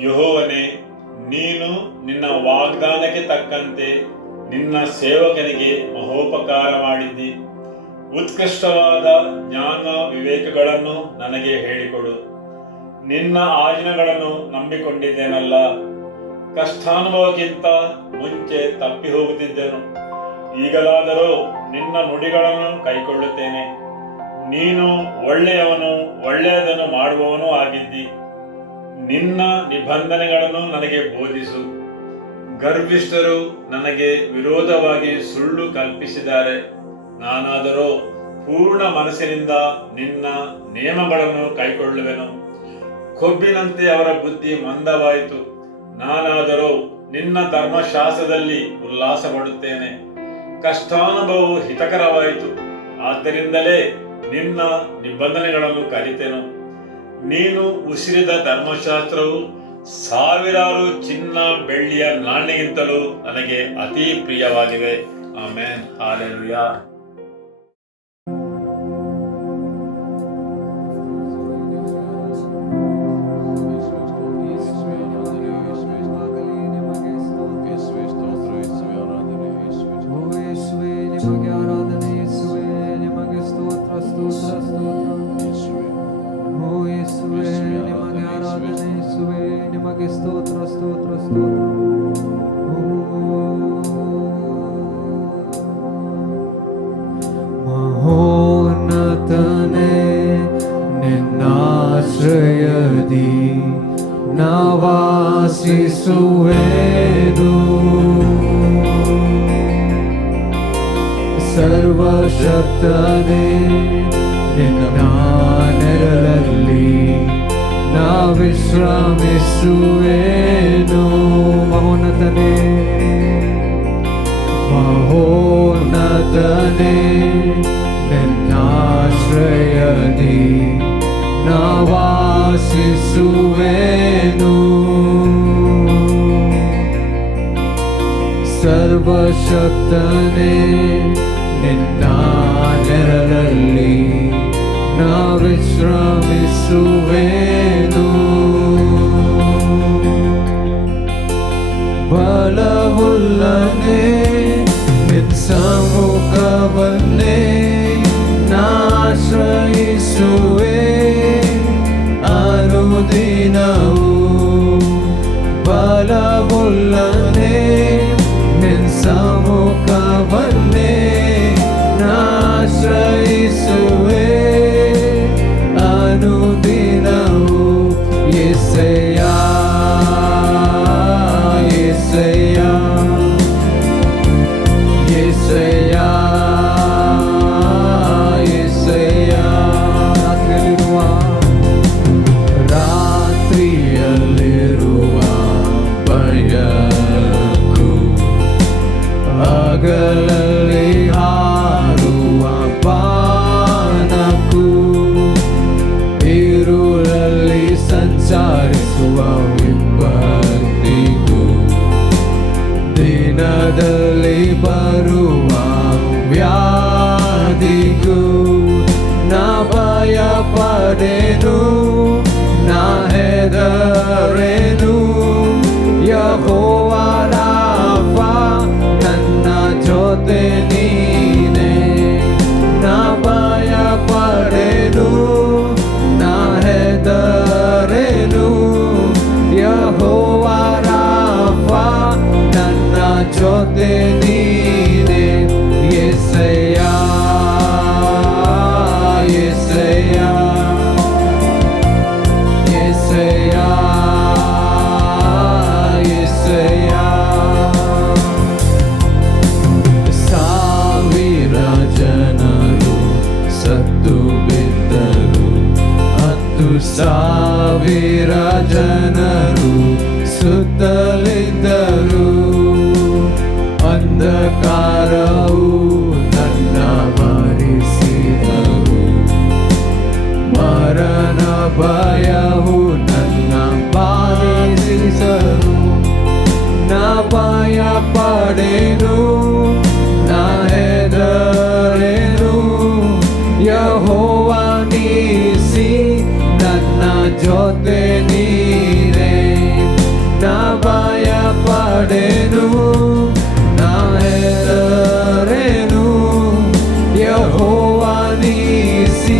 ಯೆಹೋವನೇ, ನೀನು ನಿನ್ನ ವಾಗ್ದಾನಕ್ಕೆ ತಕ್ಕಂತೆ ನಿನ್ನ ಸೇವಕನಿಗೆ ಮಹೋಪಕಾರ ಮಾಡಿದ್ದಿ. ಉತ್ಕೃಷ್ಟವಾದ ಜ್ಞಾನ ವಿವೇಕಗಳನ್ನು ನನಗೆ ಹೇಳಿಕೊಡು. ನಿನ್ನ ಆಜ್ಞೆಗಳನ್ನು ನಂಬಿಕೊಂಡಿದ್ದೇನಲ್ಲ. ಕಷ್ಟಾನುಭವಕ್ಕಿಂತ ಮುಂಚೆ ತಪ್ಪಿ ಹೋಗುತ್ತಿದ್ದೆನು. ಈಗಲಾದರೂ ನಿನ್ನ ನುಡಿಗಳನ್ನು ಕೈಕೊಳ್ಳುತ್ತೇನೆ. ನೀನು ಒಳ್ಳೆಯವನು, ಒಳ್ಳೆಯದನ್ನು ಮಾಡುವವನೂ ಆಗಿದ್ದಿ. ನಿನ್ನ ನಿಬಂಧನೆಗಳನ್ನು ನನಗೆ ಬೋಧಿಸು. ಗರ್ವಿಷ್ಠರು ನನಗೆ ವಿರೋಧವಾಗಿ ಸುಳ್ಳು ಕಲ್ಪಿಸಿದ್ದಾರೆ. ನಾನಾದರೂ ಪೂರ್ಣ ಮನಸ್ಸಿನಿಂದ ನಿನ್ನ ನಿಯಮಗಳನ್ನು ಕೈಕೊಳ್ಳುವೆನು. ಕೊಬ್ಬಿನಂತೆ ಅವರ ಬುದ್ಧಿ ಮಂದವಾಯಿತು. ನಾನಾದರೂ ನಿನ್ನ ಧರ್ಮಶಾಸ್ತ್ರದಲ್ಲಿ ಉಲ್ಲಾಸ ಪಡುತ್ತೇನೆ. ಕಷ್ಟಾನುಭವವು ಹಿತಕರವಾಯಿತು, ಆದ್ದರಿಂದಲೇ ನಿನ್ನ ನಿಬಂಧನೆಗಳನ್ನು ಕಲಿತೆನು. ನೀನು ಉಸಿರಿದ ಧರ್ಮಶಾಸ್ತ್ರವು ಸಾವಿರಾರು ಚಿನ್ನ ಬೆಳ್ಳಿಯ ನಾಣ್ಯಕ್ಕಿಂತಲೂ ನನಗೆ ಅತಿ ಪ್ರಿಯವಾಗಿವೆ. ಆಮೆನ್. ಹಾಲೆಲೂಯಾ. ನಿಮಗೆ ಸ್ತೋತ್ರ ಸ್ತೋತ್ರ ಸ್ತೋತ್ರ. ಮಹೋನ್ನತನೇ ನಿನ್ನಾಶ್ರಯದಿ ನಾವಾಸಿಸುವೆನು. ಸರ್ವಶಕ್ತನೇ ನಿನ್ನ ನೆರಳಲ್ಲಿ ನಾ ವಿಶ್ರಮಿಸುವೆನು. ಮಹೋನ್ನತನೇ ಮಹೋನ್ನತನೇ ನಿನ್ನಾಶ್ರಯದಿ ನಾ ವಾಸಿಸುವೆನು. ಸರ್ವಶಕ್ತನೇ ನಿನ್ನ ನೆರಳಲ್ಲಿ ನಾ ವಿಶ್ರಮಿಸುವೆನು. ಬಲವುಳ್ಳನೆ ನಿನ್ನ ಸಮ್ಮುಖವನ್ನೇ ನಾಶ್ರಯಿಸುವೆ ಅನುದಿನವೂ. ಬಲವುಳ್ಳನೆ ನಿನ್ನ ಸಮ್ಮುಖವನ್ನೇ ನಾಶ್ರಯಿಸುವೆ ಅನುದಿನವೂ. ಯೆಹೋವನೇ, ರಾತ್ರಿಯಲ್ಲಿರುವ ಭಯಕ್ಕೂ ಹಗಲಲ್ಲಿ ಹಾರುವ ಬಾಣಕ್ಕೂ ഇരുಳಲ್ಲಿ ಸಂಚರಿಸುವ ವಿಪತ್ತಿಗೂ ದಿನದಲ್ಲಿ ಬರುವ ವ್ಯಾಧಿಗೂ ನಾ ಭಯಪಡೆನು, ನಾ ಹೆದರೆನು. ಯೆಹೋವ ರಾಫ ನನ್ನ ಜೊತೆ ನೀನೇ. ನಾ ಭಯಪಡೆನು, ನಾ ಹೆದರೆನು. ಯೆಹೋವ ರಾಫ ನನ್ನ ಜೊತೆ ನೀನೇ. ಯೆಹೋವನೇ, ಸಾವಿರ ಜನರು ಸತ್ತು ಬಿದ್ದರು, 10,000 ಜನರು ಸುತ್ತಲಿದ್ದರು. ಅಂಧಕಾರವು ನನ್ನ ಮರೆಸಿದರು, ಮರಣ ಭಯವು ನನ್ನ ಬಾಧಿಸಿದರು. ನಾ ಭಯಪಡೆನು, ನಾ ಹೆದರೆನು. ಯೆಹೋವ ನೀಸಿ ನನ್ನ ಜೊತೆ ನೀನೇ. ಪಡೆನು ನಾ ಹೆದರೆನು ಯೆಹೋವ ನೀಸಿ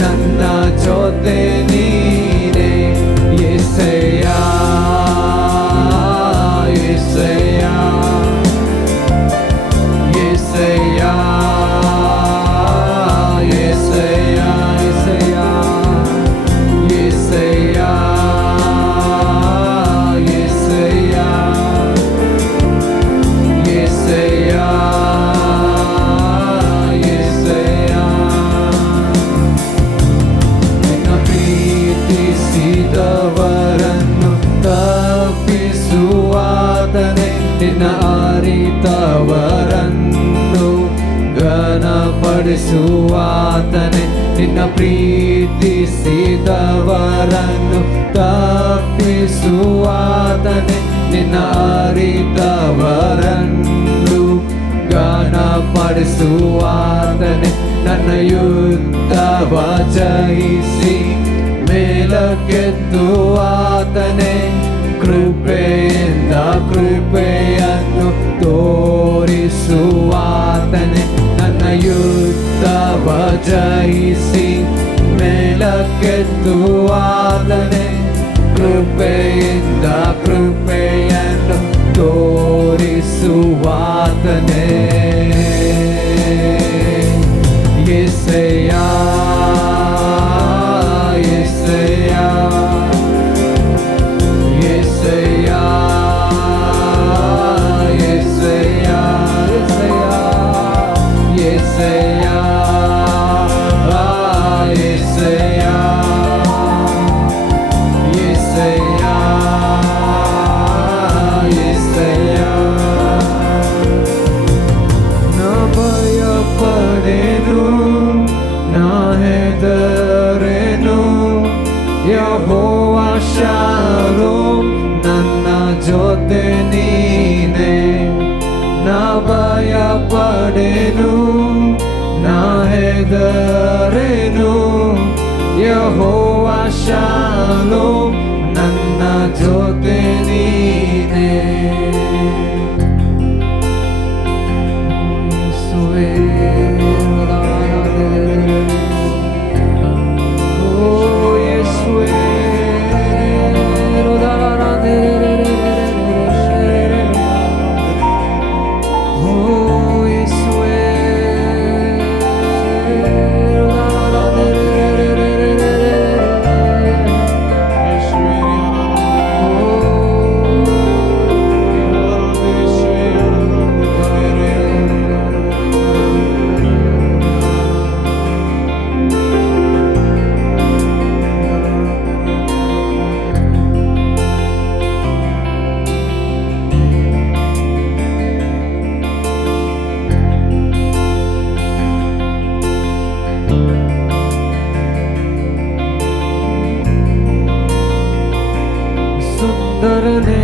ನನ್ನ ಜೊತೆ ನೀನೆ ಯೆಸಯ್ಯ ಯೆಸಯ್ಯ ಯೆಸಯ್ಯ ಯೆಸಯ್ಯ ಯೆಸಯ್ಯ ಯೆಸಯ್ಯ ಯೆಸಯ್ಯ ಯೆಸಯ್ಯ ನಿನ್ನ ಪ್ರೀತಿಸಿದವರನ್ನು ತಪ್ಪಿಸುವಾತನೇ ನಿನ್ನ ಅರಿತವರನ್ನು ಘನಪಡಿಸುವಾತನೇ ನಿನ್ನ ಪ್ರೀತಿಸಿದವರನ್ನು ತಪ್ಪಿಸುವಾತನೇ ನಿನ್ನ ಅರಿತವರನ್ನು ಘನಪಡಿಸುವಾತನೇ ನನ್ನ ಯುದ್ಧವ ಜಯಿಸಿ ಮೇಲಕ್ಕೆತ್ತುವಾತನೇ ಕೃಪೆಯಿಂದ ಕೃಪೆಯನ್ನು ತೋರಿಸುವಾತನೇ ನನ್ನ ಯುದ್ಧವ ಜಯಿಸಿ ಮೇಲಕ್ಕೆತ್ತುವಾತನೇ ಕೃಪೆಯಿಂದ ಕೃಪೆಯನ್ನು ತೋರಿಸುವಾತನೇ ಯೆಸಯ್ಯ ಯೆಸಯ್ಯ ಯೆಸಯ್ಯ ಯೆಸಯ್ಯ ಯೆಸಯ್ಯ ಯೆಸಯ್ಯ ಯೆಸಯ್ಯ ಯೆಸಯ್ಯ ನಾ ಭಯಪಡೆನು ನಾ ಹೆದರೆನು ಯೆಹೋವ ಶಾಲೋಮ್ ನನ್ನ ಜೊತೆ ನೀನೆ ನಾ ಭಯಪಡೆನು ನಾ ಹೆದರೆನು ಯೆಹೋವ ಶಾಲೋಮ್ ನನ್ನ ಜೊತೆ ನೀನೆ ಯೇಸುವೇ ಸುಂದರನೇ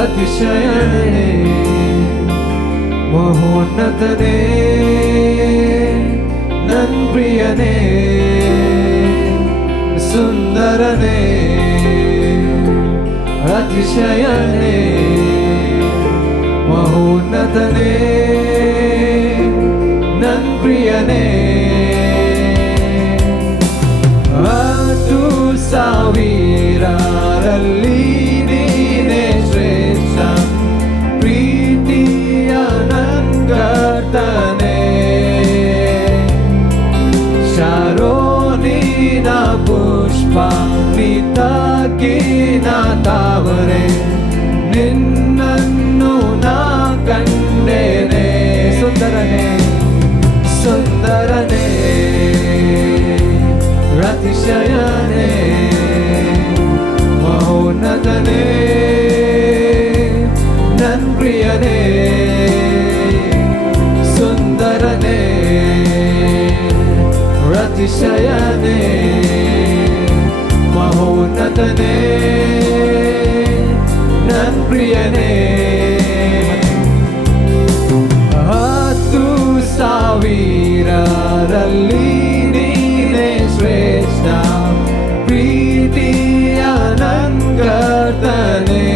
ಅತಿಶಯನೇ ಮಹೋನ್ನತನೇ ನನ್ ಪ್ರಿಯನೇ ಸುಂದರನೇ ಅತಿಶಯನೇ ಮಹೋನ್ನತನೇ ನನ್ ಪ್ರಿಯನೇ ಸಾವಿರರಲ್ಲಿ ನೀನೇ ಶ್ರೇಷ್ಠ ಪ್ರೀತಿಯ ನಂಗರ್ತನೆ ಶಾರೋನಿನ ಪುಷ್ಪ ನಿತಕಿನ ತಾವರೆ ನಿನ್ನನ್ನು ನಾ ಕಂಡೆನೆ ಸುಂದರನೇ ಸುಂದರನೇ ಅತಿಶಯನೇ ಮಹೋನ್ನತನೇ ನನ್ ಪ್ರಿಯನೇ ಸುಂದರನೇ ಅತಿಶಯನೇ ಮಹೋನ್ನತನೇ ನನ್ ಪ್ರಿಯನೇ 10,000ರಲ್ಲಿ ನೀನೇ ಶ್ರೇಷ್ಠ ಪ್ರೀತಿಯ ನಂಗರ್ತನೆ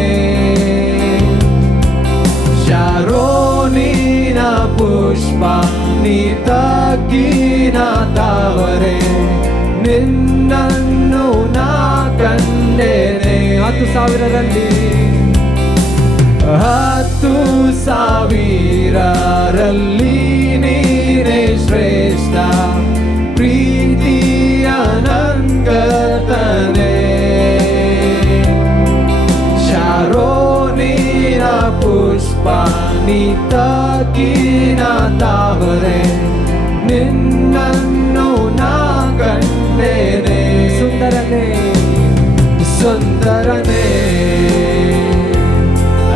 10,000ರಲ್ಲಿ 10,000ರಲ್ಲಿ ನೀನೇ ಶ್ರೇಷ್ಠ ಪ್ರೀತಿಯ ನಂಗತನೆ ಶಾರೋನಿನ ಪುಷ್ಪ ನಿತಕಿನ ತಾವರೆ ನಿನ್ನನ್ನು ನಾ ಕಂಡೇನೆ ಸುಂದರನೇ ಸುಂದರನೇ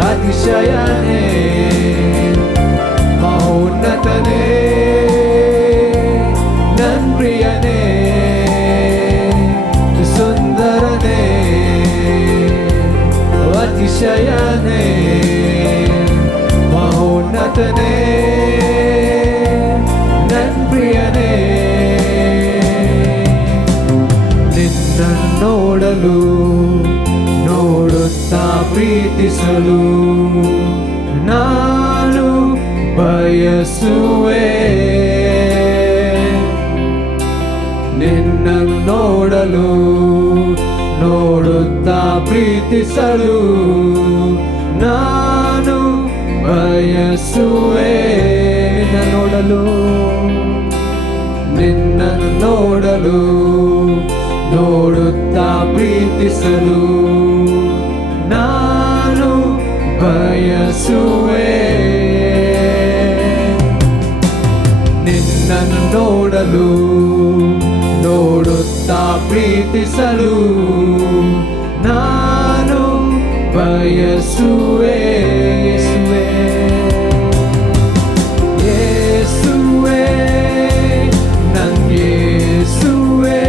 ಅತಿಶಯನೇ ಮೌನ್ನತನೇ ನನ್ ಪ್ರಿಯನೇ ಸುಂದರನೇ ಅತಿಶಯನೇ ಮೌನ್ನತನೇ ನನ್ ಪ್ರಿಯನೇ ನಿನ್ನ ನೋಡಲು ನೋಡುತ್ತಾ ಪ್ರೀತಿಸಲು ನಾನು ಬಯಸುವೆ ನಿನ್ನ ನೋಡಲು ನೋಡುತ್ತಾ ಪ್ರೀತಿಸಲು ನಾನು ಬಯಸುವೆ ನಿನ್ನ ನೋಡಲು ನಿನ್ನ ನೋಡಲು ನೋಡುತ್ತಾ ಪ್ರೀತಿಸಲು ನಾನು ಬಯಸುವೆ ನಿನ್ನನ್ನು ನೋಡಲು ನೋಡುತ್ತಾ ಪ್ರೀತಿಸಲು ನಾನು ಬಯಸುವೆ ಯೇಸುವೆ ನನ್ ಯೇಸುವೆ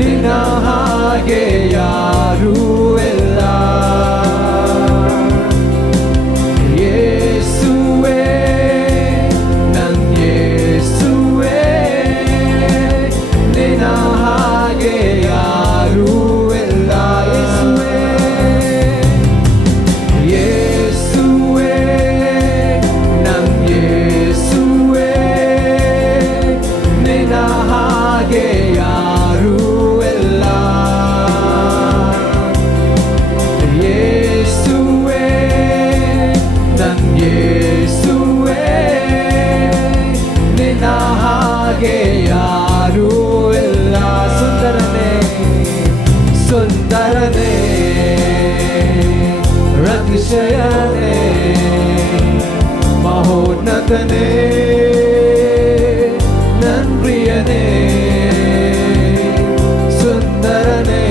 ನಿನ್ನ ಹಾಗೆ ಯಾರೂ ಇಲ್ಲ ಯೇಸುವೆ ನನ್ ಯೇಸುವೆ ನಿನ್ನ ಹಾಗೆ ಯಾರೂ ಇಲ್ಲ ಯೇಸುವೆ ನನ್ ಯೇಸುವೆ ನಿನ್ನ ಹಾಗೆ ಯಾರೂ ಇಲ್ಲ ಯೇಸುವೆ ನನ್ ಯೇಸುವೆ ನಿನ್ನ ಹಾಗೆ ಯಾರೂ ಇಲ್ಲ ಸುಂದರನೇ ಸುಂದರನೇ ಅತಿಶಯನೇ ಮಹೋನ್ನತನೇ ನನ್ ಪ್ರಿಯನೇ ಸುಂದರನೇ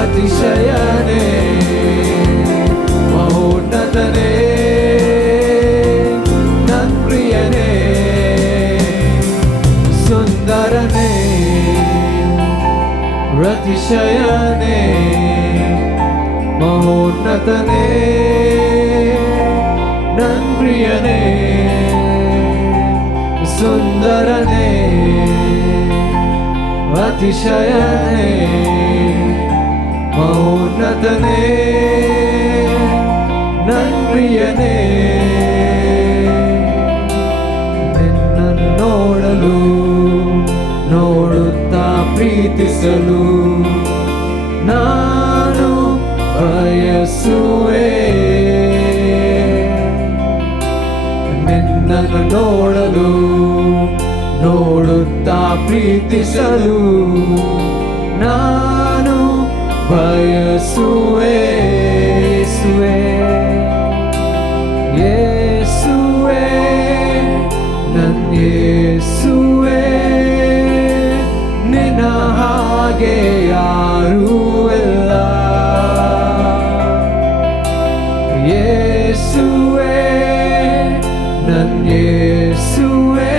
ಅತಿಶಯನೇ ಮಹೋನ್ನತನೇ ನನ್ ಪ್ರಿಯನೇ ಸುಂದರನೇ ಅತಿಶಯನೇ ಮಹೋನ್ನತನೇ ನನ್ ಪ್ರಿಯನೇ ಸುಂದರನೇ ಅತಿಶಯನೇ ಮಹೋನ್ನತನೇ ನನ್ ಪ್ರಿಯನೇ ನಿನ್ನನ್ನು ನೋಡಲು ನೋಡುತ್ತಾ ಪ್ರೀತಿಸಲು ನಾನು ಬಯಸುವೆ ನಿನ್ನನ್ನು ನೋಡಲು ನೋಡುತ್ತಾ ಪ್ರೀತಿಸಲು ನಾನು ಬಯಸುವೆ ಯೇಸುವೆ ನನ್ ಯೇಸುವೆ ನಿನ್ನ ಹಾಗೆ ಯಾರೂ ಇಲ್ಲ ಯೇಸುವೆ ನನ್ ಯೇಸುವೆ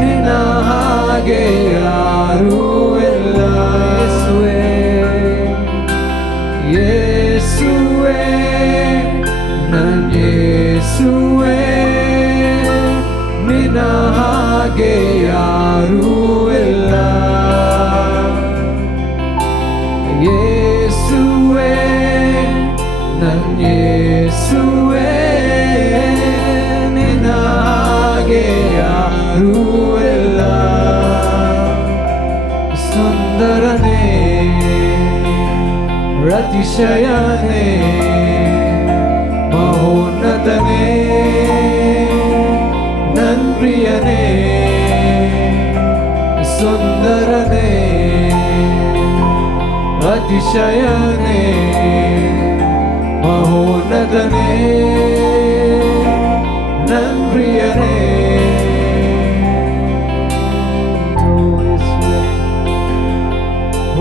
ನಿನ್ನ ಹಾಗೆ ಯಾರೂ ಇಲ್ಲ ಯೇಸುವೆ ನನ್ ಯೇಸುವೆ ನಿನ್ನ ಹಾಗೆ ಯಾರೂ ಇಲ್ಲ ಯೇಸುವೆ ನನ್ ಯೇಸುವೆ ನಿನ್ನ ಹಾಗೆ ಯಾರೂ ಇಲ್ಲ ಸುಂದರನೇ ಅತಿಶಯನೇ ಮಹೋನ್ನತನೇ ನನ್ ಪ್ರಿಯನೇ ಸುಂದರನೇ ಅತಿಶಯನೇ ಮಹೋನ್ನತನೇ ನನ್ ಪ್ರಿಯನೇ.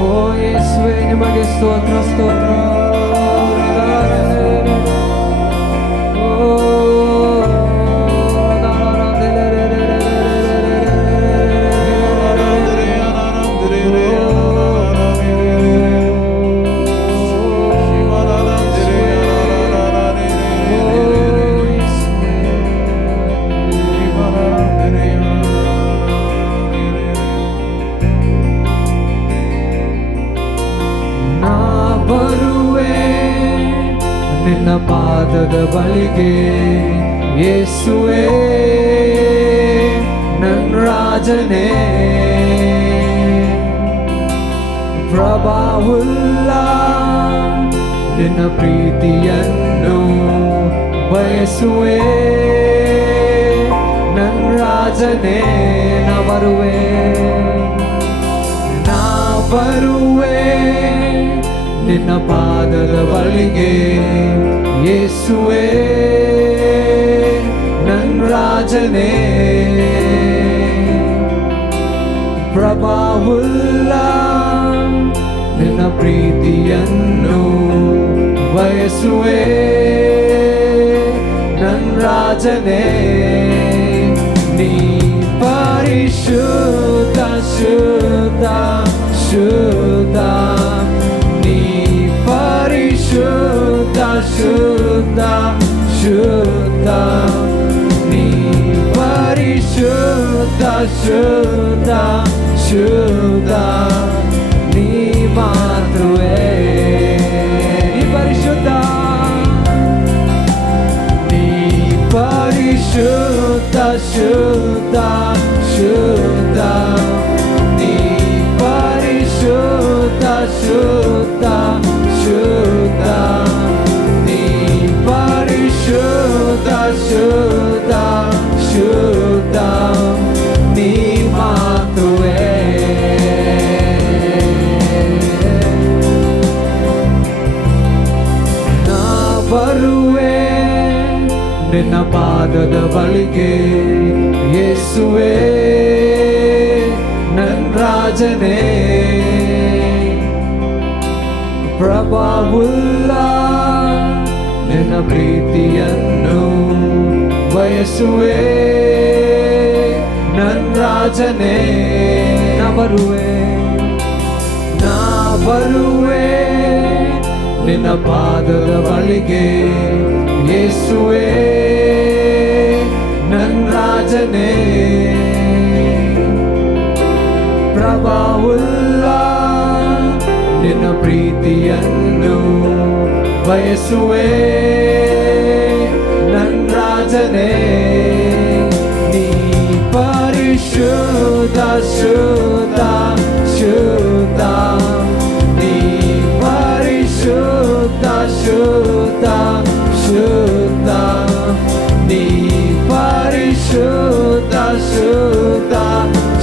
ಓ ಯೇಸುವೆ ನಿಮಗೆ ಸ್ತೋತ್ರ ಸ್ತೋತ್ರ. ನಿನ್ನ ಪಾದದ ಬಳಿಗೆ ಯೇಸುವೆ ನನ್ನ ರಾಜನೇ, ಪ್ರಭಾವುಲ್ಲ ನಿನ್ನ ಪ್ರೀತಿಯನ್ನು ಬಯಸುವೆ ನನ್ನ ರಾಜನೇ. ನಾ ಬರುವೆ ನಿನ್ನ ಪಾದದ ಬಳಿಗೆ ಯೇಸುವೆ ನನ್ನ ರಾಜನೇ, ಪ್ರಭಾವುಲ್ಲ ನಿನ್ನ ಪ್ರೀತಿಯನ್ನು ಬಯಸುವೆ ನನ್ನ ರಾಜನೇ. ನೀ ಪರಿಶುದ್ಧ ಶುದ್ಧ ಶುದ್ಧ, ನೀ ಪರಿಶುದ್ಧ ಶುದ್ಧ ಶುದ್ಧ, ನೀ ಪರಿಶುದ್ಧ ಶುದ್ಧ ಶುದ್ಧ, ನೀ ಮಾತೃವೇ ನೀ ಪರಿಶುದ್ಧ, ನೀ ಪರಿಶುದ್ಧ ಶುದ್ಧ ಶುದ್ಧ, ನೀ ಪರಿಶುದ್ಧ ಶುದ್ಧ ಶುದ್ಧ, ನೀ ಪರಿಶುದ್ಧ ಶುದ್ಧ ಶುದ್ಧ, ನೀ ಮಾತೃವೇ. ನಾ ಬರುವೆ ನಿನ್ನ ಪಾದದ ಬಳಿಗೆ ಯೇಸುವೆ ನನ್ನ ರಾಜನೇ, ಪ್ರಭಾವುಲ್ಲ ನಿನ್ನ ಪ್ರೀತಿಯನ್ನು ಬಯಸುವೆ ನನ್ನ ರಾಜನೇ. ನಾ ಬರುವೆ ನಿನ್ನ ಪಾದದ ಬಳಿಗೆ ಯೇಸುವೆ ನನ್ನ ರಾಜನೇ, ಪ್ರಭಾವುಲ್ಲ ನಿನ್ನ ಪ್ರೀತಿಯನ್ನು ಬಯಸುವೆ ನನ್ನ ರಾಜನೇ. ನೀ ಪರಿಶುದ್ಧ ಶುದ್ಧ ಶುದ್ಧ, ನೀ ಪರಿಶುದ್ಧ ಶುದ್ಧ ಶುದ್ಧ, ನೀ ಪರಿಶುದ್ಧ ಶುದ್ಧ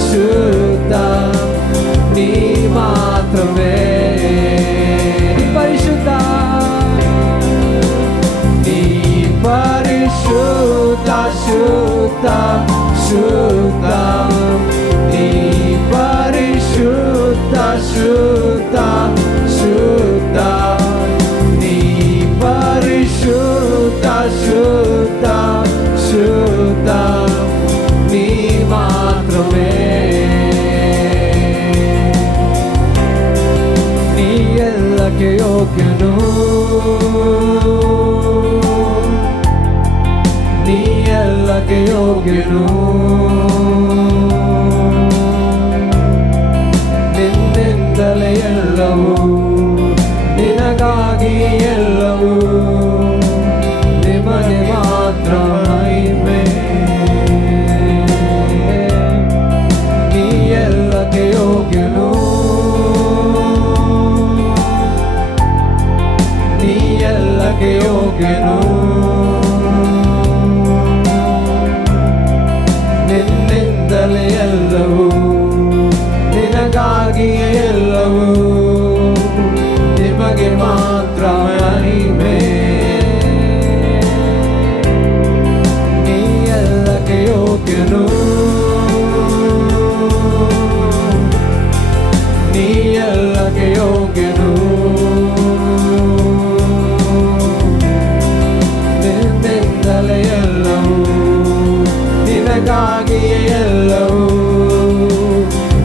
ಶುದ್ಧ, ನೀ ಮಾತ್ರವೇ ಪರಿಶುದ್ಧ, ನೀ ಪರಿಶುದ್ಧ ಶುದ್ಧ ಶುದ್ಧ, ನೀ ಪರಿಶುದ್ಧ ಶುದ್ಧ ಶುದ್ಧ, ನೀ ಪರಿಶುದ್ಧ ಶುದ್ಧ ಶುದ್ಧ, ನೀ ಮಾತ್ರವೇ. ನೀ ಎಲ್ಲಕ್ಕೆ ಯೋಗ್ಯನು, ನೀ ಎಲ್ಲಕ್ಕೆ ಯೋಗ್ಯನು, ನಿನ್ನಿಂದಲೇ ಎಲ್ಲವೂ, ನಿನಗಾಗಿ ಎಲ್ಲವೂ, ನಿಮಗೆ ಮಾತ್ರ ಮಹಿಮೆ. ನೀ ಎಲ್ಲಕ್ಕೆ ಯೋಗ್ಯನು, ಎಲ್ಲವೂ ನಿನಗಾಗಿಯೇ ಎಲ್ಲವೂ ನಿಮಗೆ ಮಾತ್ರ ಮಹಿಮೆ. ನೀ ಎಲ್ಲಕ್ಕೆ ಯೋಗ್ಯನು, ನೀ ಎಲ್ಲಕ್ಕೆ ಯೋಗ್ಯನು. ನಿನ್ನಿಂದಲೇ ಎಲ್ಲವೂ ನಿನಗಾಗಿಯೇ ಎಲ್ಲವೂ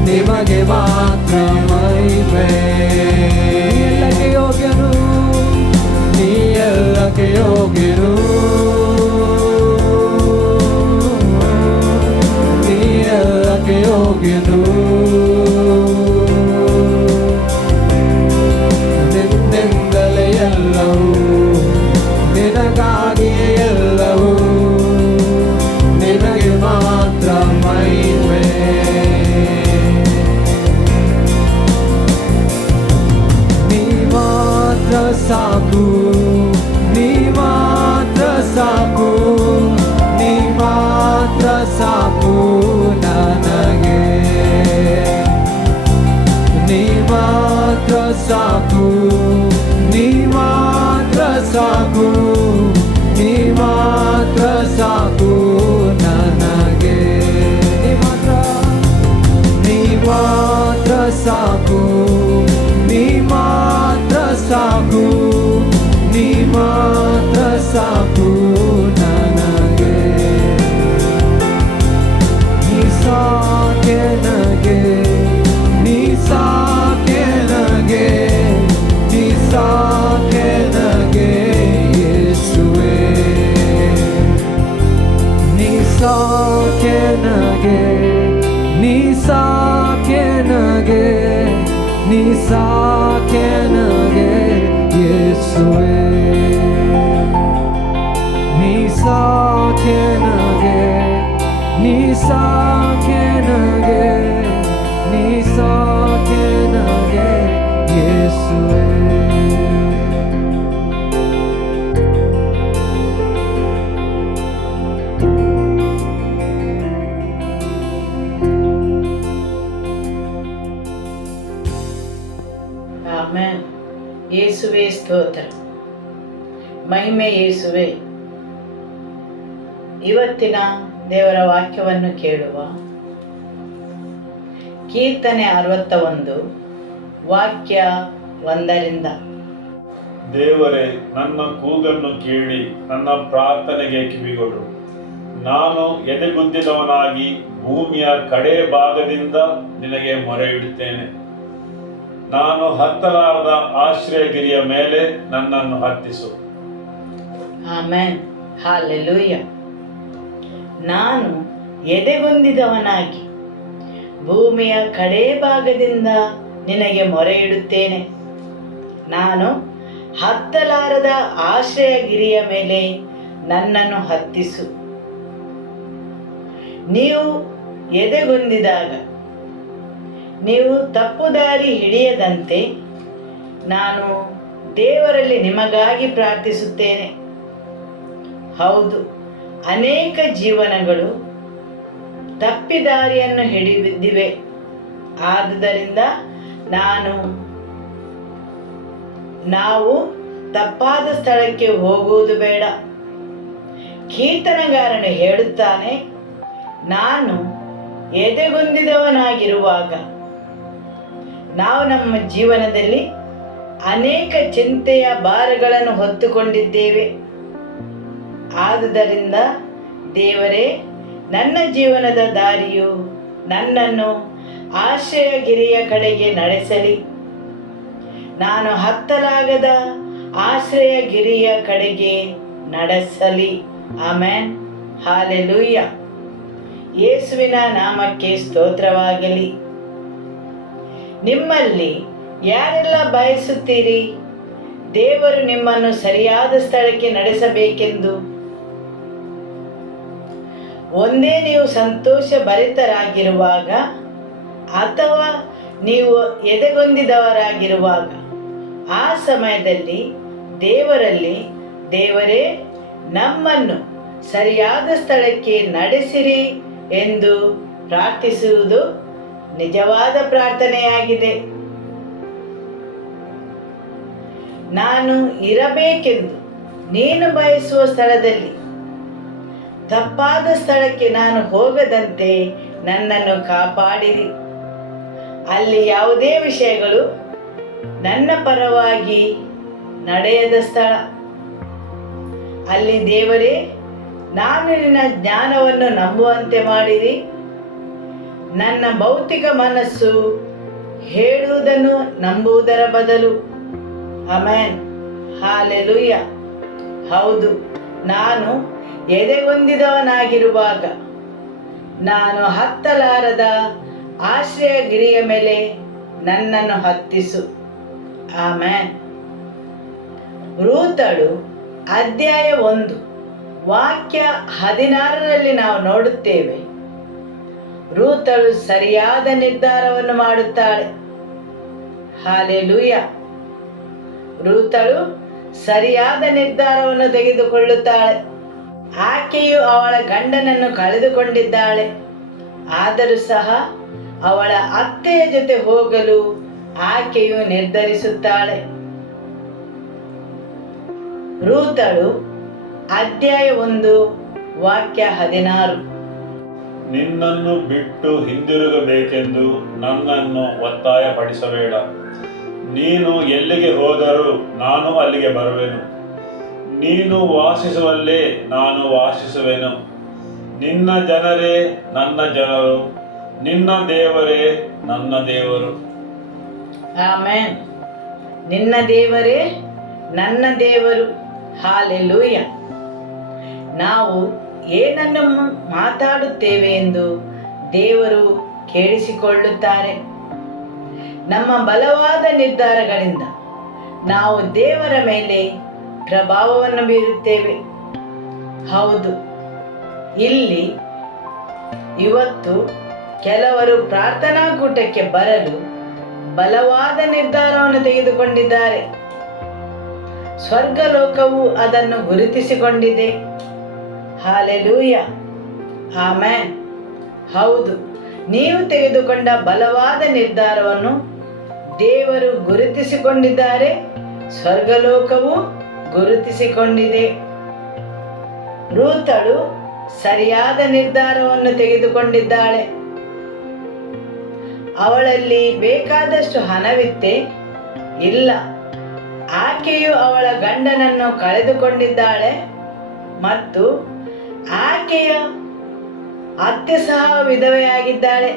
ನಿಮಗೆ ಮಾತ್ರ ಮಹಿಮೆ. ಎಲ್ಲಕ್ಕೆ ಯೋಗ್ಯನು, ನೀ ಎಲ್ಲಕ್ಕೆ ಯೋಗ್ಯನು, ನೀ ಎಲ್ಲಕ್ಕೆ ಯೋಗ್ಯನು. ನಿನ್ನಿಂದಲೇ ಎಲ್ಲವೂ ನಿನಗಾಗಿಯೇ ಎಲ್ಲವೂ ನಿನಗೆ ಮಾತ್ರ ಮಹಿಮೆ. ನೀ ಮಾತ್ರ ಸಾಕು, ನೀ ಮಾತ್ರ ಸಾಕು, ನೀ ಮಾತ್ರ ಸಾಕು ನನಗೆ. ನೀ ಮಾತ್ರ ಸಾಕು, ನೀ ಮಾತ್ರ ಸಾಕು, ನೀ ಮಾತ್ರ ಸಾಕು ನನಗೆ. ನೀ ಮಾತ್ರ ಸಾಕು, ನೀ ಮಾತ್ರ ಸಾಕು, ನೀ ಮಾತ್ರ ಸಾಕು ನನಗೆ. ನೀ ಸಾಕೆ ನನಗೆ, ನೀ ಸಾಕೆ ನನಗೆ, ನೀ ಸಾಕೆ ನನಗೆ ಯೇಸುವೇ. ನೀ ಸಾಕೆ ನನಗೆ, ನೀ ಸಾಕೆ ನನಗೆ, ನೀ ಸಾಕೆ ನನಗೆ ಯೇಸುವೇ. ನೀ ಸಾಕೆ ನನಗೆ, ನೀ ಸಾಕೆ ನನಗೆ, ನೀ ಸಾಕೆ ನನಗೆ ಯೇಸುವೇ. ಆಮೆನ್. ಯೇಸುವೇ ಸ್ತೋತ್ರ, ಮಹಿಮೆ ಯೇಸುವೆ. ಇವತ್ತಿನ ದೇವರ ವಾಕ್ಯವನ್ನು ಕೇಳುವ. ಕೀರ್ತನೆ 61 ವಾಕ್ಯ 1. ದೇವರೇ, ನನ್ನ ಕೂಗನ್ನು ಕೇಳಿ ನನ್ನ ಪ್ರಾರ್ಥನೆಗೆ ಕಿವಿಗೊಡು. ನಾನು ಎದೆಗುದ್ದಿದವನಾಗಿ ಭೂಮಿಯ ಕಡೆ ಭಾಗದಿಂದ ನಿನಗೆ ಮೊರೆ ಇಡುತ್ತೇನೆ. ನಾನು ಹತ್ತಲಾರದ ಆಶ್ರಯಗಿರಿಯ ಮೇಲೆ ನನ್ನನ್ನು ಹತ್ತಿಸು. ಆಮೆನ್. ಹಾಲೆಲೂಯ. ನಾನು ಎದೆಗುಂದಿದವನಾಗಿ ಭೂಮಿಯ ಕಡೆ ಭಾಗದಿಂದ ನಿನಗೆ ಮೊರೆ ಇಡುತ್ತೇನೆ. ನಾನು ಹತ್ತಲಾರದ ಆಶ್ರಯಗಿರಿಯ ಮೇಲೆ ನನ್ನನ್ನು ಹತ್ತಿಸು. ನೀವು ಎದೆಗುಂದಿದಾಗ ನೀವು ತಪ್ಪು ದಾರಿ ಹಿಡಿಯದಂತೆ ನಾನು ದೇವರಲ್ಲಿ ನಿಮಗಾಗಿ ಪ್ರಾರ್ಥಿಸುತ್ತೇನೆ. ಹೌದು, ಅನೇಕ ಜೀವನಗಳು ತಪ್ಪಿದಾರಿಯನ್ನು ಹಿಡಿದಿವೆ. ಆದುದರಿಂದ ನಾವು ತಪ್ಪಾದ ಸ್ಥಳಕ್ಕೆ ಹೋಗುವುದು ಬೇಡ. ಕೀರ್ತನಗಾರನು ಹೇಳುತ್ತಾನೆ, ನಾನು ಎದೆಗುಂದಿದವನಾಗಿರುವಾಗ. ನಾವು ನಮ್ಮ ಜೀವನದಲ್ಲಿ ಅನೇಕ ಚಿಂತೆಯ ಭಾರಗಳನ್ನು ಹೊತ್ತುಕೊಂಡಿದ್ದೇವೆ. ಆದುದರಿಂದ ದೇವರೇ, ನನ್ನ ಜೀವನದ ದಾರಿಯು ನನ್ನನ್ನು ಆಶ್ರಯಗಿರಿಯ ಕಡೆಗೆ ನಡೆಸಲಿ. ನಾನು ಹತ್ತಲಾಗದ ಆಶ್ರಯಗಿರಿಯ ಕಡೆಗೆ ನಡೆಸಲಿ. ಆಮೆನ್. ಹಾಲೆಲೂಯ. ಯೇಸುವಿನ ನಾಮಕ್ಕೆ ಸ್ತೋತ್ರವಾಗಲಿ. ನಿಮ್ಮಲ್ಲಿ ಯಾರೆಲ್ಲ ಬಯಸುತ್ತೀರಿ ದೇವರು ನಿಮ್ಮನ್ನು ಸರಿಯಾದ ಸ್ಥಳಕ್ಕೆ ನಡೆಸಬೇಕೆಂದು? ಒಂದೇ ನೀವು ಸಂತೋಷ ಭರಿತರಾಗಿರುವಾಗ ಅಥವಾ ನೀವು ಎದೆಗೊಂದಿದವರಾಗಿರುವಾಗ ಆ ಸಮಯದಲ್ಲಿ ದೇವರೇ ನಮ್ಮನ್ನು ಸರಿಯಾದ ಸ್ಥಳಕ್ಕೆ ನಡೆಸಿರಿ ಎಂದು ಪ್ರಾರ್ಥಿಸುವುದು ನಿಜವಾದ ಪ್ರಾರ್ಥನೆಯಾಗಿದೆ. ನಾನು ಇರಬೇಕೆಂದು ನೀನು ಬಯಸುವ ಸ್ಥಳದಲ್ಲಿ ತಪ್ಪಾದ ಸ್ಥಳಕ್ಕೆ ನಾನು ಹೋಗದಂತೆ ನನ್ನನ್ನು ಕಾಪಾಡಿರಿ. ಅಲ್ಲಿ ಯಾವುದೇ ವಿಷಯಗಳು ನನ್ನ ಪರವಾಗಿ ನಡೆಯದ ಸ್ಥಳ. ಅಲ್ಲಿ ದೇವರೇ, ನಾನು ನಿನ್ನ ಜ್ಞಾನವನ್ನು ನಂಬುವಂತೆ ಮಾಡಿರಿ. ನನ್ನ ಭೌತಿಕ ಮನಸ್ಸು ಹೇಳುವುದನ್ನು ನಂಬುವುದರ ಬದಲು. ಆಮೆನ್. ಹಾಲೆಲೂಯ. ಹೌದು, ನಾನು ಎದೆಗೊಂದಿದವನಾಗಿರುವಾಗ ನಾನು ಹತ್ತಲಾರದ ಆಶ್ರಯಗಿರಿಯ ಮೇಲೆ ನನ್ನನ್ನು ಹತ್ತಿಸು. ಆಮೆನ್. ರೂತಳು ಅಧ್ಯಾಯ 1 ವಾಕ್ಯ 16ರಲ್ಲಿ ನಾವು ನೋಡುತ್ತೇವೆ, ರೂತಳು ಸರಿಯಾದ ನಿರ್ಧಾರವನ್ನು ಮಾಡುತ್ತಾಳೆ. ಹಾಲೆಲೂಯ. ರೂತಳು ಸರಿಯಾದ ನಿರ್ಧಾರವನ್ನು ತೆಗೆದುಕೊಳ್ಳುತ್ತಾಳೆ. ಆಕೆಯು ಅವಳ ಗಂಡನನ್ನು ಕಳೆದುಕೊಂಡಿದ್ದಾಳೆ, ಆದರೂ ಸಹ ಅವಳ ಅತ್ತೆಯ ಜೊತೆ ಹೋಗಲು ಆಕೆಯು ನಿರ್ಧರಿಸುತ್ತಾಳೆ. ರೂತಳು ಅಧ್ಯಾಯ 1 ವಾಕ್ಯ 16. ನಿನ್ನನ್ನು ಬಿಟ್ಟು ಹಿಂದಿರುಗಬೇಕೆಂದು ನನ್ನನ್ನು ಒತ್ತಾಯಪಡಿಸಬೇಡ. ನೀನು ಎಲ್ಲಿಗೆ ಹೋದರೂ ನಾನು ಅಲ್ಲಿಗೆ ಬರುವೆನು. ನೀನು ವಾಸಿಸುವಲ್ಲೇ ನಾನು ವಾಸಿಸುವೆನು. ನಿನ್ನ ಜನರೇ ನನ್ನ ಜನರು, ನಿನ್ನ ದೇವರೇ ನನ್ನ ದೇವರು. ಆಮೆನ್. ನಿನ್ನ ದೇವರೇ ನನ್ನ ದೇವರು. ಹಾಲೆಲೂಯ. ನಾವು ಏನನ್ನು ಮಾತಾಡುತ್ತೇವೆ ಎಂದು ದೇವರು ಕೇಳಿಸಿಕೊಳ್ಳುತ್ತಾರೆ. ನಮ್ಮ ಬಲವಾದ ನಿರ್ಧಾರಗಳಿಂದ ನಾವು ದೇವರ ಮೇಲೆ ಪ್ರಭಾವವನ್ನು ಬೀರುತ್ತೇವೆ. ಹೌದು, ಇಲ್ಲಿ ಇವತ್ತು ಕೆಲವರು ಪ್ರಾರ್ಥನಾ ಕೂಟಕ್ಕೆ ಬರಲು ಬಲವಾದ ನಿರ್ಧಾರವನ್ನು ತೆಗೆದುಕೊಂಡಿದ್ದಾರೆ. ಸ್ವರ್ಗಲೋಕವು ಅದನ್ನು ಗುರುತಿಸಿಕೊಂಡಿದೆ. ಹಾಲೆಲೂಯ. ಆಮೆನ್. ಹೌದು, ನೀವು ತೆಗೆದುಕೊಂಡ ಬಲವಾದ ನಿರ್ಧಾರವನ್ನು ದೇವರು ಗುರುತಿಸಿಕೊಂಡಿದ್ದಾರೆ, ಸ್ವರ್ಗಲೋಕವು ಗುರುತಿಸಿಕೊಂಡಿದೆ. ರೂತಳು ಸರಿಯಾದ ನಿರ್ಧಾರವನ್ನು ತೆಗೆದುಕೊಂಡಿದ್ದಾಳೆ. ಅವಳಲ್ಲಿ ಬೇಕಾದಷ್ಟು ಹಣವಿತ್ತೆ? ಇಲ್ಲ. ಆಕೆಯು ಅವಳ ಗಂಡನನ್ನು ಕಳೆದುಕೊಂಡಿದ್ದಾಳೆ ಮತ್ತು ಆಕೆಯ ಅತ್ತೆ ಸಹ ವಿಧವೆಯಾಗಿದ್ದಾಳೆ.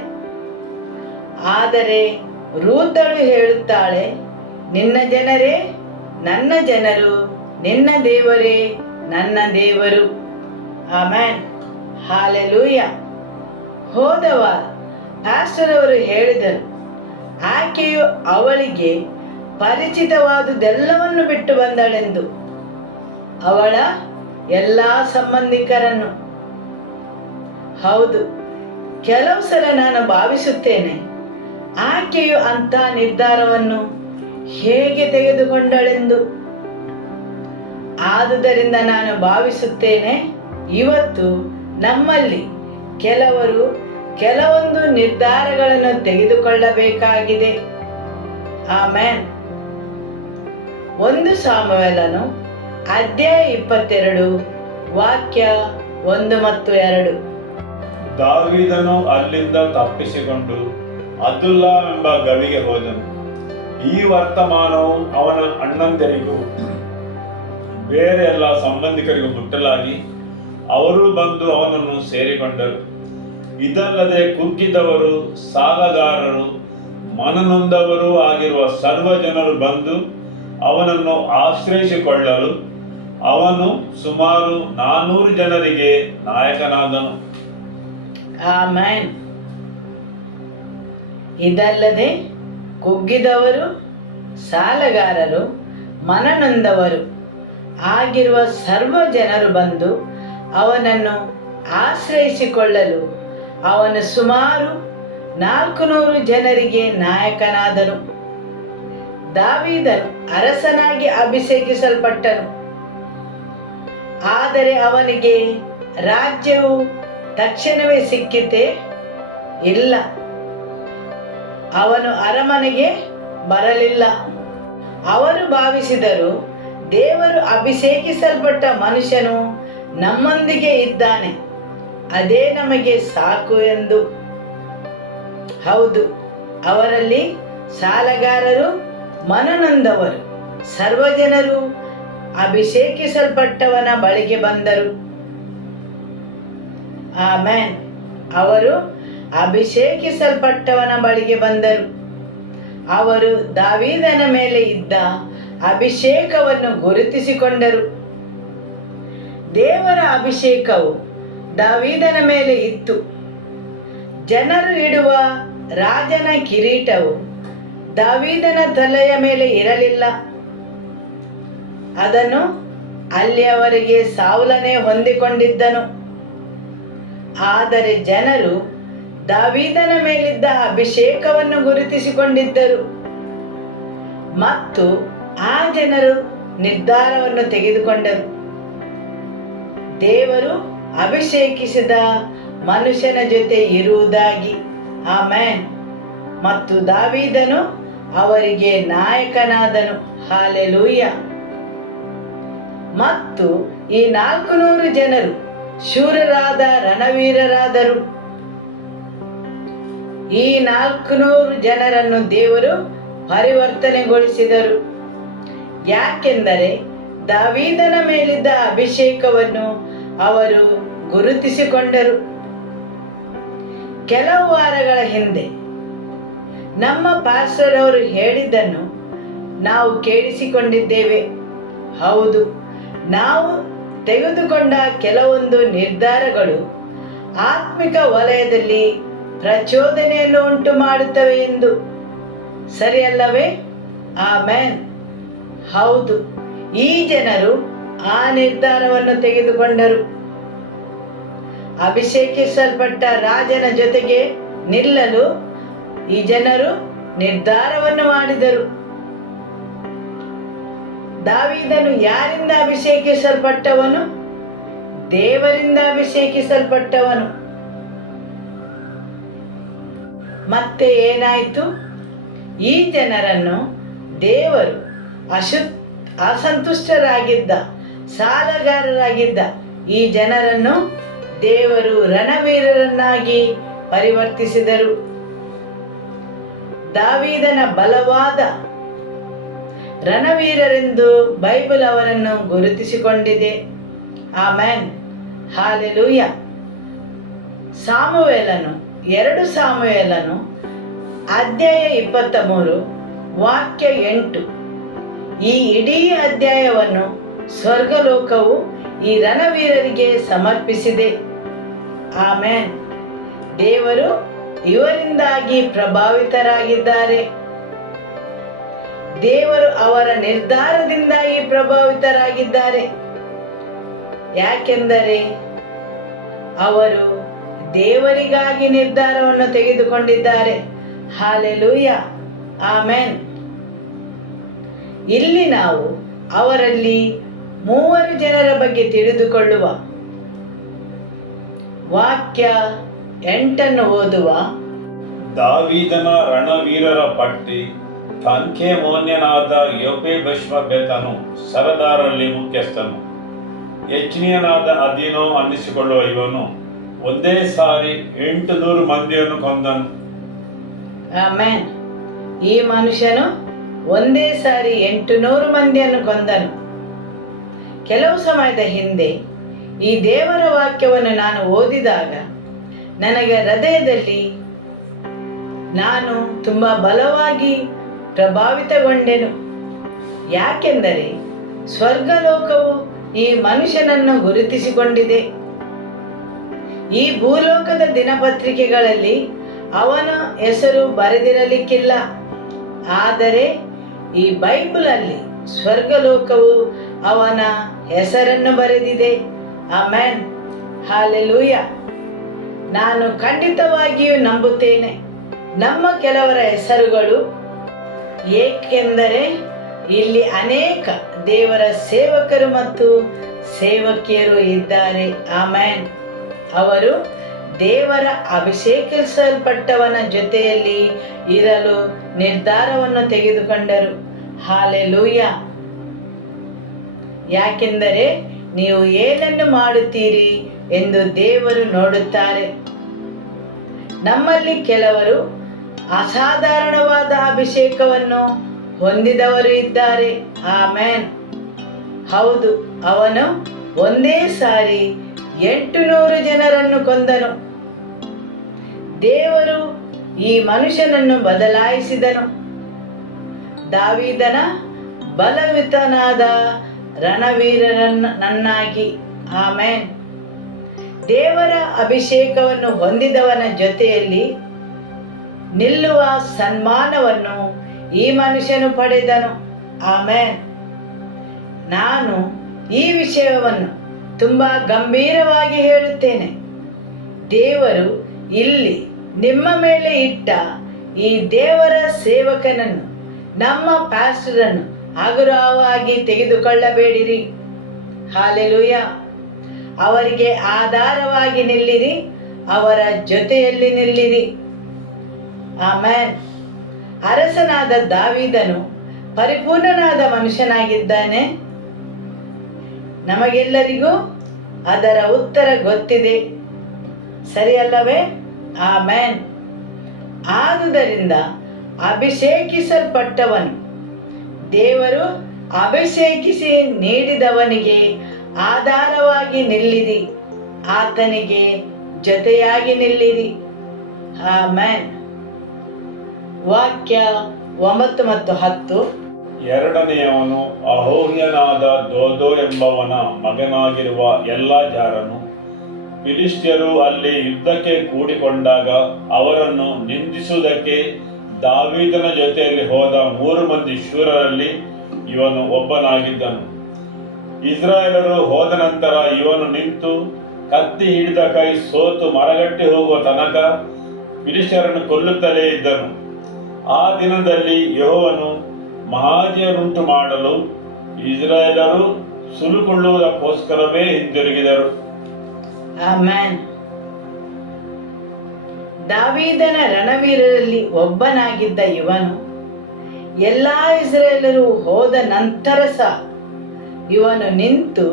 ಆದರೆ ರೂತಳು ಹೇಳುತ್ತಾಳೆ, ನಿನ್ನ ಜನರೇ ನನ್ನ ಜನರು, ನಿನ್ನ ದೇವರೇ ನನ್ನ ದೇವರು. ಆಮೆನ್. ಹಾಲೆಲೂಯ. ಹೋದ ವಾರ ಪಾಸ್ಟರ್ ಅವರು ಹೇಳಿದರು, ಆಕೆಯು ಅವಳಿಗೆ ಪರಿಚಿತವಾದುದೆಲ್ಲವನ್ನು ಬಿಟ್ಟು ಬಂದಳೆಂದು, ಅವಳ ಎಲ್ಲ ಸಂಬಂಧಿಕರನ್ನು. ಹೌದು, ಕೆಲವು ಸಲ ನಾನು ಭಾವಿಸುತ್ತೇನೆ, ಆಕೆಯು ಅಂಥ ನಿರ್ಧಾರವನ್ನು ಹೇಗೆ ತೆಗೆದುಕೊಂಡಳೆಂದು. ಆದುದರಿಂದ ನಾನು ಭಾವಿಸುತ್ತೇನೆ, ಇವತ್ತು ನಮ್ಮಲ್ಲಿ ಕೆಲವರು ಕೆಲವೊಂದು ನಿರ್ಧಾರಗಳನ್ನು ತೆಗೆದುಕೊಳ್ಳಬೇಕಾಗಿದೆ. ಆಮೆನ್. 1 ಸಾಮುವೇಲನು ಅಧ್ಯಾಯ 22 ವಾಕ್ಯ 1 ಮತ್ತು 2. ದಾವೀದನು ಅಲ್ಲಿಂದ ತಪ್ಪಿಸಿಕೊಂಡು ಅದುಲ್ಲಾಮೆಂಬ ಗವಿಗೆ ಹೋದನು. ಈ ವರ್ತಮಾನವು ಅವನ ಅಣ್ಣಂದಿರಿಗೂ ಬೇರೆ ಎಲ್ಲ ಸಂಬಂಧಿಕರಿಗೂ ಮುಟ್ಟಲಾಗಿ ಅವರು ಬಂದು ಅವನನ್ನು ಸೇರಿಕೊಂಡರು. ಇದಲ್ಲದೆ ಕುಗ್ಗಿದವರು, ಸಾಲಗಾರರು, ಮನನೊಂದವರೂ ಆಗಿರುವ ಸರ್ವ ಜನರು ಬಂದು ಅವನನ್ನು ಆಶ್ರಯಿಸಿಕೊಳ್ಳಲು ಅವನು ಸುಮಾರು 400 ಜನರಿಗೆ ನಾಯಕನಾದನು. ಆಮೆನ್. ಇದಲ್ಲದೆ ಕುಗ್ಗಿದವರು, ಸಾಲಗಾರರು, ಮನನೊಂದವರು ಆಗಿರುವ ಸರ್ವ ಜನರು ಬಂದು ಅವನನ್ನು ಆಶ್ರಯಿಸಿಕೊಳ್ಳಲು ಅವನು ಸುಮಾರು 400 ಜನರಿಗೆ ನಾಯಕನಾದನು. ದಾವೀದನು ಅರಸನಾಗಿ ಅಭಿಷೇಕಿಸಲ್ಪಟ್ಟನು. ಆದರೆ ಅವನಿಗೆ ರಾಜ್ಯವು ತಕ್ಷಣವೇ ಸಿಕ್ಕಿತೆ? ಇಲ್ಲ, ಅವನು ಅರಮನೆಗೆ ಬರಲಿಲ್ಲ. ಅವರು ಭಾವಿಸಿದರು, ದೇವರು ಅಭಿಷೇಕಿಸಲ್ಪಟ್ಟ ಮನುಷ್ಯನು ನಮ್ಮೊಂದಿಗೆ ಇದ್ದಾನೆ, ಅದೇ ನಮಗೆ ಸಾಕು ಎಂದು. ಹೌದು, ಅವರಲ್ಲಿ ಸಾಲಗಾರರು, ಮನನೊಂದವರು, ಸರ್ವಜನರು ಅಭಿಷೇಕಿಸಲ್ಪಟ್ಟವನ ಬಳಿಗೆ ಬಂದರು. ಆಮೆನ್. ಅವರು ಅಭಿಷೇಕಿಸಲ್ಪಟ್ಟವನ ಬಳಿಗೆ ಬಂದರು. ಅವರು ದಾವೀದನ ಮೇಲೆ ಇದ್ದ ಅಭಿಷೇಕವನ್ನು ಗುರುತಿಸಿಕೊಂಡರು. ದೇವರ ಅಭಿಷೇಕವು ದಾವೀದನ ಮೇಲೆ ಇತ್ತು. ಜನರು ಇಡುವ ರಾಜನ ಕಿರೀಟವು ದಾವೀದನ ತಲೆಯ ಮೇಲೆ ಇರಲಿಲ್ಲ. ಅದನ್ನು ಅಲ್ಲಿಯವರೆಗೆ ಸೌಲನೇ ಹೊಂದಿಕೊಂಡಿದ್ದನು. ಆದರೆ ಜನರು ದಾವೀದನ ಮೇಲಿದ್ದ ಅಭಿಷೇಕವನ್ನು ಗುರುತಿಸಿಕೊಂಡಿದ್ದರು ಮತ್ತು ಆ ಜನರು ನಿರ್ಧಾರವನ್ನು ತೆಗೆದುಕೊಂಡರು. ದೇವರು ಅಭಿಷೇಕಿಸಿದ ಮನುಷ್ಯನ ಜೊತೆ ಇರುವುದಾಗಿ. ಆಮೆನ್. ಮತ್ತು ದಾವೀದನು ಅವರಿಗೆ ನಾಯಕನಾದನು. ಹಾಲೆಲೂಯ. ಮತ್ತು ಈ 400 ಜನರು ಶೂರರಾದ ರಣವೀರರಾದರು. ಈ 400 ಜನರನ್ನು ದೇವರು ಪರಿವರ್ತನೆಗೊಳಿಸಿದರು. ಯಾಕೆಂದರೆ ದಾವೀದನ ಮೇಲಿದ್ದ ಅಭಿಷೇಕವನ್ನು ಅವರು ಗುರುತಿಸಿಕೊಂಡರು. ಕೆಲವು ವಾರಗಳ ಹಿಂದೆ ನಮ್ಮ ಪಾಸ್ಟರ್ ಅವರು ಹೇಳಿದ್ದನ್ನು ನಾವು ಕೇಳಿಸಿಕೊಂಡಿದ್ದೇವೆ. ಹೌದು, ನಾವು ತೆಗೆದುಕೊಂಡ ಕೆಲವೊಂದು ನಿರ್ಧಾರಗಳು ಆತ್ಮಿಕ ವಲಯದಲ್ಲಿ ಪ್ರಚೋದನೆಯನ್ನು ಉಂಟು ಮಾಡುತ್ತವೆ ಎಂದು. ಸರಿಯಲ್ಲವೇ? ಆಮೆನ್. ಹೌದು, ಈ ಜನರು ಆ ನಿರ್ಧಾರವನ್ನು ತೆಗೆದುಕೊಂಡರು. ಅಭಿಷೇಕಿಸಲ್ಪಟ್ಟ ರಾಜನ ಜೊತೆಗೆ ನಿಲ್ಲಲು ಈ ಜನರು ನಿರ್ಧಾರವನ್ನು ಮಾಡಿದರು. ದಾವೀದನು ಯಾರಿಂದ ಅಭಿಷೇಕಿಸಲ್ಪಟ್ಟವನು? ದೇವರಿಂದ ಅಭಿಷೇಕಿಸಲ್ಪಟ್ಟವನು. ಮತ್ತೆ ಏನಾಯಿತು? ಈ ಜನರನ್ನು ದೇವರು ಅಸಂತುಷ್ಟರಾಗಿದ್ದ, ಸಾಲಗಾರರಾಗಿದ್ದ ಈ ಜನರನ್ನು ದೇವರು ರಣವೀರರನ್ನಾಗಿ ಪರಿವರ್ತಿಸಿದರು. ದಾವೀದನ ಬಲವಾದ ರಣವೀರರೆಂದು ಬೈಬಲ್ ಅವರನ್ನು ಗುರುತಿಸಿಕೊಂಡಿದೆ. ಆಮೆನ್. ಹಾಲೆಲೂಯ. ಸಾಮುವೇಲನು 2 ಸಾಮುವೇಲನು ಅಧ್ಯಾಯ 23 ವಾಕ್ಯ 8. ಈ ಇಡೀ ಅಧ್ಯಾಯವನ್ನು ಸ್ವರ್ಗಲೋಕವು ಈ ರಣವೀರರಿಗೆ ಸಮರ್ಪಿಸಿದೆ. ಆಮೆನ್. ದೇವರು ಇವರಿಂದಾಗಿ ಪ್ರಭಾವಿತರಾಗಿದ್ದಾರೆ. ದೇವರು ಅವರ ನಿರ್ಧಾರದಿಂದಾಗಿ ಪ್ರಭಾವಿತರಾಗಿದ್ದಾರೆ. ಯಾಕೆಂದರೆ ಅವರು ದೇವರಿಗಾಗಿ ನಿರ್ಧಾರವನ್ನು ತೆಗೆದುಕೊಂಡಿದ್ದಾರೆ. ಹಾಲೆಲೂಯ. ಆಮೆನ್. ಇಲ್ಲಿ ನಾವು ಅವರಲ್ಲಿ 3 ಜನರ ಬಗ್ಗೆ ತಿಳಿದುಕೊಳ್ಳುವ. ವಾಕ್ಯ 8 ಓದುವ. ದಾವೀದನ ರಣವೀರರ ಪಟ್ಟಿ. ತಂಕೆಮೋನ್ಯನಾದ ಯೋಬೇಬೆಷ್ಮೆಬೆತನು ಸರದಾರಲ್ಲಿ ಮುಖ್ಯಸ್ಥನು. ಯಜ್ಞೀಯನಾದ ಅದಿನೋ ಅನ್ನಿಸಿಕೊಳ್ಳುವ ಇವನು ಒಂದೇ ಸಾರಿ 800 ಮಂದಿಯನ್ನು ಕೊಂದನು. ಆಮೆನ್. ಈ ಮನುಷ್ಯನು ಒಂದೇ ಸಾರಿ 800 ಮಂದಿಯನ್ನು ಕೊಂದನು. ಕೆಲವು ಸಮಯದ ಹಿಂದೆ ಈ ದೇವರ ವಾಕ್ಯವನ್ನು ನಾನು ಓದಿದಾಗ ನನಗೆ ಹೃದಯದಲ್ಲಿ ನಾನು ತುಂಬ ಬಲವಾಗಿ ಪ್ರಭಾವಿತಗೊಂಡೆನು. ಯಾಕೆಂದರೆ ಸ್ವರ್ಗಲೋಕವು ಈ ಮನುಷ್ಯನನ್ನು ಗುರುತಿಸಿಕೊಂಡಿದೆ. ಈ ಭೂಲೋಕದ ದಿನಪತ್ರಿಕೆಗಳಲ್ಲಿ ಅವನ ಹೆಸರು ಬರೆದಿರಲಿಕ್ಕಿಲ್ಲ. ಆದರೆ ಈ ಬೈಬಲಲ್ಲಿ ಸ್ವರ್ಗಲೋಕವು ಅವನ ಹೆಸರನ್ನು ಬರೆದಿದೆ. ಆಮೆನ್. ಹಾಲೆಲೂಯ. ನಾನು ಖಂಡಿತವಾಗಿಯೂ ನಂಬುತ್ತೇನೆ ನಮ್ಮ ಕೆಲವರ ಹೆಸರುಗಳು, ಏಕೆಂದರೆ ಇಲ್ಲಿ ಅನೇಕ ದೇವರ ಸೇವಕರು ಮತ್ತು ಸೇವಕಿಯರು ಇದ್ದಾರೆ. ಆಮೆನ್. ಅವರು ದೇವರ ಅಭಿಷೇಕಿಸಲ್ಪಟ್ಟವನ ಜೊತೆಯಲ್ಲಿ ಇರಲು ನಿರ್ಧಾರವನ್ನು ತೆಗೆದುಕೊಂಡರು. ಹಾಲೆಲೂಯ. ಯಾಕೆಂದರೆ ನೀವು ಏನನ್ನು ಮಾಡುತ್ತೀರಿ ಎಂದು ದೇವರು ನೋಡುತ್ತಾರೆ. ನಮ್ಮಲ್ಲಿ ಕೆಲವರು ಅಸಾಧಾರಣವಾದ ಅಭಿಷೇಕವನ್ನು ಹೊಂದಿದವರು ಇದ್ದಾರೆ. ಆಮೆನ್. ಹೌದು, ಅವನು ಒಂದೇ ಸಾರಿ 800 ಜನರನ್ನು ಕೊಂದನು. ದೇವರು ಈ ಮನುಷ್ಯನನ್ನು ಬದಲಾಯಿಸಿದನು. ದಾವೀದನ ಬಲಯುತನಾದ ರಣವೀರನನ್ನಾಗಿ. ಆಮೆನ್. ದೇವರ ಅಭಿಷೇಕವನ್ನು ಹೊಂದಿದವನ ಜೊತೆಯಲ್ಲಿ ನಿಲ್ಲುವ ಸನ್ಮಾನವನ್ನು ಈ ಮನುಷ್ಯನು ಪಡೆದನು. ಆಮೆನ್. ನಾನು ಈ ವಿಷಯವನ್ನು ತುಂಬಾ ಗಂಭೀರವಾಗಿ ಹೇಳುತ್ತೇನೆ. ದೇವರು ಇಲ್ಲಿ ನಿಮ್ಮ ಮೇಲೆ ಇಟ್ಟ ಈ ದೇವರ ಸೇವಕನನ್ನು, ನಮ್ಮ ಪ್ಯಾಸ್ಟರನ್ನು ಹಗುರವಾಗಿ ತೆಗೆದುಕೊಳ್ಳಬೇಡಿರಿ. ಹಾಲೆಲೂಯ. ಅವರಿಗೆ ಆಧಾರವಾಗಿ ನಿಲ್ಲಿರಿ, ಅವರ ಜೊತೆಯಲ್ಲಿ ನಿಲ್ಲಿರಿ. ಆಮೆನ್. ಅರಸನಾದ ದಾವೀದನು ಪರಿಪೂರ್ಣನಾದ ಮನುಷ್ಯನಾಗಿದ್ದಾನೆ. ನಮಗೆಲ್ಲರಿಗೂ ಅದರ ಉತ್ತರ ಗೊತ್ತಿದೆ, ಸರಿಯಲ್ಲವೇ? ಆಮೆನ್. ಆದುದರಿಂದ ಅಭಿಷೇಕಿಸಲ್ಪಟ್ಟವನು, ದೇವರು ಅಭಿಷೇಕಿಸಿ ನೀಡಿದವನಿಗೆ ಆಧಾರವಾಗಿ ನಿಲ್ಲಿರಿ, ಆತನಿಗೆ ಜೊತೆಯಾಗಿ ನಿಲ್ಲಿರಿ. ಆಮೆನ್. ವಾಕ್ಯ 9 ಮತ್ತು 10. ಎರಡನೆಯವನು ಅಹೋಹ್ಯನಾದ ದೋದೋ ಎಂಬವನ ಮಗನಾಗಿರುವ ಎಲ್ಲಾಜಾರನು. ಫಿಲಿಷ್ಟಿಯರು ಅಲ್ಲಿ ಯುದ್ಧಕ್ಕೆ ಕೂಡಿಕೊಂಡಾಗ ಅವರನ್ನು ನಿಂದಿಸುವುದಕ್ಕೆ ದಾವೀದನ ಜೊತೆಯಲ್ಲಿ ಹೋದ 3 ಮಂದಿ ಶೂರರಲ್ಲಿ ಇವನು ಒಬ್ಬನಾಗಿದ್ದನು. ಇಸ್ರಾಯೇಲರು ಹೋದ ನಂತರ ಇವನು ನಿಂತು ಕತ್ತಿ ಹಿಡಿದ ಕೈ ಸೋತು ಮರಗಟ್ಟಿ ಹೋಗುವ ತನಕ ಫಿಲಿಷ್ಟಿಯರನ್ನು ಕೊಲ್ಲುತ್ತಲೇ ಇದ್ದನು. ಆ ದಿನದಲ್ಲಿ ಯೆಹೋವನು ಮಹಾಜಯವನ್ನುಂಟು ಮಾಡಲು ಇಸ್ರಾಯೇಲರು ಸುಲುಕೊಳ್ಳುವುದಕ್ಕೋಸ್ಕರವೇ ಹಿಂದಿರುಗಿದರು. ಆಮೆನ್. ದಾವೀದನ ರಣವೀರರಲ್ಲಿ ಒಬ್ಬನಾಗಿದ್ದ ಇವನು ಎಲ್ಲ ಇಸ್ರಾಯೇಲರು ಹೋದ ನಂತರ ಸಹ ಇವನು ನಿಂತು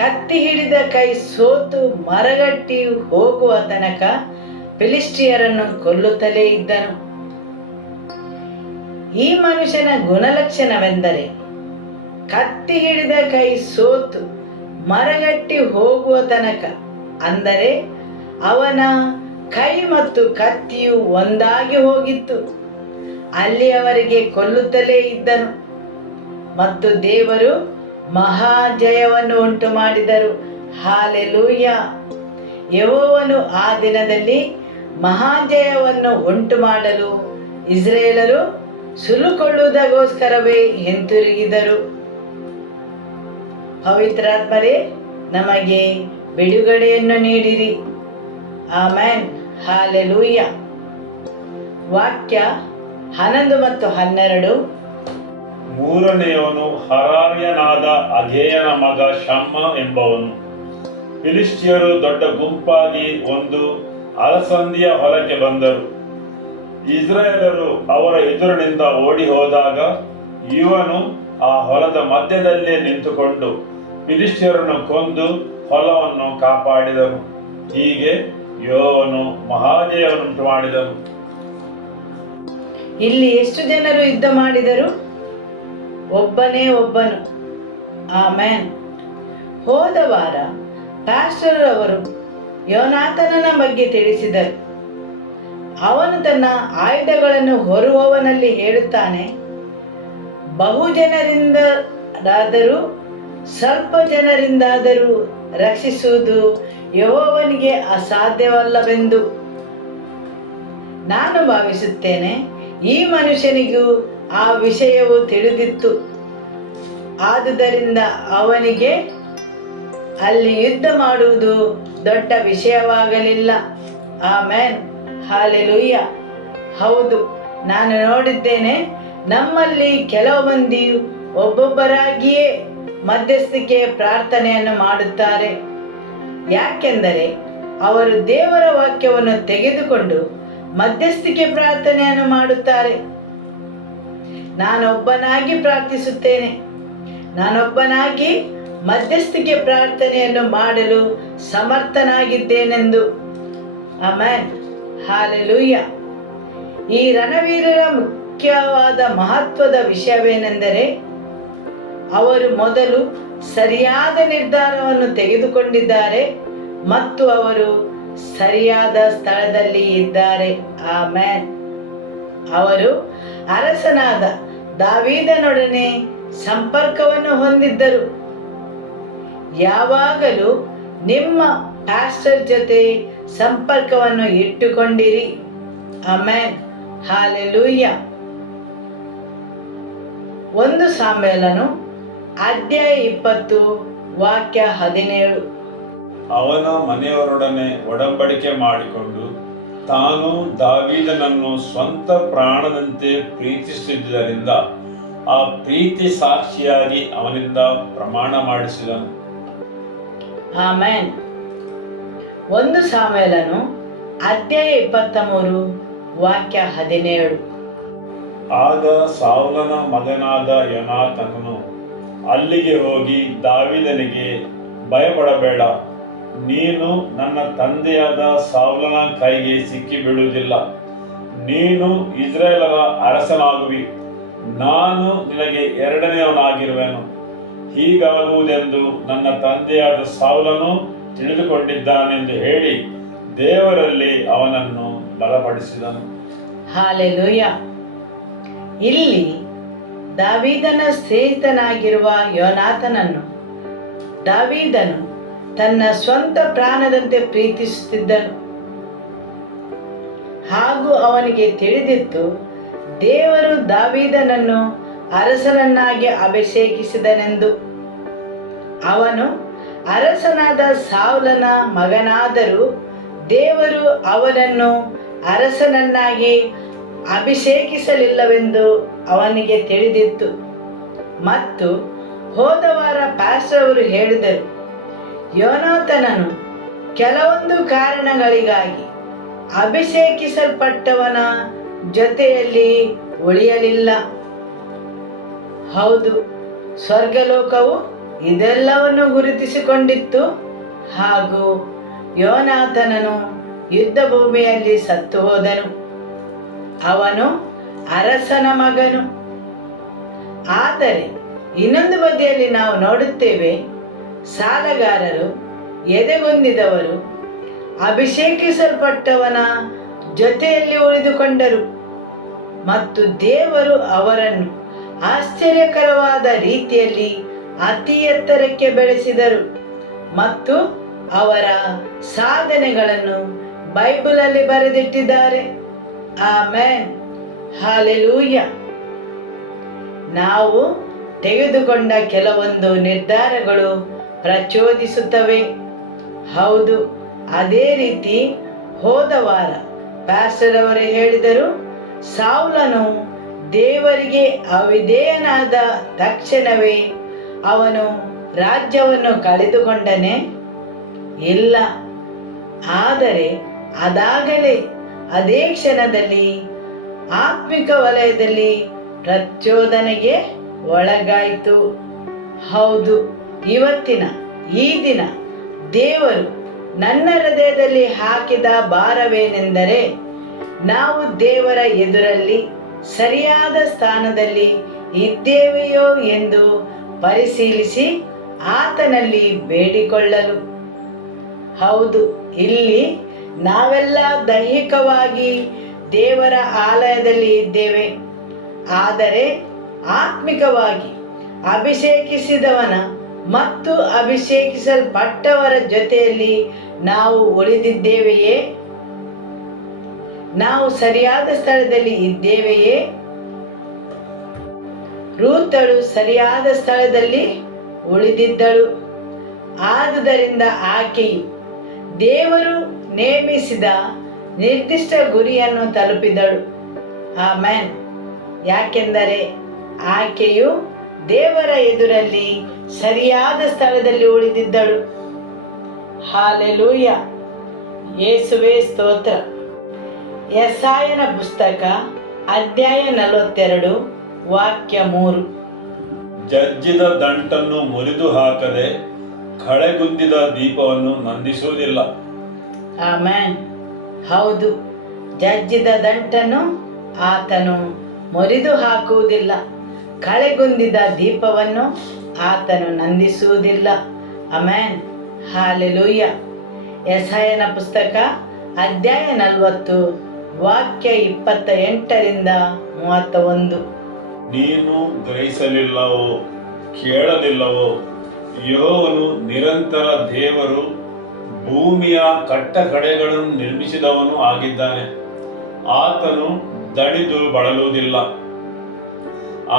ಕತ್ತಿ ಹಿಡಿದ ಕೈ ಸೋತು ಮರಗಟ್ಟಿ ಹೋಗುವ ತನಕ ಫಿಲಿಷ್ಟಿಯರನ್ನು ಕೊಲ್ಲುತ್ತಲೇ ಇದ್ದನು. ಈ ಮನುಷ್ಯನ ಗುಣಲಕ್ಷಣವೆಂದರೆ ಕತ್ತಿ ಹಿಡಿದ ಕೈ ಸೋತು ಮರಗಟ್ಟಿ ಹೋಗುವ ತನಕ, ಅಂದರೆ ಅವನ ಕೈ ಮತ್ತು ಕತ್ತಿಯು ಒಂದಾಗಿ ಹೋಗಿತ್ತು. ಅಲ್ಲಿಯವರೆಗೆ ಕೊಲ್ಲುತ್ತಲೇ ಇದ್ದನು ಮತ್ತು ದೇವರು ಮಹಾಜಯವನ್ನು ಉಂಟು ಮಾಡಿದರು. ಹಾಲೆಲೂಯ. ಯೆಹೋವನು ಆ ದಿನದಲ್ಲಿ ಮಹಾಜಯವನ್ನು ಉಂಟು ಮಾಡಲು ಇಸ್ರಾಯೇಲರು ಸುಲುಕೊಳ್ಳುವುದಕ್ಕೋಸ್ಕರವೇ ಹಿಂತಿರುಗಿದರು. ಪವಿತ್ರಾತ್ಮರೇ, ನಮಗೆ ಬಿಡುಗಡೆಯನ್ನು ನೀಡಿರಿ. ಆಮೆನ್. ಹಾಲೆಲೂಯ. ವಾಕ್ಯ 11 ಮತ್ತು 12. ಮೂರನೆಯವನು ಹರಾರ್ಯನಾದ ಅಗೇಯನ ಮಗ ಶಮ್ಮ ಎಂಬವನು. ಫಿಲಿಷ್ಟಿಯರು ದೊಡ್ಡ ಗುಂಪಾಗಿ ಒಂದು ಅಲಸಂದಿಯ ಹೊಲಕ್ಕೆ ಬಂದರು. ಇಸ್ರಾಯೇಲರು ಅವರ ಎದುರಿನಿಂದ ಓಡಿ ಹೋದಾಗ ಇವನು ಆ ಹೊಲದ ಮಧ್ಯದಲ್ಲೇ ನಿಂತುಕೊಂಡು ಫಿಲಿಷ್ಟಿಯರನ್ನು ಕೊಂದು ಹೊಲವನ್ನು ಕಾಪಾಡಿದನು. ಹೀಗೆ ಯೆಹೋವನು ಮಹಾಜಯವನ್ನುಂಟು ಮಾಡಿದನು. ಇಲ್ಲಿ ಎಷ್ಟು ಜನರು ಯುದ್ಧ ಮಾಡಿದರು? ಒಬ್ಬನೇ ಒಬ್ಬನು. ಆಮೆನ್. ಹೋದ ವಾರ ಪ್ಯಾಸ್ಟರ್ ಅವರು ಯೋನಾಥನನ ಬಗ್ಗೆ ತಿಳಿಸಿದರು. ಅವನು ತನ್ನ ಆಯುಧಗಳನ್ನು ಹೊರುವವನಲ್ಲಿ ಹೇಳುತ್ತಾನೆ, ಬಹು ಜನರಿಂದಾದರೂ ಸ್ವಲ್ಪ ಜನರಿಂದಾದರೂ ರಕ್ಷಿಸುವುದು ಯೆಹೋವನಿಗೆ ಅಸಾಧ್ಯವಲ್ಲವೆಂದು ನಾನು ಭಾವಿಸುತ್ತೇನೆ. ಈ ಮನುಷ್ಯನಿಗೂ ಆ ವಿಷಯವು ತಿಳಿದಿತ್ತು. ಆದುದರಿಂದ ಅವನಿಗೆ ಅಲ್ಲಿ ಯುದ್ಧ ಮಾಡುವುದು ದೊಡ್ಡ ವಿಷಯವಾಗಲಿಲ್ಲ. ಆಮೆನ್. ಹಾಲೆಲೂಯ. ಹೌದು, ನಾನು ನೋಡಿದ್ದೇನೆ. ನಮ್ಮಲ್ಲಿ ಕೆಲವು ಮಂದಿ ಒಬ್ಬೊಬ್ಬರಾಗಿಯೇ ಮಧ್ಯಸ್ಥಿಕೆ ಪ್ರಾರ್ಥನೆಯನ್ನು ಮಾಡುತ್ತಾರೆ. ಯಾಕೆಂದರೆ ಅವರು ದೇವರ ವಾಕ್ಯವನ್ನು ತೆಗೆದುಕೊಂಡು ಮಧ್ಯಸ್ಥಿಕೆ ಪ್ರಾರ್ಥನೆಯನ್ನು ಮಾಡುತ್ತಾರೆ. ನಾನೊಬ್ಬನಾಗಿ ಪ್ರಾರ್ಥಿಸುತ್ತೇನೆ, ನಾನೊಬ್ಬನಾಗಿ ಮಧ್ಯಸ್ಥಿಕೆ ಪ್ರಾರ್ಥನೆಯನ್ನು ಮಾಡಲು ಸಮರ್ಥನಾಗಿದ್ದೇನೆಂದು. Amen, hallelujah. ಈ ರಣವೀರರ ಮುಖ್ಯವಾದ ಮಹತ್ವದ ವಿಷಯವೇನೆಂದರೆ, ಅವರು ಮೊದಲು ಸರಿಯಾದ ನಿರ್ಧಾರವನ್ನು ತೆಗೆದುಕೊಂಡಿದ್ದಾರೆ ಮತ್ತು ಅವರು ಸರಿಯಾದ ಸ್ಥಳದಲ್ಲಿ ಇದ್ದಾರೆ. ಆಮೆನ್. ಅವರು ಅರಸನಾದ ದಾವೀದನೊಡನೆ ಸಂಪರ್ಕವನ್ನು ಹೊಂದಿದ್ದರು. ಯಾವಾಗಲೂ ನಿಮ್ಮ ಪ್ಯಾಸ್ಟರ್ ಜೊತೆ ಸಂಪರ್ಕವನ್ನು ಇಟ್ಟುಕೊಂಡಿರಿ. Amen, hallelujah. 1 ಸಾಮ್ಯೇಲನು ಅಧ್ಯಾಯ 20 ವಾಕ್ಯ 17. ಅವನ ಮನೆಯವರೊಡನೆ ಒಡಂಬಡಿಕೆ ಮಾಡಿಕೊಂಡು ತಾನು ದಾವೀದನನ್ನು ಸ್ವಂತ ಪ್ರಾಣದಂತೆ ಪ್ರೀತಿಸುತ್ತಿದ್ದರಿಂದ ಆ ಪ್ರೀತಿ ಸಾಕ್ಷಿಯಾಗಿ ಅವನಿಂದ ಪ್ರಮಾಣ ಮಾಡಿಸಿದನು. ಆಮೆನ್. 1 ಸಾಮ್ಯೇಲನು ಅಧ್ಯಾಯ 23 ವಾಕ್ಯ 17. ಆಗ ಸೌಲನ ಮಗನಾದ ಯೋನಾತನನು ಅಲ್ಲಿಗೆ ಹೋಗಿ ದಾವೀದನಿಗೆ, ಭಯಪಡಬೇಡ, ನೀನು ನನ್ನ ತಂದೆಯಾದ ಸೌಲನ ಕೈಗೆ ಸಿಕ್ಕಿ ಬೀಳುವುದಿಲ್ಲ, ನೀನು ಇಸ್ರಾಯೇಲರ ಅರಸನಾಗುವಿ, ನಾನು ನಿನಗೆ ಎರಡನೆಯವನಾಗಿರುವೆನು. ಹೀಗಾಗುವುದೆಂದು ನನ್ನ ತಂದೆಯಾದ ಸೌಲನು ತಿಳಿದುಕೊಂಡಿದ್ದಾನೆಂದು ಹೇಳಿ ದೇವರಲ್ಲಿ ಅವನನ್ನು ಬಲಪಡಿಸಿದನು. ಹಾಲೆಲೂಯ. ಇಲ್ಲಿ ದಾವೀದನ ಸ್ನೇಹಿತನಾಗಿರುವ ಯೋನಾತನನ್ನು ದಾವೀದನು ತನ್ನ ಸ್ವಂತ ಪ್ರಾಣದಂತೆ ಪ್ರೀತಿಸುತ್ತಿದ್ದನು. ಹಾಗೂ ಅವನಿಗೆ ತಿಳಿದಿತ್ತು, ದೇವರು ದಾವೀದನನ್ನು ಅರಸನನ್ನಾಗಿ ಅಭಿಷೇಕಿಸಿದನೆಂದು. ಅವನು ಅರಸನಾದ ಸೌಲನ ಮಗನಾದರೂ ದೇವರು ಅವನನ್ನು ಅರಸನನ್ನಾಗಿ ಅಭಿಷೇಕಿಸಲಿಲ್ಲವೆಂದು ಅವನಿಗೆ ತಿಳಿದಿತ್ತು. ಮತ್ತು ಹೋದ ವಾರ ಪಾಸ್ಟರ್ ಅವರು ಹೇಳಿದರು, ಯೋನಾತನನು ಕೆಲವೊಂದು ಕಾರಣಗಳಿಗಾಗಿ ಅಭಿಷೇಕಿಸಲ್ಪಟ್ಟವನ ಜೊತೆಯಲ್ಲಿ ಉಳಿಯಲಿಲ್ಲ. ಹೌದು, ಸ್ವರ್ಗಲೋಕವು ಇದೆಲ್ಲವನ್ನು ಗುರುತಿಸಿಕೊಂಡಿತ್ತು. ಹಾಗೂ ಯೋನಾತನನು ಯುದ್ಧ ಭೂಮಿಯಲ್ಲಿ ಸತ್ತು ಹೋದನು. ಅವನು ಅರಸನ ಮಗನು. ಆದರೆ ಇನ್ನೊಂದು ಬದಿಯಲ್ಲಿ ನಾವು ನೋಡುತ್ತೇವೆ, ಸಾಲಗಾರರು, ಎದೆಗುಂದಿದವರು ಅಭಿಷೇಕಿಸಲ್ಪಟ್ಟವನ ಜೊತೆಯಲ್ಲಿ ಉಳಿದುಕೊಂಡರು ಮತ್ತು ದೇವರು ಅವರನ್ನು ಆಶ್ಚರ್ಯಕರವಾದ ರೀತಿಯಲ್ಲಿ ಅತಿ ಎತ್ತರಕ್ಕೆ ಬೆಳೆಸಿದರು ಮತ್ತು ಅವರ ಸಾಧನೆಗಳನ್ನು ಬೈಬಲಲ್ಲಿ ಬರೆದಿಟ್ಟಿದ್ದಾರೆ. Amen, hallelujah. ನಾವು ತೆಗೆದುಕೊಂಡ ಕೆಲವೊಂದು ನಿರ್ಧಾರಗಳು ಪ್ರಚೋದಿಸುತ್ತವೆ. ಹೌದು, ಅದೇ ರೀತಿ ಹೋದ ವಾರ ಪಾಸ್ಟರ್ ಅವರು ಹೇಳಿದರು, ಸೌಲನು ದೇವರಿಗೆ ಅವಿಧೇಯನಾದ ತಕ್ಷಣವೇ ಅವನು ರಾಜ್ಯವನ್ನು ಕಳೆದುಕೊಂಡನೆ? ಇಲ್ಲ. ಆದರೆ ಅದಾಗಲೇ ಅದೇ ಕ್ಷಣದಲ್ಲಿ ಆತ್ಮಿಕ ವಲಯದಲ್ಲಿ ಪ್ರಚೋದನೆಗೆ ಒಳಗಾಯಿತು. ಹೌದು, ಇವತ್ತಿನ ಈ ದಿನ ದೇವರು ನನ್ನ ಹೃದಯದಲ್ಲಿ ಹಾಕಿದ ಭಾರವೇನೆಂದರೆ, ನಾವು ದೇವರ ಎದುರಲ್ಲಿ ಸರಿಯಾದ ಸ್ಥಾನದಲ್ಲಿ ಇದ್ದೇವೆಯೋ ಎಂದು ಪರಿಶೀಲಿಸಿ ಆತನಲ್ಲಿ ಬೇಡಿಕೊಳ್ಳಲು. ಹೌದು, ಇಲ್ಲಿ ನಾವೆಲ್ಲ ದೈಹಿಕವಾಗಿ ದೇವರ ಆಲಯದಲ್ಲಿ ಇದ್ದೇವೆ, ಆದರೆ ಆತ್ಮಿಕವಾಗಿ ಅಭಿಷೇಕಿಸಿದವನ ಮತ್ತು ಅಭಿಷೇಕಿಸಲ್ಪಟ್ಟವರ ಜೊತೆಯಲ್ಲಿ ನಾವು ಉಳಿದಿದ್ದೇವೆಯೇ? ನಾವು ಸರಿಯಾದ ಸ್ಥಳದಲ್ಲಿ ಇದ್ದೇವೆಯೇ? ರೂತಳು ಸರಿಯಾದ ಸ್ಥಳದಲ್ಲಿ ಉಳಿದಿದ್ದಳು. ಆದುದರಿಂದ ಆಕೆಯು ದೇವರು ನೇಮಿಸಿದ ನಿರ್ದಿಷ್ಟ ಗುರಿಯನ್ನು ತಲುಪಿದಳು. ಆಮೆನ್. ಯಾಕೆಂದರೆ ಆಕೆಯು ದೇವರ ಎದುರಲ್ಲಿ ಸರಿಯಾದ ಸ್ಥಳದಲ್ಲಿ ಉಳಿದಿದ್ದಳು. ಹಾಲೆಲೂಯ. ಯೇಸುವೇ ಸ್ತೋತ್ರ. ಯೆಶಾಯನ ಪುಸ್ತಕ ಅಧ್ಯಾಯ 42 ವಾಕ್ಯ 3. ಜಜ್ಜಿದ ದಂಟನ್ನು ಮುರಿದು ಹಾಕದೆ ಕಳೆಗುಂದಿದ ದೀಪವನ್ನು ನಂದಿಸುವುದಿಲ್ಲ. ಆಮೆನ್. ಹೌದು, ಜಜ್ಜಿದ ದಂಟನ್ನು ಆತನು ಮುರಿದು ಹಾಕುವುದಿಲ್ಲ, ಕಳೆಗುಂದಿದ ದೀಪವನ್ನು ಆತನು ನಂದಿಸುವುದಿಲ್ಲ. ಆಮೆನ್. ಹಾಲೆಲೂಯ. ಯೆಶಾಯನ ಪುಸ್ತಕ ಅಧ್ಯಾಯ 40 ವಾಕ್ಯ 28ರಿಂದ 31. ನೀನು ಗ್ರಹಿಸಲಿಲ್ಲವೋ, ಕೇಳಲಿಲ್ಲವೋ? ಯೆಹೋವನು ನಿರಂತರ ದೇವರು, ಭೂಮಿಯ ಕಟ್ಟಕಡೆಗಳನ್ನು ನಿರ್ಮಿಸಿದವನು ಆಗಿದ್ದಾನೆ. ಆತನು ದಣಿದು ಬಳಲುವುದಿಲ್ಲ.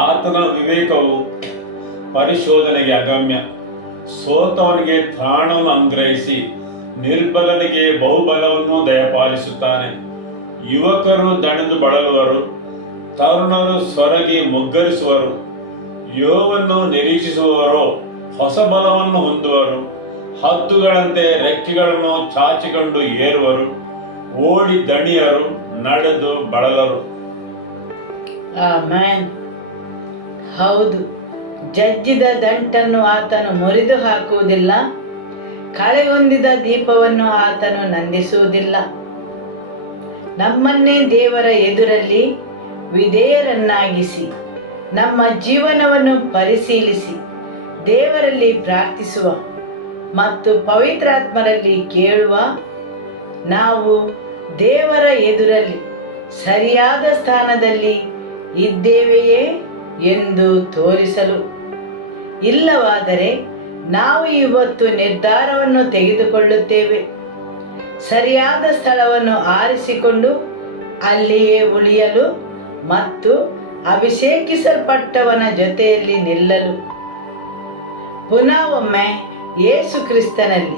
ಆತನ ವಿವೇಕವು ಪರಿಶೋಧನೆಗೆ ಅಗಮ್ಯ. ಸೋತವನಿಗೆ ತ್ರಾಣವನ್ನು ಅನುಗ್ರಹಿಸಿ ನಿರ್ಬಲನಿಗೆ ಬಹುಬಲವನ್ನು ದಯಪಾಲಿಸುತ್ತಾನೆ. ಯುವಕರು ದಣಿದು ಬಳಲುವರು, ತರುಣರು ಸೊರಗಿ ಮುಗ್ಗರಿಸುವರು. ಯೆಹೋವನನ್ನು ನಿರೀಕ್ಷಿಸುವವರು ಹೊಸ ಬಲವನ್ನು ಹೊಂದುವರು. ಹದ್ದುಗಳಂತೆ ರೆಕ್ಕೆಗಳನ್ನು ಚಾಚಿಕೊಂಡು ಏರುವರು. ಓಡಿ ದಣಿಯರು, ನಡೆದು ಬಳಲರು. ಆಮೆನ್. ಹೌದು, ಜಜ್ಜಿದ ದಂಟನ್ನು ಆತನು ಮುರಿದು ಹಾಕುವುದಿಲ್ಲ, ಕಳೆಗುಂದಿದ ದೀಪವನ್ನು ಆತನು ನಂದಿಸುವುದಿಲ್ಲ. ನಮ್ಮನ್ನೇ ದೇವರ ಎದುರಲ್ಲಿ ವಿಧೇಯರನ್ನಾಗಿಸಿ, ನಮ್ಮ ಜೀವನವನ್ನು ಪರಿಶೀಲಿಸಿ, ದೇವರಲ್ಲಿ ಪ್ರಾರ್ಥಿಸುವ ಮತ್ತು ಪವಿತ್ರಾತ್ಮರಲ್ಲಿ ಕೇಳುವ ನಾವು ದೇವರ ಎದುರಲ್ಲಿ ಸರಿಯಾದ ಸ್ಥಾನದಲ್ಲಿ ಇದ್ದೇವೆಯೇ ಎಂದು ತೋರಿಸಲು. ಇಲ್ಲವಾದರೆ ನಾವು ಇವತ್ತು ನಿರ್ಧಾರವನ್ನು ತೆಗೆದುಕೊಳ್ಳುತ್ತೇವೆ. ಸರಿಯಾದ ಸ್ಥಳವನ್ನು ಆರಿಸಿಕೊಂಡು ಅಲ್ಲಿಯೇ ಉಳಿಯಲು ಮತ್ತು ಅಭಿಷೇಕಿಸಲ್ಪಟ್ಟವನ ಜೊತೆಯಲ್ಲಿ ನಿಲ್ಲಲು. ಪುನಃ ಒಮ್ಮೆ ಯೇಸು ಕ್ರಿಸ್ತನಲ್ಲಿ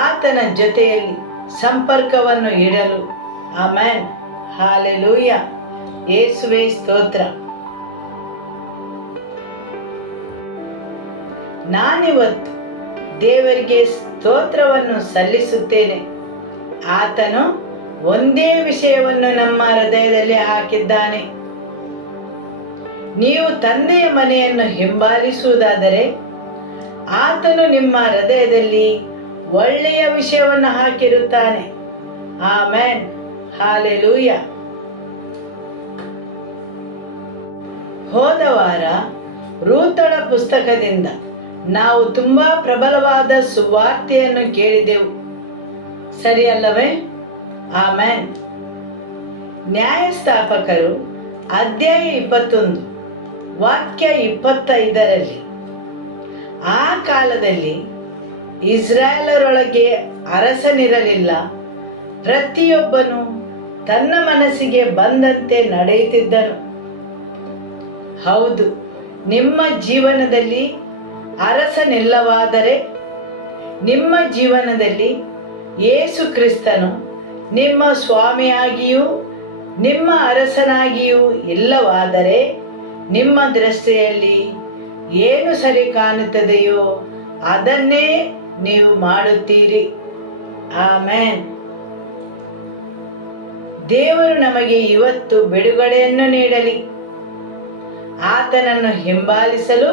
ಆತನ ಜೊತೆಯಲ್ಲಿ ಸಂಪರ್ಕವನ್ನು ಇಡಲು. ಆಮೆನ್. ಹಾಲೆಲೂಯ. ಯೇಸುವೇ ಸ್ತೋತ್ರ. ನಾನಿವತ್ತು ದೇವರಿಗೆ ಸ್ತೋತ್ರವನ್ನು ಸಲ್ಲಿಸುತ್ತೇನೆ. ಆತನು ಒಂದೇ ವಿಷಯವನ್ನು ನಮ್ಮ ಹೃದಯದಲ್ಲಿ ಹಾಕಿದ್ದಾನೆ. ನೀವು ತಂದೆಯ ಮನೆಯನ್ನು ಹಿಂಬಾಲಿಸುವುದಾದರೆ ಆತನು ನಿಮ್ಮ ಹೃದಯದಲ್ಲಿ ಒಳ್ಳೆಯ ವಿಷಯವನ್ನು ಹಾಕಿರುತ್ತಾನೆ. ಆಮೆನ್. ಹಾಲೆಲೂಯ. ಹೋದ ವಾರ ರೂತಳ ಪುಸ್ತಕದಿಂದ ನಾವು ತುಂಬಾ ಪ್ರಬಲವಾದ ಸುವಾರ್ತೆಯನ್ನು ಕೇಳಿದೆವು, ಸರಿಯಲ್ಲವೇ? ಆಮೆನ್. ನ್ಯಾಯಸ್ಥಾಪಕರು ಅಧ್ಯಾಯ 21 ವಾಕ್ಯ 25ರಲ್ಲಿ ಆ ಕಾಲದಲ್ಲಿ ಇಸ್ರಾಯೇಲರೊಳಗೆ ಅರಸನಿರಲಿಲ್ಲ, ಪ್ರತಿಯೊಬ್ಬನು ತನ್ನ ಮನಸ್ಸಿಗೆ ಬಂದಂತೆ ನಡೆಯುತ್ತಿದ್ದನು. ಹೌದು, ನಿಮ್ಮ ಜೀವನದಲ್ಲಿ ಅರಸನಿಲ್ಲವಾದರೆ, ನಿಮ್ಮ ಜೀವನದಲ್ಲಿ ಯೇಸು ಕ್ರಿಸ್ತನು ನಿಮ್ಮ ಸ್ವಾಮಿಯಾಗಿಯೂ ನಿಮ್ಮ ಅರಸನಾಗಿಯೂ ಇಲ್ಲವಾದರೆ, ನಿಮ್ಮ ದೃಷ್ಟಿಯಲ್ಲಿ ಏನು ಸರಿ ಕಾಣುತ್ತದೆಯೋ ಅದನ್ನೇ ನೀವು ಮಾಡುತ್ತೀರಿ. ಆಮೆನ್. ದೇವರು ನಮಗೆ ಇವತ್ತು ಬಿಡುಗಡೆಯನ್ನು ನೀಡಲಿ, ಆತನನ್ನು ಹಿಂಬಾಲಿಸಲು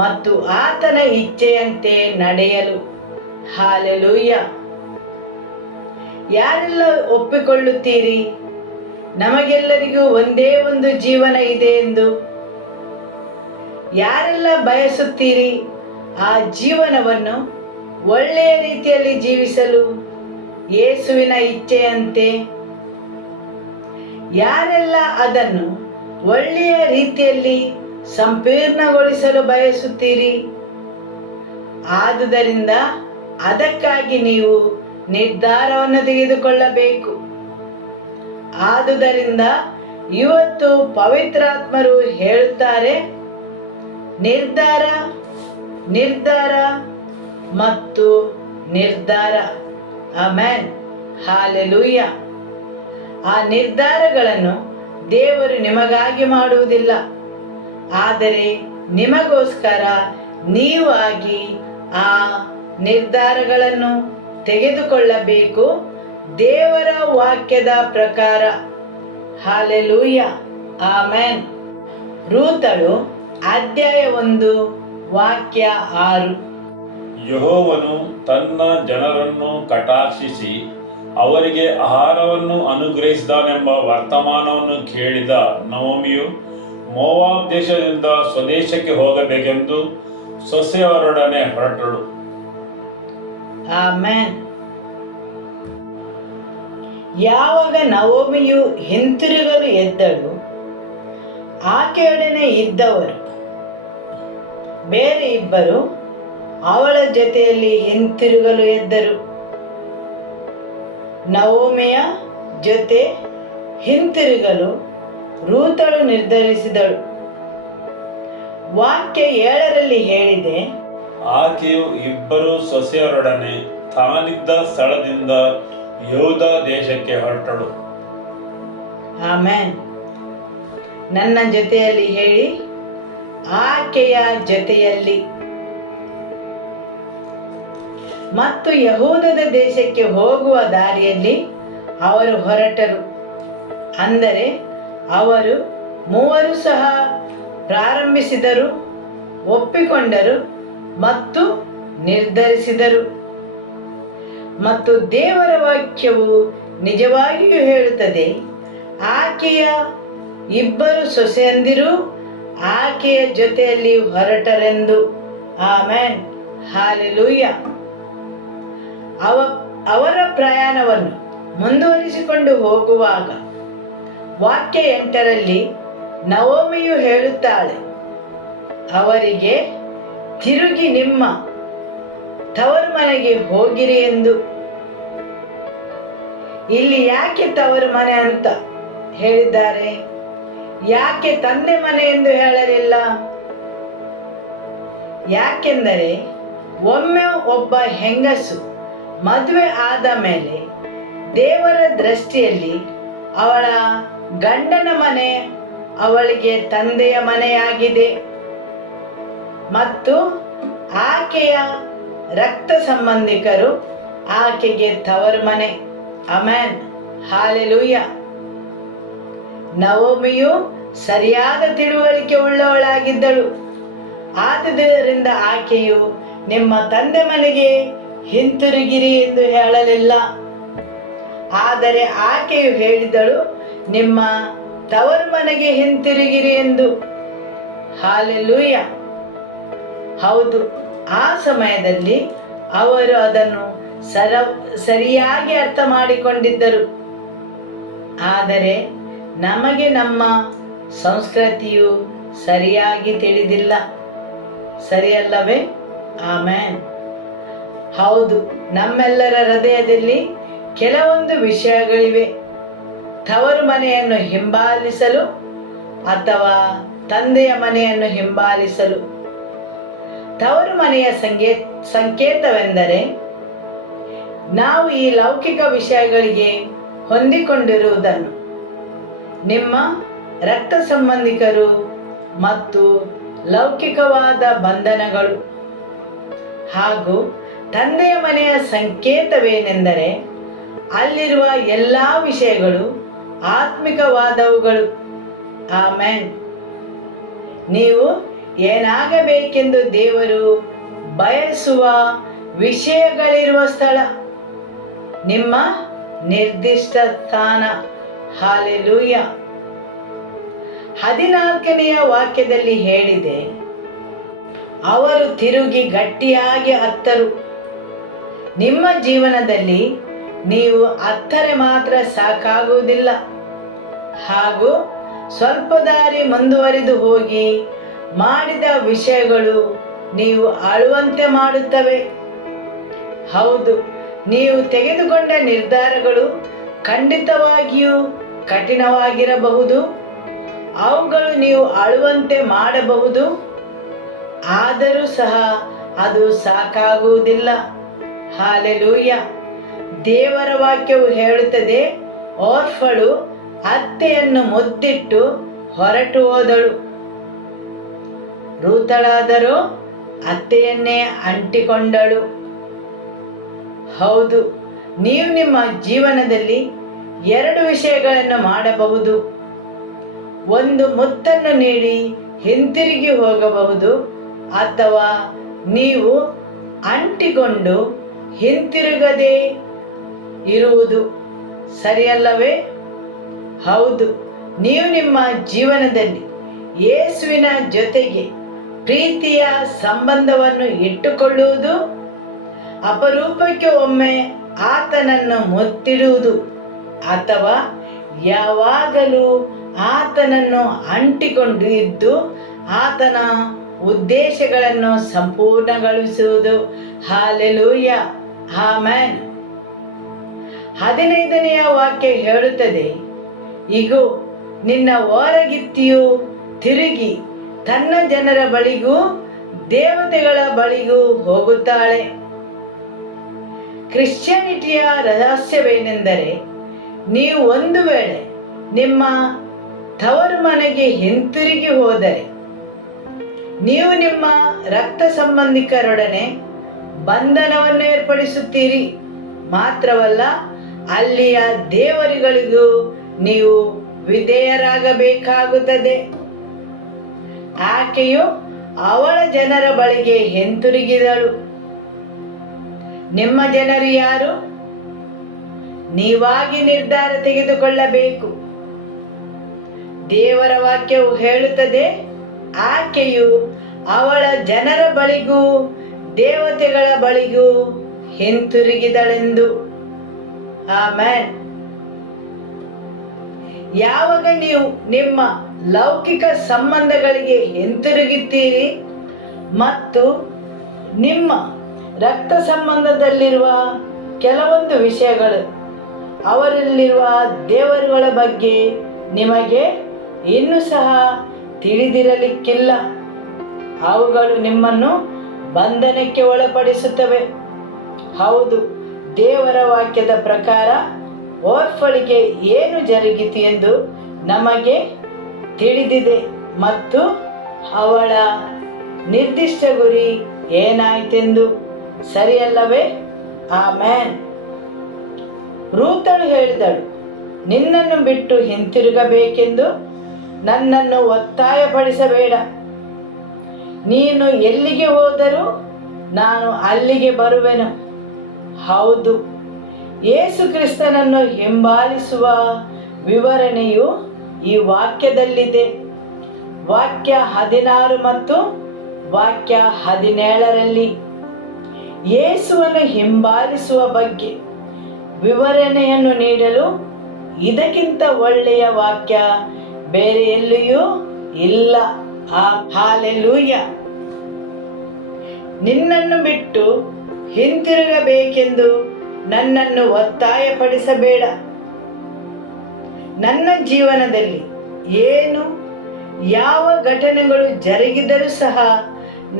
ಮತ್ತು ಆತನ ಇಚ್ಛೆಯಂತೆ ನಡೆಯಲು. ಹಾಲೆಲೂಯ. ಯಾರೆಲ್ಲ ಒಪ್ಪಿಕೊಳ್ಳುತ್ತೀರಿ ನಮಗೆಲ್ಲರಿಗೂ ಒಂದೇ ಒಂದು ಜೀವನ ಇದೆ ಎಂದು? ಯಾರೆಲ್ಲ ಬಯಸುತ್ತೀರಿ ಆ ಜೀವನವನ್ನು ಒಳ್ಳೆಯ ರೀತಿಯಲ್ಲಿ ಜೀವಿಸಲು ಯೇಸುವಿನ ಇಚ್ಛೆಯಂತೆ? ಯಾರೆಲ್ಲ ಅದನ್ನು ಒಳ್ಳೆಯ ರೀತಿಯಲ್ಲಿ ಸಂಪೂರ್ಣಗೊಳಿಸಲು ಬಯಸುತ್ತೀರಿ? ಆದುದರಿಂದ ಅದಕ್ಕಾಗಿ ನೀವು ನಿರ್ಧಾರವನ್ನು ತೆಗೆದುಕೊಳ್ಳಬೇಕು. ಆದುದರಿಂದ ಇವತ್ತು ಪವಿತ್ರಾತ್ಮರು ಹೇಳುತ್ತಾರೆ, ನಿರ್ಧಾರ, ನಿರ್ಧಾರ ಮತ್ತು ನಿರ್ಧಾರ. ಆಮೆನ್. ಹಾಲೆಲೂಯ. ಆ ನಿರ್ಧಾರಗಳನ್ನು ದೇವರು ನಿಮಗಾಗಿ ಮಾಡುವುದಿಲ್ಲ, ಆದರೆ ನಿಮಗೋಸ್ಕರ ನೀವಾಗಿ ಆ ನಿರ್ಧಾರಗಳನ್ನು ತೆಗೆದುಕೊಳ್ಳಬೇಕು ದೇವರ ವಾಕ್ಯದ ಪ್ರಕಾರ. Hallelujah, amen. ರೂತಳು ಅಧ್ಯಾಯ 1 ವಾಕ್ಯ 6. ಯೆಹೋವನು ತನ್ನ ಜನರನ್ನು ಕಟಾಕ್ಷಿಸಿ ಅವರಿಗೆ ಆಹಾರವನ್ನು ಅನುಗ್ರಹಿಸಿದನೆಂಬ ವರ್ತಮಾನವನ್ನು ಕೇಳಿದ ನವೋಮಿಯು ಮೋವಾಬ್ ದೇಶದಿಂದ ಸ್ವದೇಶಕ್ಕೆ ಹೋಗಬೇಕೆಂದು ಸೊಸೆಯವರೊಡನೆ ಹೊರಟಳು. ಆಮೆನ್. ಯಾವಾಗ ನವೋಮಿಯು ಹಿಂತಿರುಗಲು ಎದ್ದಳು, ಆಕೆಯೊಡನೆ ಇದ್ದವರು ಬೇರೆ ಇಬ್ಬರು ಅವಳ ಜೊತೆಯಲ್ಲಿ ಹಿಂತಿರುಗಲು ಎದ್ದರು. ನವೋಮಿಯ ಜೊತೆ ಹಿಂತಿರುಗಲು ರೂತಳು ನಿರ್ಧರಿಸಿದಳು. ವಾಕ್ಯ 7ರಲ್ಲಿ ಹೇಳಿದೆ, ಆಕೆಯು ಇಬ್ಬರು ಸೊಸೆಯರೊಡನೆ ತಾನಿದ್ದ ಸ್ಥಳದಿಂದ ಯೆಹೂದ ದೇಶಕ್ಕೆ ಹೊರಟಳು. ಆಮೆನ್. ನನ್ನ ಜೊತೆಯಲ್ಲಿ ಹೇಳಿ, ಆಕೆಯ ಜೊತೆಯಲ್ಲಿ. ಮತ್ತು ಯಹೂದದ ದೇಶಕ್ಕೆ ಹೋಗುವ ದಾರಿಯಲ್ಲಿ ಅವರು ಹೊರಟರು. ಅಂದರೆ ಅವರು ಮೂವರು ಸಹ ಪ್ರಾರಂಭಿಸಿದರು, ಒಪ್ಪಿಕೊಂಡರು ಮತ್ತು ನಿರ್ಧರಿಸಿದರು. ಮತ್ತು ದೇವರ ವಾಕ್ಯವು ನಿಜವಾಗಿಯೂ ಹೇಳುತ್ತದೆ, ಆಕೆಯ ಇಬ್ಬರು ಸೊಸೆಯಂದಿರು ಆಕೆಯ ಜೊತೆಯಲ್ಲಿ ಹೊರಟರೆಂದು. Amen, hallelujah. ಅವರ ಪ್ರಯಾಣವನ್ನು ಮುಂದುವರಿಸಿಕೊಂಡು ಹೋಗುವಾಗ ವಾಕ್ಯ 8ರಲ್ಲಿ ನವೋಮಿಯು ಹೇಳುತ್ತಾಳೆ, ಅವರಿಗೆ ತಿರುಗಿ ನಿಮ್ಮ ತವರು ಮನೆಗೆ ಹೋಗಿರಿ ಎಂದು. ಇಲ್ಲಿ ಯಾಕೆ ತವರು ಮನೆ ಅಂತ ಹೇಳಿದ್ದಾರೆ? ಯಾಕೆ ತಂದೆ ಮನೆ ಎಂದು ಹೇಳಲಿಲ್ಲ? ಯಾಕೆಂದರೆ ಒಮ್ಮೆ ಒಬ್ಬ ಹೆಂಗಸು ಮದುವೆ ಆದ ಮೇಲೆ ದೇವರ ದೃಷ್ಟಿಯಲ್ಲಿ ಅವಳ ಗಂಡನ ಮನೆ ಅವಳಿಗೆ ತಂದೆಯ ಮನೆಯಾಗಿದೆ ಮತ್ತು ಆಕೆಯ ರಕ್ತ ಸಂಬಂಧಿಕರು ಆಕೆಗೆ ತವರು ಮನೆ. Amen, hallelujah. ನವೋಮಿಯು ಸರಿಯಾದ ತಿಳುವಳಿಕೆ ಉಳ್ಳವಳಾಗಿದ್ದಳು. ಆದುದರಿಂದ ಆಕೆಯು ನಿಮ್ಮ ತಂದೆ ಮನೆಗೆ ಹಿಂತಿರುಗಿರಿ ಎಂದು ಹೇಳಲಿಲ್ಲ. ಆದರೆ ಆಕೆಯು ಹೇಳಿದಳು, ನಿಮ್ಮ ತವರು ಮನೆಗೆ ಹಿಂತಿರುಗಿರಿ ಎಂದು. ಹಾಲೆಲೂಯ. ಹೌದು, ಆ ಸಮಯದಲ್ಲಿ ಅವರು ಅದನ್ನು ಸರಿಯಾಗಿ ಅರ್ಥ ಮಾಡಿಕೊಂಡಿದ್ದರು. ಆದರೆ ನಮಗೆ ನಮ್ಮ ಸಂಸ್ಕೃತಿಯು ಸರಿಯಾಗಿ ತಿಳಿದಿಲ್ಲ, ಸರಿಯಲ್ಲವೇ? ಆಮೆನ್. ಹೌದು, ನಮ್ಮೆಲ್ಲರ ಹೃದಯದಲ್ಲಿ ಕೆಲವೊಂದು ವಿಷಯಗಳಿವೆ. ತವರು ಮನೆಯನ್ನು ಹಿಂಬಾಲಿಸಲು ಅಥವಾ ತಂದೆಯ ಮನೆಯನ್ನು ಹಿಂಬಾಲಿಸಲು. ತವರು ಮನೆಯ ಸಂಕೇತವೆಂದರೆ ನಾವು ಈ ಲೌಕಿಕ ವಿಷಯಗಳಿಗೆ ಹೊಂದಿಕೊಂಡಿರುವುದನ್ನು, ನಿಮ್ಮ ರಕ್ತ ಸಂಬಂಧಿಕರು ಮತ್ತು ಲೌಕಿಕವಾದ ಬಂಧನಗಳು. ಹಾಗೂ ತಂದೆಯ ಮನೆಯ ಸಂಕೇತವೇನೆಂದರೆ ಅಲ್ಲಿರುವ ಎಲ್ಲ ವಿಷಯಗಳು ಆತ್ಮಿಕವಾದವುಗಳು. ಆಮೆನ್. ನೀವು ಏನಾಗಬೇಕೆಂದು ದೇವರು ಬಯಸುವ ವಿಷಯಗಳಿರುವ ಸ್ಥಳ, ನಿಮ್ಮ ನಿರ್ದಿಷ್ಟ ಸ್ಥಾನ. ಹಾಲೆಲೂಯ. 14ನೆಯ ವಾಕ್ಯದಲ್ಲಿ ಹೇಳಿದೆ, ಅವರು ತಿರುಗಿ ಗಟ್ಟಿಯಾಗಿ ಅತ್ತರು. ನಿಮ್ಮ ಜೀವನದಲ್ಲಿ ನೀವು ಅತ್ತರೆ ಮಾತ್ರ ಸಾಕಾಗುವುದಿಲ್ಲ, ಹಾಗೂ ಸ್ವಲ್ಪ ದಾರಿ ಮುಂದುವರಿದು ಹೋಗಿ ಮಾಡಿದ ವಿಷಯಗಳು ನೀವು ಅಳುವಂತೆ ಮಾಡುತ್ತವೆ. ಹೌದು, ನೀವು ತೆಗೆದುಕೊಂಡ ನಿರ್ಧಾರಗಳು ಖಂಡಿತವಾಗಿಯೂ ಕಠಿಣವಾಗಿರಬಹುದು. ಅವುಗಳು ನೀವು ಅಳುವಂತೆ ಮಾಡಬಹುದು. ಆದರೂ ಸಹ ಅದು ಸಾಕಾಗುವುದಿಲ್ಲ. ಹಾಲೆಲೂಯ. ದೇವರ ವಾಕ್ಯವು ಹೇಳುತ್ತದೆ, ಓರ್ಫಳು ಅತ್ತೆಯನ್ನು ಮುದ್ದಿಟ್ಟು ಹೊರಟು ಹೋದಳು. ರೂತಳಾದರೂ ಅತ್ತೆಯನ್ನೇ ಅಂಟಿಕೊಂಡಳು. ಹೌದು, ನೀವು ನಿಮ್ಮ ಜೀವನದಲ್ಲಿ 2 ವಿಷಯಗಳನ್ನು ಮಾಡಬಹುದು. ಒಂದು ಮುತ್ತನ್ನು ನೀಡಿ ಹಿಂತಿರುಗಿ ಹೋಗಬಹುದು, ಅಥವಾ ನೀವು ಅಂಟಿಕೊಂಡು ಹಿಂತಿರುಗದೇ ಇರುವುದು ಸರಿಯಲ್ಲವೇ? ಹೌದು. ನೀವು ನಿಮ್ಮ ಜೀವನದಲ್ಲಿ ಯೇಸುವಿನ ಜೊತೆಗೆ ಪ್ರೀತಿಯ ಸಂಬಂಧವನ್ನು ಇಟ್ಟುಕೊಳ್ಳುವುದು, ಅಪರೂಪಕ್ಕೆ ಒಮ್ಮೆ ಆತನನ್ನು ಮುತ್ತಿಡುವುದು, ಅಥವಾ ಯಾವಾಗಲೂ ಆತನನ್ನು ಅಂಟಿಕೊಂಡು ಇದ್ದು ಆತನ ಉದ್ದೇಶಗಳನ್ನು ಸಂಪೂರ್ಣಗೊಳಿಸುವುದು. Hallelujah, amen. 15ನೆಯ ವಾಕ್ಯ ಹೇಳುತ್ತದೆ, ಇಗೋ ನಿನ್ನ ಹೊರಗಿತ್ತಿಯು ತಿರುಗಿ ತನ್ನ ಜನರ ಬಳಿಗೂ ದೇವತೆಗಳ ಬಳಿಗೂ ಹೋಗುತ್ತಾಳೆ. ಕ್ರಿಶ್ಚಿಯಾನಿಟಿಯ ರಹಸ್ಯವೇನೆಂದರೆ, ನೀವು ಒಂದು ವೇಳೆ ನಿಮ್ಮ ತವರು ಮನೆಗೆ ಹಿಂತಿರುಗಿ ಹೋದರೆ ನೀವು ನಿಮ್ಮ ರಕ್ತ ಸಂಬಂಧಿಕರೊಡನೆ ಬಂಧನವನ್ನು ಏರ್ಪಡಿಸುತ್ತೀರಿ. ಮಾತ್ರವಲ್ಲ, ಅಲ್ಲಿಯ ದೇವರುಗಳಿಗೂ ನೀವು ವಿಧೇಯರಾಗಬೇಕಾಗುತ್ತದೆ. ಆಕೆಯು ಅವಳ ಜನರ ಬಳಿಗೆ ಹಿಂತಿರುಗಿದಳು. ನಿಮ್ಮ ಜನರು ಯಾರು? ನೀವಾಗಿ ನಿರ್ಧಾರ ತೆಗೆದುಕೊಳ್ಳಬೇಕು. ದೇವರ ವಾಕ್ಯವು ಹೇಳುತ್ತದೆ, ಆಕೆಯು ಅವಳ ಜನರ ಬಳಿಗೂ ದೇವತೆಗಳ ಬಳಿಗೂ ಹಿಂತಿರುಗಿದಳೆಂದು. ಆಮೆನ್. ಯಾವಾಗ ನೀವು ನಿಮ್ಮ ಲೌಕಿಕ ಸಂಬಂಧಗಳಿಗೆ ಹಿಂತಿರುಗುತ್ತೀರಿ ಮತ್ತು ನಿಮ್ಮ ರಕ್ತ ಸಂಬಂಧದಲ್ಲಿರುವ ಕೆಲವೊಂದು ವಿಷಯಗಳು, ಅವರಲ್ಲಿರುವ ದೇವರುಗಳ ಬಗ್ಗೆ ನಿಮಗೆ ಇನ್ನೂ ಸಹ ತಿಳಿದಿರಲಿಕ್ಕಿಲ್ಲ, ಅವುಗಳು ನಿಮ್ಮನ್ನು ಬಂಧನಕ್ಕೆ ಒಳಪಡಿಸುತ್ತವೆ. ಹೌದು, ದೇವರ ವಾಕ್ಯದ ಪ್ರಕಾರ ಓರ್ಫಳಿಗೆ ಏನು ಜರುಗಿತು ಎಂದು ನಮಗೆ ತಿಳಿದಿದೆ ಮತ್ತು ಅವಳ ನಿರ್ದಿಷ್ಟ ಗುರಿ ಏನಾಯಿತೆಂದು, ಸರಿಯಲ್ಲವೇ? ಆಮೆನ್. ರೂತಳು ಹೇಳಿದಳು, ನಿನ್ನನ್ನು ಬಿಟ್ಟು ಹಿಂತಿರುಗಬೇಕೆಂದು ನನ್ನನ್ನು ಒತ್ತಾಯಪಡಿಸಬೇಡ. ನೀನು ಎಲ್ಲಿಗೆ ಹೋದರೂ ನಾನು ಅಲ್ಲಿಗೆ ಬರುವೆನು. ಹೌದು, ಯೇಸು ಕ್ರಿಸ್ತನನ್ನು ಹಿಂಬಾಲಿಸುವ ವಿವರಣೆಯು ಈ ವಾಕ್ಯದಲ್ಲಿದೆ. ವಾಕ್ಯ 16 ಮತ್ತು ವಾಕ್ಯ 17ರಲ್ಲಿ ಯೇಸುವನ್ನು ಹಿಂಬಾಲಿಸುವ ಬಗ್ಗೆ ವಿವರಣೆಯನ್ನು ನೀಡಲು ಇದಕ್ಕಿಂತ ಒಳ್ಳೆಯ ವಾಕ್ಯ ಬೇರೆ ಎಲ್ಲಿಯೂ ಇಲ್ಲ. ಹಾಲೆಲೂಯ. ನಿನ್ನನ್ನು ಬಿಟ್ಟು ಹಿಂತಿರುಗಬೇಕೆಂದು ನನ್ನನ್ನು ಒತ್ತಾಯಪಡಿಸಬೇಡ. ನನ್ನ ಜೀವನದಲ್ಲಿ ಯಾವ ಘಟನೆಗಳು ಜರುಗಿದರೂ ಸಹ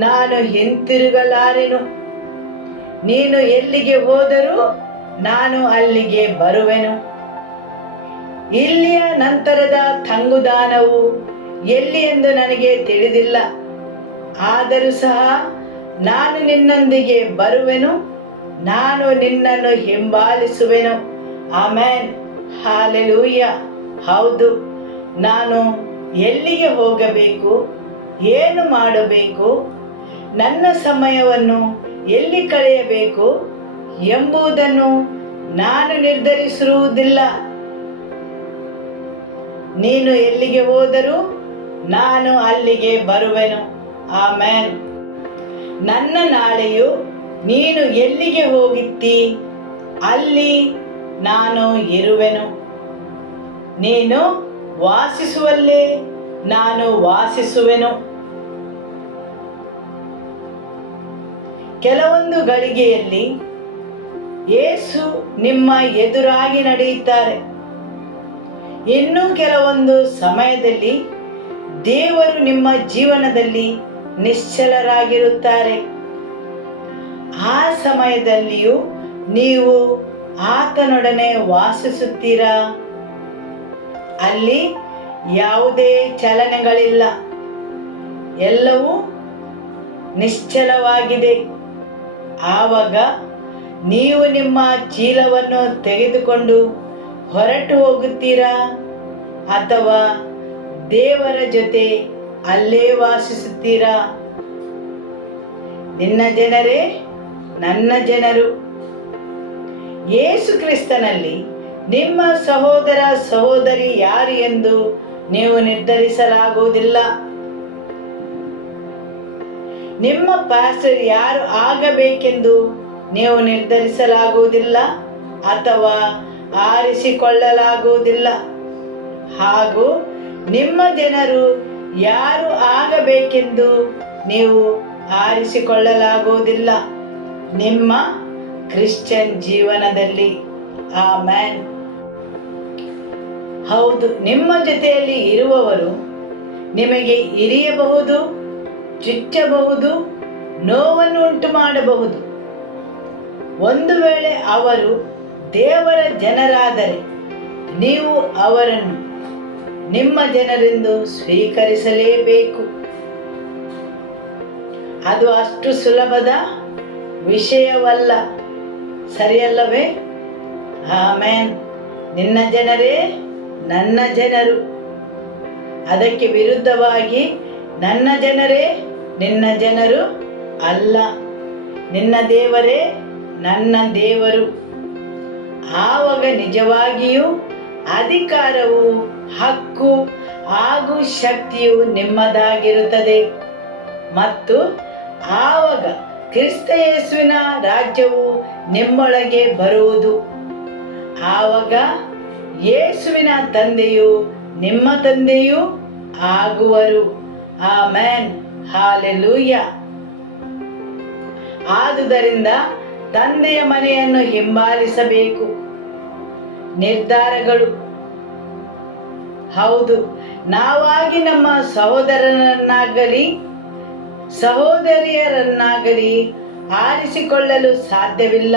ನಾನು ಹಿಂತಿರುಗಲಾರೆನು. ನೀನು ಎಲ್ಲಿಗೆ ಹೋದರೂ ನಾನು ಅಲ್ಲಿಗೆ ಬರುವೆನು. ಇಲ್ಲಿಯ ನಂತರದ ತಂಗುದಾಣವು ಎಲ್ಲಿ ಎಂದು ನನಗೆ ತಿಳಿದಿಲ್ಲ, ಆದರೂ ಸಹ ನಾನು ನಿನ್ನೊಂದಿಗೆ ಬರುವೆನು. ನಾನು ನಿನ್ನನ್ನು ಹಿಂಬಾಲಿಸುವೆನು. ಆಮೆನ್. ಹಾಲೆಲೂಯ. ಹೌದು, ನಾನು ಎಲ್ಲಿಗೆ ಹೋಗಬೇಕು, ಏನು ಮಾಡಬೇಕು, ನನ್ನ ಸಮಯವನ್ನು ಎಲ್ಲಿ ಕಳೆಯಬೇಕು ಎಂಬುದನ್ನು ನಾನು ನಿರ್ಧರಿಸಿರುವುದಿಲ್ಲ. ನೀನು ಎಲ್ಲಿಗೆ ಹೋದರೂ ನಾನು ಅಲ್ಲಿಗೆ ಬರುವೆನು. ಆಮೆನ್. ನನ್ನ ನಾಳೆಯು ನೀನು ಎಲ್ಲಿಗೆ ಹೋಗಿತ್ತಿ ಅಲ್ಲಿ ನಾನು ಇರುವೆನು. ನೀನು ವಾಸಿಸುವಲ್ಲೇ ನಾನು ವಾಸಿಸುವೆನು. ಕೆಲವೊಂದು ಗಳಿಗೆಯಲ್ಲಿ ಯೇಸು ನಿಮ್ಮ ಎದುರಾಗಿ ನಡೆಯುತ್ತಾರೆ. ಇನ್ನು ಕೆಲವೊಂದು ಸಮಯದಲ್ಲಿ ದೇವರು ನಿಮ್ಮ ಜೀವನದಲ್ಲಿ ನಿಶ್ಚಲರಾಗಿರುತ್ತಾರೆ. ಆ ಸಮಯದಲ್ಲಿಯೂ ನೀವು ಆತನೊಡನೆ ವಾಸಿಸುತ್ತೀರಾ? ಅಲ್ಲಿ ಯಾವುದೇ ಚಲನೆಗಳಿಲ್ಲ, ಎಲ್ಲವೂ ನಿಶ್ಚಲವಾಗಿದೆ. ಆವಾಗ ನೀವು ನಿಮ್ಮ ಚೀಲವನ್ನು ತೆಗೆದುಕೊಂಡು ಹೊರಟು ಹೋಗುತ್ತೀರಾ ಅಥವಾ ದೇವರ ಜೊತೆ ಅಲ್ಲೇ ವಾಸಿಸುತ್ತೀರಾ? ನಿನ್ನ ಜನರೇ ನನ್ನ ಜನರು. ಯೇಸು ಕ್ರಿಸ್ತನಲ್ಲಿ ನಿಮ್ಮ ಸಹೋದರ ಸಹೋದರಿ ಯಾರು ಎಂದು ನೀವು ನಿರ್ಧರಿಸಲಾಗುವುದಿಲ್ಲ. ನಿಮ್ಮ ಪಾಸ್ಟರ್ ಯಾರು ಆಗಬೇಕೆಂದು ನೀವು ನಿರ್ಧರಿಸಲಾಗುವುದಿಲ್ಲ ಅಥವಾ ಆರಿಸಿಕೊಳ್ಳಲಾಗುವುದಿಲ್ಲ. ಹಾಗೂ ನಿಮ್ಮ ಜನರು ಯಾರು ಆಗಬೇಕೆಂದು ನೀವು ಆರಿಸಿಕೊಳ್ಳಲಾಗುವುದಿಲ್ಲ ನಿಮ್ಮ ಕ್ರಿಶ್ಚಿಯನ್ ಜೀವನದಲ್ಲಿ. ಆಮೆನ್. ಹೌದು, ನಿಮ್ಮ ಜೊತೆಯಲ್ಲಿ ಇರುವವರು ನಿಮಗೆ ಇರಿಯಬಹುದು, ಚುಚ್ಚಬಹುದು, ನೋವನ್ನು ಉಂಟು ಮಾಡಬಹುದು. ಒಂದು ವೇಳೆ ಅವರು ದೇವರ ಜನರಾದರೆ ನೀವು ಅವರನ್ನು ನಿಮ್ಮ ಜನರೆಂದು ಸ್ವೀಕರಿಸಲೇಬೇಕು. ಅದು ಅಷ್ಟು ಸುಲಭದ ವಿಷಯವಲ್ಲ, ಸರಿಯಲ್ಲವೇ? ಆಮೆನ್. ನಿನ್ನ ಜನರೇ ನನ್ನ ಜನರು. ಅದಕ್ಕೆ ವಿರುದ್ಧವಾಗಿ ನನ್ನ ಜನರೇ ನಿನ್ನ ಜನರು ಅಲ್ಲ, ನಿನ್ನ ದೇವರೇ ನನ್ನ ದೇವರು. ಆವಾಗ ನಿಜವಾಗಿಯೂ ಅಧಿಕಾರವು, ಹಕ್ಕು ಹಾಗೂ ಶಕ್ತಿಯು ನಿಮ್ಮದಾಗಿರುತ್ತದೆ ಮತ್ತು ಆವಾಗ ಕ್ರಿಸ್ತ ಯೇಸುವಿನ ರಾಜ್ಯವು ನಿಮ್ಮೊಳಗೆ ಬರುವುದು. ಆವಾಗ ಯೇಸುವಿನ ತಂದೆಯು ನಿಮ್ಮ ತಂದೆಯೂ ಆಗುವರು. ಆಮೆನ್. ಹಾಲೆಲೂಯ. ಆದುದರಿಂದ ತಂದೆಯ ಮನೆಯನ್ನು ಹಿಂಬಾಲಿಸಬೇಕು. ನಿರ್ಧಾರಗಳು. ಹೌದು, ನಾವಾಗಿ ನಮ್ಮ ಸಹೋದರರನ್ನಾಗಲಿ ಸಹೋದರಿಯರನ್ನಾಗಲಿ ಆರಿಸಿಕೊಳ್ಳಲು ಸಾಧ್ಯವಿಲ್ಲ.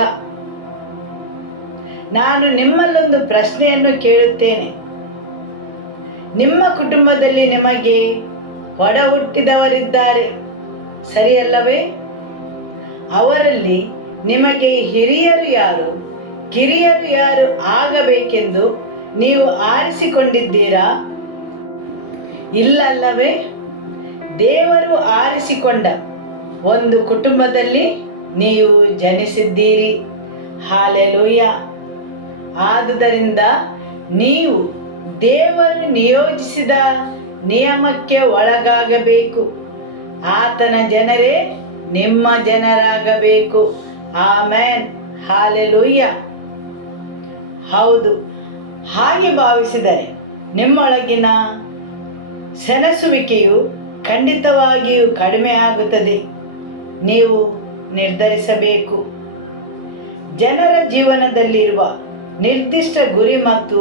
ನಾನು ನಿಮ್ಮಲ್ಲೊಂದು ಪ್ರಶ್ನೆಯನ್ನು ಕೇಳುತ್ತೇನೆ. ನಿಮ್ಮ ಕುಟುಂಬದಲ್ಲಿ ನಿಮಗೆ ಒಡ ಹುಟ್ಟಿದವರಿದ್ದಾರೆ, ಸರಿಯಲ್ಲವೇ? ಅವರಲ್ಲಿ ನಿಮಗೆ ಹಿರಿಯರು ಯಾರು, ಕಿರಿಯರು ಯಾರು ಆಗಬೇಕೆಂದು ನೀವು ಆರಿಸಿಕೊಂಡಿದ್ದೀರಾ? ಇಲ್ಲಲ್ಲವೇ? ದೇವರು ಆರಿಸಿಕೊಂಡ ಒಂದು ಕುಟುಂಬದಲ್ಲಿ ನೀವು ಜನಿಸಿದ್ದೀರಿ. ಹಾಲೆಲೂಯ. ಆದುದರಿಂದ ನೀವು ದೇವರು ನಿಯೋಜಿಸಿದ ನಿಯಮಕ್ಕೆ ಒಳಗಾಗಬೇಕು. ಆತನ ಜನರೇ ನಿಮ್ಮ ಜನರಾಗಬೇಕು. ಆಮೆನ್. ಹಾಲೆಲೂಯ. ಹೌದು, ಹಾಗೆ ಭಾವಿಸಿದರೆ ನಿಮ್ಮೊಳಗಿನ ಸೆಣಸುವಿಕೆಯು ಖಂಡಿತವಾಗಿಯೂ ಕಡಿಮೆ ಆಗುತ್ತದೆ. ನೀವು ನಿರ್ಧರಿಸಬೇಕು. ಜನರ ಜೀವನದಲ್ಲಿರುವ ನಿರ್ದಿಷ್ಟ ಗುರಿ ಮತ್ತು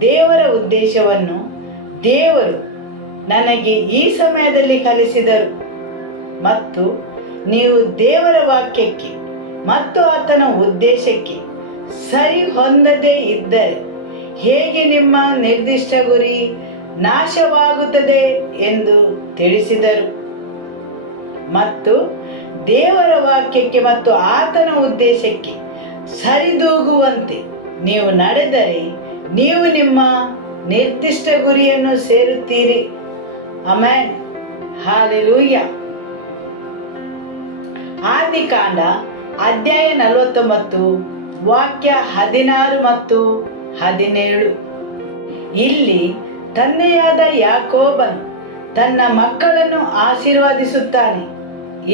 ದೇವರ ಉದ್ದೇಶವನ್ನು ದೇವರು ನನಗೆ ಈ ಸಮಯದಲ್ಲಿ ಕಲಿಸಿದರು ಮತ್ತು ನೀವು ದೇವರ ವಾಕ್ಯಕ್ಕೆ ಮತ್ತು ಆತನ ಉದ್ದೇಶಕ್ಕೆ ಸರಿ ಹೊಂದದೇ ಇದ್ದರೆ ಹೇಗೆ ನಿಮ್ಮ ನಿರ್ದಿಷ್ಟ ಗುರಿ ನಾಶವಾಗುತ್ತದೆ ಎಂದು ತಿಳಿಸಿದರು. ಮತ್ತು ದೇವರ ವಾಕ್ಯಕ್ಕೆ ಮತ್ತು ಆತನ ಉದ್ದೇಶಕ್ಕೆ ಸರಿದೂಗುವಂತೆ ನೀವು ನಡೆದರೆ ನೀವು ನಿಮ್ಮ ನಿರ್ದಿಷ್ಟ ಗುರಿಯನ್ನು ಸೇರುತ್ತೀರಿ. ಆಮೆನ್. ಹಾಲೆಲೂಯ. ಆದಿಕಾಂಡ ಅಧ್ಯಾಯ 49 ವಾಕ್ಯ 16 ಮತ್ತು 17. ಇಲ್ಲಿ ತಂದೆಯಾದ ಯಾಕೋಬನು ತನ್ನ ಮಕ್ಕಳನ್ನು ಆಶೀರ್ವದಿಸುತ್ತಾನೆ.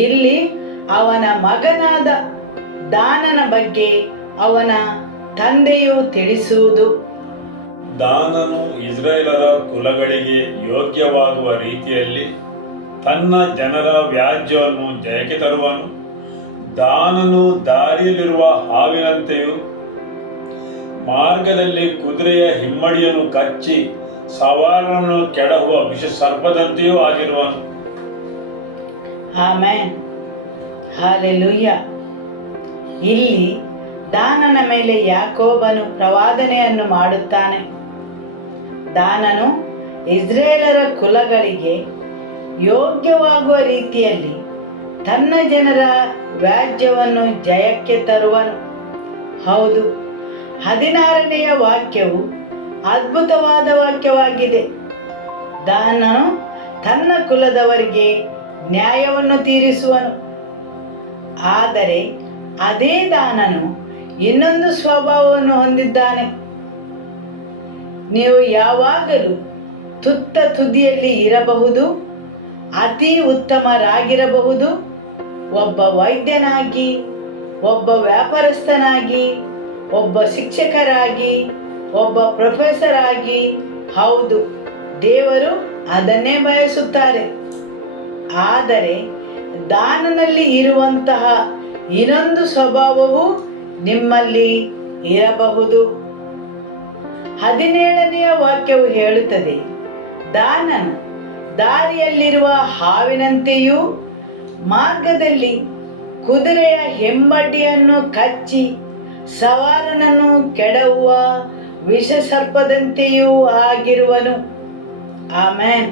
ಇಲ್ಲಿ ಅವನ ಮಗನಾದ ದಾನನ ಬಗ್ಗೆ ಅವನ ತಂದೆಯು ತಿಳಿಸುವುದು. ದಾನನು ಇಸ್ರಾಯೇಲರ ಕುಲಗಳಿಗೆ ಯೋಗ್ಯವಾಗುವ ರೀತಿಯಲ್ಲಿ ತನ್ನ ಜನರ ವ್ಯಾಜ್ಯವನ್ನು ಜಯಕ್ಕೆ ತರುವನು. ದಾನನು ದಾರಿಯಲ್ಲಿರುವ ಹಾವಿನಂತೆಯೂ ಮಾರ್ಗದಲ್ಲಿ ಕುದುರೆಯ ಹಿಮ್ಮಡಿಯನ್ನು ಕಚ್ಚಿ ಸವಾರನನ್ನು ಕೆಡಹುವ ವಿಷ ಸರ್ಪದಂತೆಯೂ ಆಗಿರುವನು. ಆಮೆನ್. ಹಾಲೆಲೂಯ. ಇಲ್ಲಿ ದಾನನ ಮೇಲೆ ಯಾಕೋಬನು ಪ್ರವಾದನೆಯನ್ನು ಮಾಡುತ್ತಾನೆ. ದಾನನು ಇಸ್ರಾಯೇಲರ ಕುಲಗಳಿಗೆ ಯೋಗ್ಯವಾಗುವ ರೀತಿಯಲ್ಲಿ ತನ್ನ ಜನರ ವ್ಯಾಜ್ಯವನ್ನು ಜಯಕ್ಕೆ ತರುವನು. ಹೌದು, 16ನೆಯ ವಾಕ್ಯವು ಅದ್ಭುತವಾದ ವಾಕ್ಯವಾಗಿದೆ. ದಾನನು ತನ್ನ ಕುಲದವರಿಗೆ ನ್ಯಾಯವನ್ನು ತೀರಿಸುವನು. ಆದರೆ ಅದೇ ದಾನನು ಇನ್ನೊಂದು ಸ್ವಭಾವವನ್ನು ಹೊಂದಿದ್ದಾನೆ. ನೀವು ಯಾವಾಗಲೂ ತುತ್ತ ತುದಿಯಲ್ಲಿ ಇರಬಹುದು, ಅತಿ ಉತ್ತಮರಾಗಿರಬಹುದು, ಒಬ್ಬ ವೈದ್ಯನಾಗಿ, ಒಬ್ಬ ವ್ಯಾಪಾರಸ್ಥನಾಗಿ, ಒಬ್ಬ ಶಿಕ್ಷಕರಾಗಿ, ಒಬ್ಬ ಪ್ರೊಫೆಸರ್ ಆಗಿ. ಹೌದು, ದೇವರು ಅದನ್ನೇ ಬಯಸುತ್ತಾರೆ. ಆದರೆ ದಾನನಲ್ಲಿ ಇರುವಂತಹ ಇನ್ನೊಂದು ಸ್ವಭಾವವು ನಿಮ್ಮಲ್ಲಿ ಇರಬಹುದು. 17ನೆಯ ವಾಕ್ಯವು ಹೇಳುತ್ತದೆ, ದಾನನು ದಾರಿಯಲ್ಲಿರುವ ಹಾವಿನಂತೆಯೂ ಮಾರ್ಗದಲ್ಲಿ ಕುದುರೆಯ ಹೆಮ್ಮಡಿಯನ್ನು ಕಚ್ಚಿ ಸವಾರನನ್ನು ಕೆಡವುವ ವಿಷಸರ್ಪದಂತೆಯೂ ಆಗಿರುವನು. ಆಮೆನ್.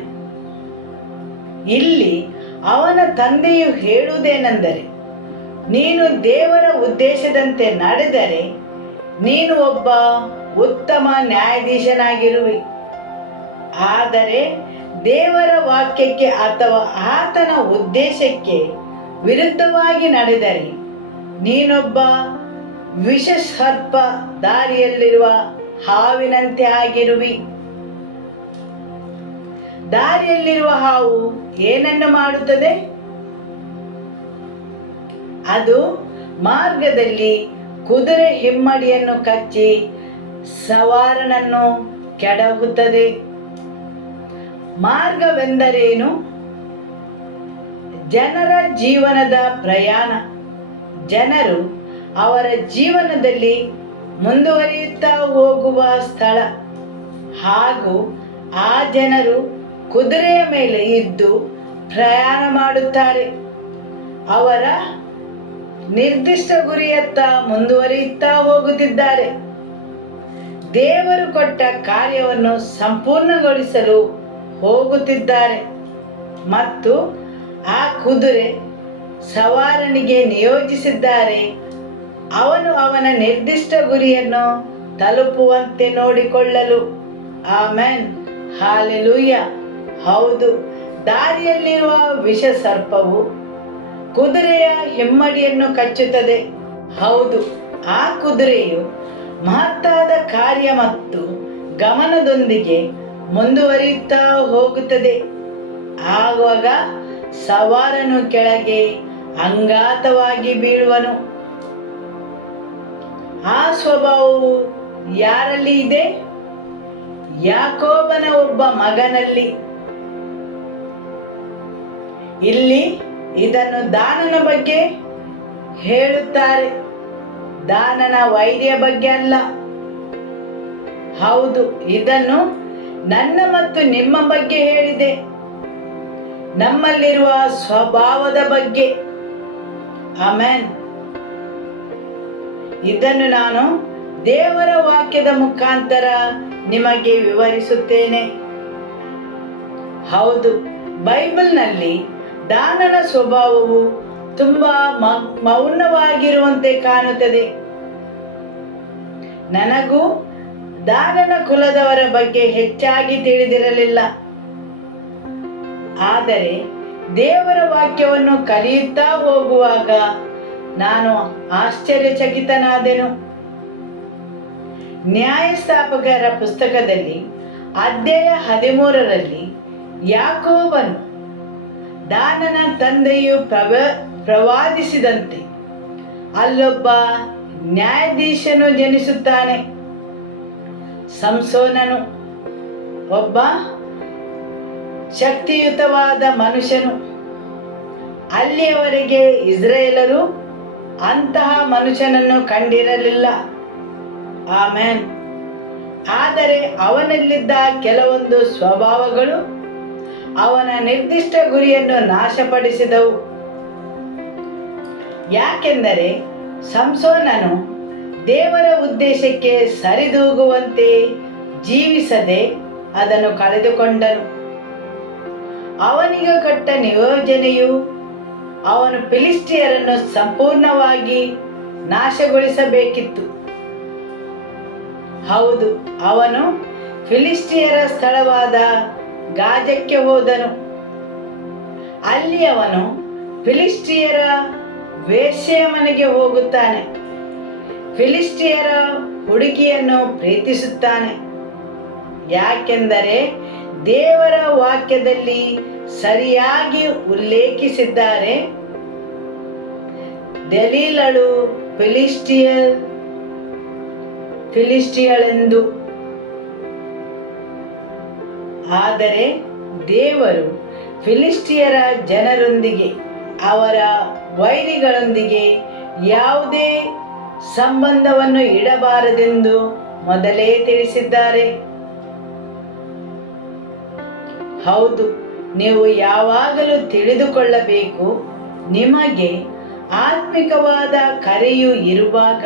ಇಲ್ಲಿ ಅವನ ತಂದೆಯು ಹೇಳುವುದೇನೆಂದರೆ, ನೀನು ದೇವರ ಉದ್ದೇಶದಂತೆ ನಡೆದರೆ ನೀನು ಒಬ್ಬ ಉತ್ತಮ ನ್ಯಾಯಾಧೀಶನಾಗಿರುವಿ. ಆದರೆ ದೇವರ ವಾಕ್ಯಕ್ಕೆ ಅಥವಾ ಆತನ ಉದ್ದೇಶಕ್ಕೆ ವಿರುದ್ಧವಾಗಿ ನಡೆದರೆ ನೀನೊಬ್ಬ ವಿಷಸರ್ಪ, ದಾರಿಯಲ್ಲಿರುವ ಹಾವಿನಂತೆ ಆಗಿರುವಿ. ದಾರಿಯಲ್ಲಿರುವ ಹಾವು ಏನನ್ನು ಮಾಡುತ್ತದೆ? ಅದು ಮಾರ್ಗದಲ್ಲಿ ಕುದುರೆ ಹಿಮ್ಮಡಿಯನ್ನು ಕಚ್ಚಿ ಸವಾರನನ್ನು ಕೆಡವುತ್ತದೆ. ಮಾರ್ಗವೆಂದರೇನು? ಜನರ ಜೀವನದ ಪ್ರಯಾಣ. ಜನರು ಅವರ ಜೀವನದಲ್ಲಿ ಮುಂದುವರಿಯುತ್ತಾ ಹೋಗುವ ಸ್ಥಳ. ಹಾಗೂ ಆ ಜನರು ಕುದುರೆಯ ಮೇಲೆ ಇದ್ದು ಪ್ರಯಾಣ ಮಾಡುತ್ತಾರೆ. ಅವರ ನಿರ್ದಿಷ್ಟ ಗುರಿಯತ್ತ ಮುಂದುವರಿಯುತ್ತಾ ಹೋಗುತ್ತಿದ್ದಾರೆ. ದೇವರು ಕೊಟ್ಟ ಕಾರ್ಯವನ್ನು ಸಂಪೂರ್ಣಗೊಳಿಸಲು ಹೋಗುತ್ತಿದ್ದಾರೆ. ಮತ್ತು ಆ ಕುದುರೆ ಸವಾರನಿಗೆ ನಿಯೋಜಿಸಿದ್ದಾರೆ. ಅವನು ಅವನ ನಿರ್ದಿಷ್ಟ ಗುರಿಯನ್ನು ತಲುಪುವಂತೆ ನೋಡಿಕೊಳ್ಳಲು. Amen, hallelujah. ಹೌದು, ದಾರಿಯಲ್ಲಿರುವ ವಿಷ ಸರ್ಪವು ಕುದುರೆಯ ಹಿಮ್ಮಡಿಯನ್ನು ಕಚ್ಚುತ್ತದೆ. ಹೌದು, ಆ ಕುದುರೆಯು ಮಹತ್ತಾದ ಕಾರ್ಯ ಮತ್ತು ಗಮನದೊಂದಿಗೆ ಮುಂದುವರಿಯುತ್ತಾ ಹೋಗುತ್ತದೆ. ಆವಾಗ ಸವಾರನು ಕೆಳಗೆ ಅಂಗಾತವಾಗಿ ಬೀಳುವನು. ಆ ಸ್ವಭಾವವು ಯಾರಲ್ಲಿ ಇದೆ? ಯಾಕೋಬನ ಒಬ್ಬ ಮಗನಲ್ಲಿ. ಇಲ್ಲಿ ಇದನ್ನು ದಾನನ ಬಗ್ಗೆ ಹೇಳುತ್ತಾರೆ, ದಾನನ ವೈರ್ಯ ಬಗ್ಗೆ ಅಲ್ಲ. ಹೌದು, ಇದನ್ನು ನನ್ನ ಮತ್ತು ನಿಮ್ಮ ಬಗ್ಗೆ ಹೇಳಿದೆ, ನಮ್ಮಲ್ಲಿರುವ ಸ್ವಭಾವದ ಬಗ್ಗೆ. ಆಮೆನ್. ಇದನ್ನು ನಾನು ದೇವರ ವಾಕ್ಯದ ಮುಖಾಂತರ ನಿಮಗೆ ವಿವರಿಸುತ್ತೇನೆ. ಹೌದು, ಬೈಬಲ್ನಲ್ಲಿ ದಾನನ ಸ್ವಭಾವವು ತುಂಬಾ ಮೌನವಾಗಿರುವಂತೆ ಕಾಣುತ್ತದೆ. ನನಗೂ ದಾನನ ಕುಲದವರ ಬಗ್ಗೆ ಹೆಚ್ಚಾಗಿ ತಿಳಿದಿರಲಿಲ್ಲ. ಆದರೆ ದೇವರ ವಾಕ್ಯವನ್ನು ಕಲಿಯುತ್ತಾ ಹೋಗುವಾಗ ನಾನು ಆಶ್ಚರ್ಯಚಕಿತನಾದೆನು. ನ್ಯಾಯಸ್ಥಾಪಕರ ಪುಸ್ತಕದಲ್ಲಿ ಅಧ್ಯಾಯ 13ರಲ್ಲಿ ಯಾಕೋಬನು ದಾನನ ತಂದೆಯು ಪ್ರವಾದಿಸಿದಂತೆ ಅಲ್ಲೊಬ್ಬ ನ್ಯಾಯಾಧೀಶನು ಜನಿಸುತ್ತಾನೆ. ಸಂಸೋನನು ಒಬ್ಬ ಶಕ್ತಿಯುತವಾದ ಮನುಷ್ಯನು. ಅಲ್ಲಿಯವರೆಗೆ ಇಸ್ರಾಯೇಲರು ಅಂತಹ ಮನುಷ್ಯನನ್ನು ಕಂಡಿರಲಿಲ್ಲ. ಆಮೆನ್. ಆದರೆ ಅವನಲ್ಲಿದ್ದ ಕೆಲವೊಂದು ಸ್ವಭಾವಗಳು ಅವನ ನಿರ್ದಿಷ್ಟ ಗುರಿಯನ್ನು ನಾಶಪಡಿಸಿದವು. ಯಾಕೆಂದರೆ ಸಂಸೋನನು ದೇವರ ಉದ್ದೇಶಕ್ಕೆ ಸರಿದೂಗುವಂತೆ ಜೀವಿಸದೆ ಅದನ್ನು ಕಳೆದುಕೊಂಡನು. ಅವನಿಗೆ ಕೊಟ್ಟ ನಿಯೋಜನೆಯು ಅವನು ಫಿಲಿಸ್ಟಿಯರನ್ನು ಸಂಪೂರ್ಣವಾಗಿ ನಾಶಗೊಳಿಸಬೇಕಿತ್ತು. ಹೌದು, ಅವನು ಫಿಲಿಸ್ಟಿಯರ ಸ್ಥಳವಾದ ಗಾಜಕ್ಕೆ ಹೋದನು. ಅಲ್ಲಿ ಅವನು ಫಿಲಿಸ್ಟಿಯರ ವೇಶ್ಯೆಯ ಮನೆಗೆ ಹೋಗುತ್ತಾನೆ. ಫಿಲಿಸ್ಟಿಯರ ಹುಡುಗಿಯನ್ನು ಪ್ರೀತಿಸುತ್ತಾನೆ. ಯಾಕೆಂದರೆ ದೇವರ ವಾಕ್ಯದಲ್ಲಿ ಸರಿಯಾಗಿ ಉಲ್ಲೇಖಿಸಿದ್ದಾರೆ, ದಲೀಲಳು ಫಿಲಿಸ್ಟಿಯಳೆಂದು. ಆದರೆ ದೇವರು ಫಿಲಿಸ್ಟಿಯರ ಜನರೊಂದಿಗೆ, ಅವರ ವೈರಿಗಳೊಂದಿಗೆ ಯಾವುದೇ ಸಂಬಂಧವನ್ನು ಇಡಬಾರದೆಂದು ಮೊದಲೇ ತಿಳಿಸಿದ್ದಾರೆ. ಹೌದು, ನೀವು ಯಾವಾಗಲೂ ತಿಳಿದುಕೊಳ್ಳಬೇಕು, ನಿಮಗೆ ಆತ್ಮಿಕವಾದ ಕರೆಯು ಇರುವಾಗ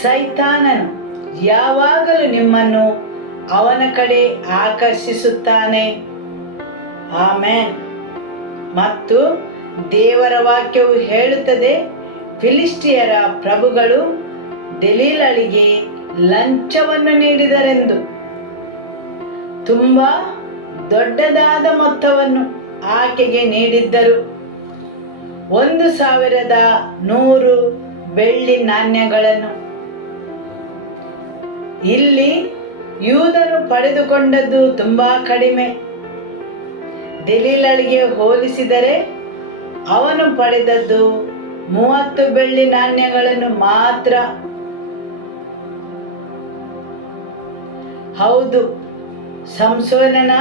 ಸೈತಾನನು ಯಾವಾಗಲೂ ನಿಮ್ಮನ್ನು ಅವನ ಕಡೆ ಆಕರ್ಷಿಸುತ್ತಾನೆ. ಆಮೆನ್. ಮತ್ತು ದೇವರ ವಾಕ್ಯವು ಹೇಳುತ್ತದೆ, ಫಿಲಿಸ್ಟಿಯರ ಪ್ರಭುಗಳು ದಲೀಲಳಿಗೆ ಲಂಚವನ್ನು ನೀಡಿದರೆಂದು. ತುಂಬಾ ದೊಡ್ಡದಾದ ಮೊತ್ತವನ್ನು ಆಕೆಗೆ ನೀಡಿದ್ದರು. 1,100 ಬೆಳ್ಳಿ ನಾಣ್ಯಗಳನ್ನು. ಇಲ್ಲಿ ಯೂದನು ಪಡೆದುಕೊಂಡದ್ದು ತುಂಬಾ ಕಡಿಮೆ. ದಲೀಲಳಿಗೆ ಹೋಲಿಸಿದರೆ ಅವನು ಪಡೆದದ್ದು 30 ಬೆಳ್ಳಿ ನಾಣ್ಯಗಳನ್ನು ಮಾತ್ರ. ಹೌದು, ಸಂಸೋನನ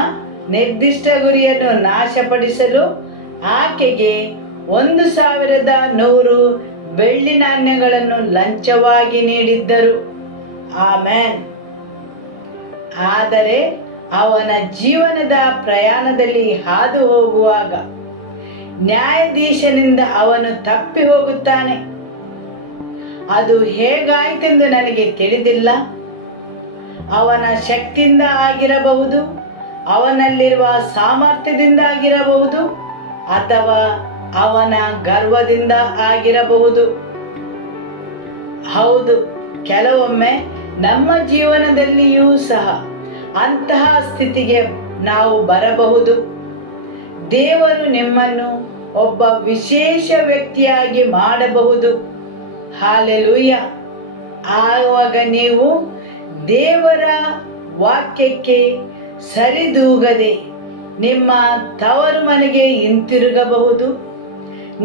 ನಿರ್ದಿಷ್ಟ ಗುರಿಯನ್ನು ನಾಶಪಡಿಸಲು ಆಕೆಗೆ 1,100 ಬೆಳ್ಳಿ ನಾಣ್ಯಗಳನ್ನು ಲಂಚವಾಗಿ ನೀಡಿದ್ದರು. ಆಮೆನ್. ಆದರೆ ಅವನ ಜೀವನದ ಪ್ರಯಾಣದಲ್ಲಿ ಹಾದು ಹೋಗುವಾಗ ನ್ಯಾಯಾಧೀಶನಿಂದ ಅವನು ತಪ್ಪಿ ಹೋಗುತ್ತಾನೆ. ಅದು ಹೇಗಾಯಿತೆಂದು ನನಗೆ ತಿಳಿದಿಲ್ಲ. ಅವನ ಶಕ್ತಿಯಿಂದ ಆಗಿರಬಹುದು, ಅವನಲ್ಲಿರುವ ಸಾಮರ್ಥ್ಯದಿಂದ ಆಗಿರಬಹುದು, ಅಥವಾ ಅವನ ಗರ್ವದಿಂದ ಆಗಿರಬಹುದು. ಹೌದು, ಕೆಲವೊಮ್ಮೆ ನಮ್ಮ ಜೀವನದಲ್ಲಿಯೂ ಸಹ ಅಂತಹ ಸ್ಥಿತಿಗೆ ನಾವು ಬರಬಹುದು. ದೇವರು ನಿಮ್ಮನ್ನು ಒಬ್ಬ ವಿಶೇಷ ವ್ಯಕ್ತಿಯಾಗಿ ಮಾಡಬಹುದು. ಹಾಲೆಲೂಯ. ಆವಾಗ ನೀವು ದೇವರ ವಾಕ್ಯಕ್ಕೆ ಸರಿದೂಗದೆ ನಿಮ್ಮ ತವರು ಮನೆಗೆ ಹಿಂತಿರುಗಬಹುದು.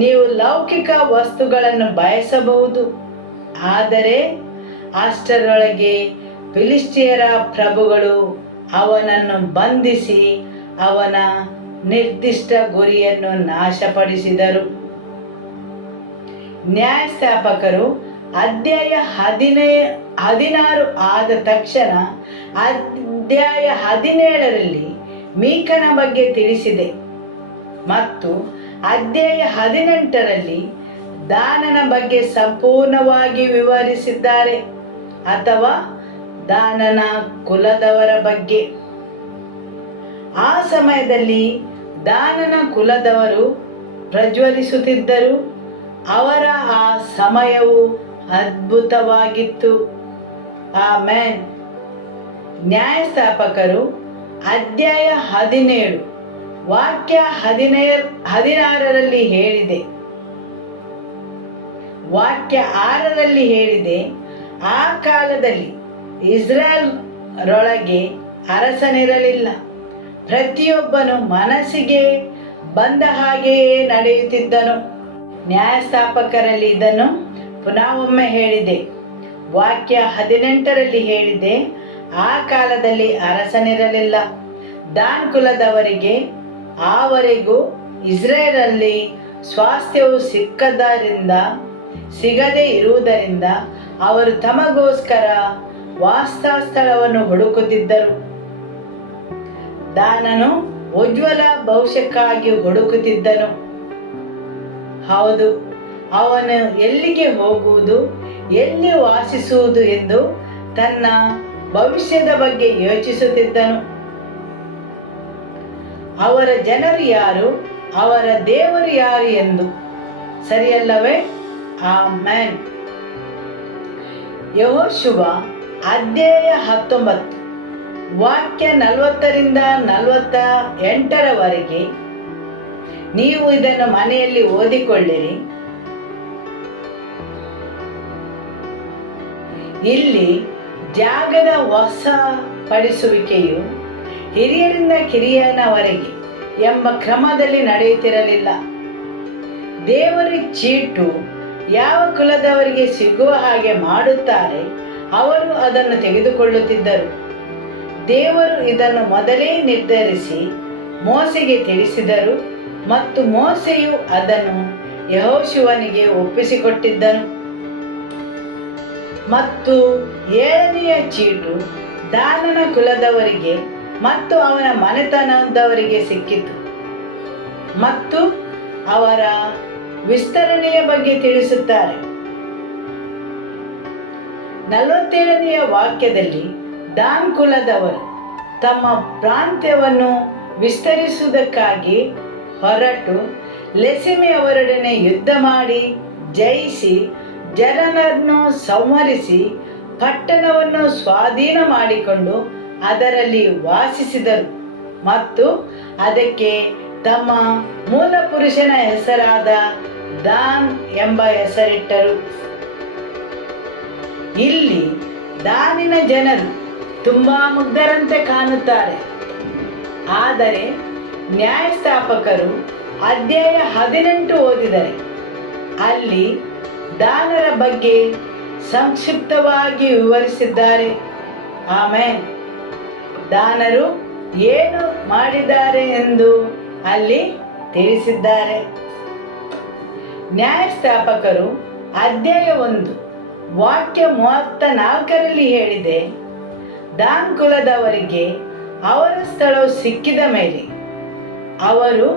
ನೀವು ಲೌಕಿಕ ವಸ್ತುಗಳನ್ನು ಬಯಸಬಹುದು. ಆದರೆ ಅಷ್ಟರೊಳಗೆ ಫಿಲಿಸ್ಟಿಯರ ಪ್ರಭುಗಳು ಅವನನ್ನು ಬಂಧಿಸಿ ಅವನ ನಿರ್ದಿಷ್ಟ ಗುರಿಯನ್ನು ನಾಶಪಡಿಸಿದರು. ನ್ಯಾಯಸ್ಥಾಪಕರು ಅಧ್ಯಾಯ 16 ಆದ ತಕ್ಷಣ ಅಧ್ಯಾಯ 17ರಲ್ಲಿ ಮೀಕನ ಬಗ್ಗೆ ತಿಳಿಸಿದೆ ಮತ್ತು ಅಧ್ಯಾಯ 18ರಲ್ಲಿ ದಾನನ ಬಗ್ಗೆ ಸಂಪೂರ್ಣವಾಗಿ ವಿವರಿಸಿದ್ದಾರೆ, ಅಥವಾ ದಾನನ ಕುಲದವರ ಬಗ್ಗೆ. ಆ ಸಮಯದಲ್ಲಿ ದಾನನ ಕುಲದವರು ಪ್ರಜ್ವಲಿಸುತ್ತಿದ್ದರು. ಅವರ ಆ ಸಮಯವು ಅದ್ಭುತವಾಗಿತ್ತು. ಆಮೆನ್. ನ್ಯಾಯಸ್ಥಾಪಕರು ಅಧ್ಯಾಯ 17 ವಾಕ್ಯ 16ರಲ್ಲಿ ಹೇಳಿದೆ. ವಾಕ್ಯ 6ರಲ್ಲಿ ಹೇಳಿದೆ, ಆ ಕಾಲದಲ್ಲಿ ಇಸ್ರಾಯೇಲ್ರೊಳಗೆ ಅರಸನಿರಲಿಲ್ಲ. ಪ್ರತಿಯೊಬ್ಬನು ಮನಸ್ಸಿಗೆ ಬಂದ ಹಾಗೆಯೇ ನಡೆಯುತ್ತಿದ್ದನು. ನ್ಯಾಯಸ್ಥಾಪಕರಲ್ಲಿ ಇದನ್ನು ಪುನಃ ಒಮ್ಮೆ ಹೇಳಿದೆ. ವಾಕ್ಯ 18ರಲ್ಲಿ ಹೇಳಿದೆ, ಆ ಕಾಲದಲ್ಲಿ ಅರಸನಿರಲಿಲ್ಲ. ದಾನ್ ಕುಲದವರಿಗೆ ಆವರೆಗೂ ಇಸ್ರಾಯೇಲಲ್ಲಿ ಸ್ವಾಸ್ಥ್ಯವು ಸಿಗದೇ ಇರುವುದರಿಂದ ಅವರು ತಮಗೋಸ್ಕರ ವಾಸಸ್ಥಳವನ್ನು ಹುಡುಕುತ್ತಿದ್ದರು. ದಾನನು ಉಜ್ವಲ ಭವಿಷ್ಯಕ್ಕಾಗಿ ಹುಡುಕುತ್ತಿದ್ದನು. ಹೌದು, ಅವನು ಎಲ್ಲಿಗೆ ಹೋಗುವುದು, ಎಲ್ಲಿ ವಾಸಿಸುವುದು ಎಂದು ತನ್ನ ಭವಿಷ್ಯದ ಬಗ್ಗೆ ಯೋಚಿಸುತ್ತಿದ್ದನು. ಅವರ ಜನರು ಯಾರು, ಅವರ ದೇವರು ಯಾರು ಎಂದು. ಸರಿಯಲ್ಲವೇ? ಆಮೆನ್. ಯೆಹೋಶುವ ಅಧ್ಯಾಯ 19 ವಾಕ್ಯ 40ರಿಂದ 48ರವರೆಗೆ ನೀವು ಇದನ್ನು ಮನೆಯಲ್ಲಿ ಓದಿಕೊಳ್ಳಿರಿ. ಇಲ್ಲಿ ಜಾಗದ ವಶಪಡಿಸುವಿಕೆಯು ಹಿರಿಯರಿಂದ ಕಿರಿಯನವರೆಗೆ ಎಂಬ ಕ್ರಮದಲ್ಲಿ ನಡೆಯುತ್ತಿರಲಿಲ್ಲ. ದೇವರ ಚೀಟು ಯಾವ ಕುಲದವರಿಗೆ ಸಿಗುವ ಹಾಗೆ ಮಾಡುತ್ತಾರೆ ಅವರು ಅದನ್ನು ತೆಗೆದುಕೊಳ್ಳುತ್ತಿದ್ದರು. ದೇವರು ಇದನ್ನು ಮೊದಲೇ ನಿರ್ಧರಿಸಿ ಮೋಸೆಗೆ ತಿಳಿಸಿದರು ಮತ್ತು ಮೋಸೆಯು ಅದನ್ನು ಯೆಹೋಶುವನಿಗೆ ಒಪ್ಪಿಸಿಕೊಟ್ಟಿದ್ದನು. ಮತ್ತು 7ನೆಯ ಚೀಟು ದಾನನ ಕುಲದವರಿಗೆ ಮತ್ತು ಅವನ ಮನೆತನದವರಿಗೆ ಸಿಕ್ಕಿತು ಮತ್ತು ಅವರ ವಿಸ್ತರಣೆಯ ಬಗ್ಗೆ ತಿಳಿಸುತ್ತಾರೆ. 47ನೆಯ ವಾಕ್ಯದಲ್ಲಿ ದಾನ್ ಕುಲದವರು ತಮ್ಮ ಪ್ರಾಂತ್ಯವನ್ನು ವಿಸ್ತರಿಸುವುದಕ್ಕಾಗಿ ಹೊರಟು ಲೆಸೆಮೆಯವರೊಡನೆ ಯುದ್ಧ ಮಾಡಿ ಜಯಿಸಿ ಜನರನ್ನು ಸಂಹರಿಸಿ ಪಟ್ಟಣವನ್ನು ಸ್ವಾಧೀನ ಮಾಡಿಕೊಂಡು ಅದರಲ್ಲಿ ವಾಸಿಸಿದರು ಮತ್ತು ಅದಕ್ಕೆ ತಮ್ಮ ಮೂಲ ಪುರುಷನ ಹೆಸರಾದ ದಾನ್ ಎಂಬ ಹೆಸರಿಟ್ಟರು. ಇಲ್ಲಿ ದಾನಿನ ಜನರು ತುಂಬಾ ಮುಗ್ಧರಂತೆ ಕಾಣುತ್ತಾರೆ. ಆದರೆ ನ್ಯಾಯಸ್ಥಾಪಕರು ಅಧ್ಯಾಯ 18 ಓದಿದರೆ ಅಲ್ಲಿ ದಾನರ ಬಗ್ಗೆ ಸಂಕ್ಷಿಪ್ತವಾಗಿ ವಿವರಿಸಿದ್ದಾರೆ. ಆಮೇನ್. ದಾನರು ಏನು ಮಾಡಿದ್ದಾರೆ ಎಂದು ಅಲ್ಲಿ ತಿಳಿಸಿದ್ದಾರೆ. ನ್ಯಾಯಸ್ಥಾಪಕರು ಅಧ್ಯಾಯ 1 ವಾಕ್ಯ 34ರಲ್ಲಿ ಹೇಳಿದೆ, ದಾನ್ ಕುಲದವರಿಗೆ ಅವರ ಸ್ಥಳವು ಸಿಕ್ಕಿದ ಮೇಲೆ ಅವರು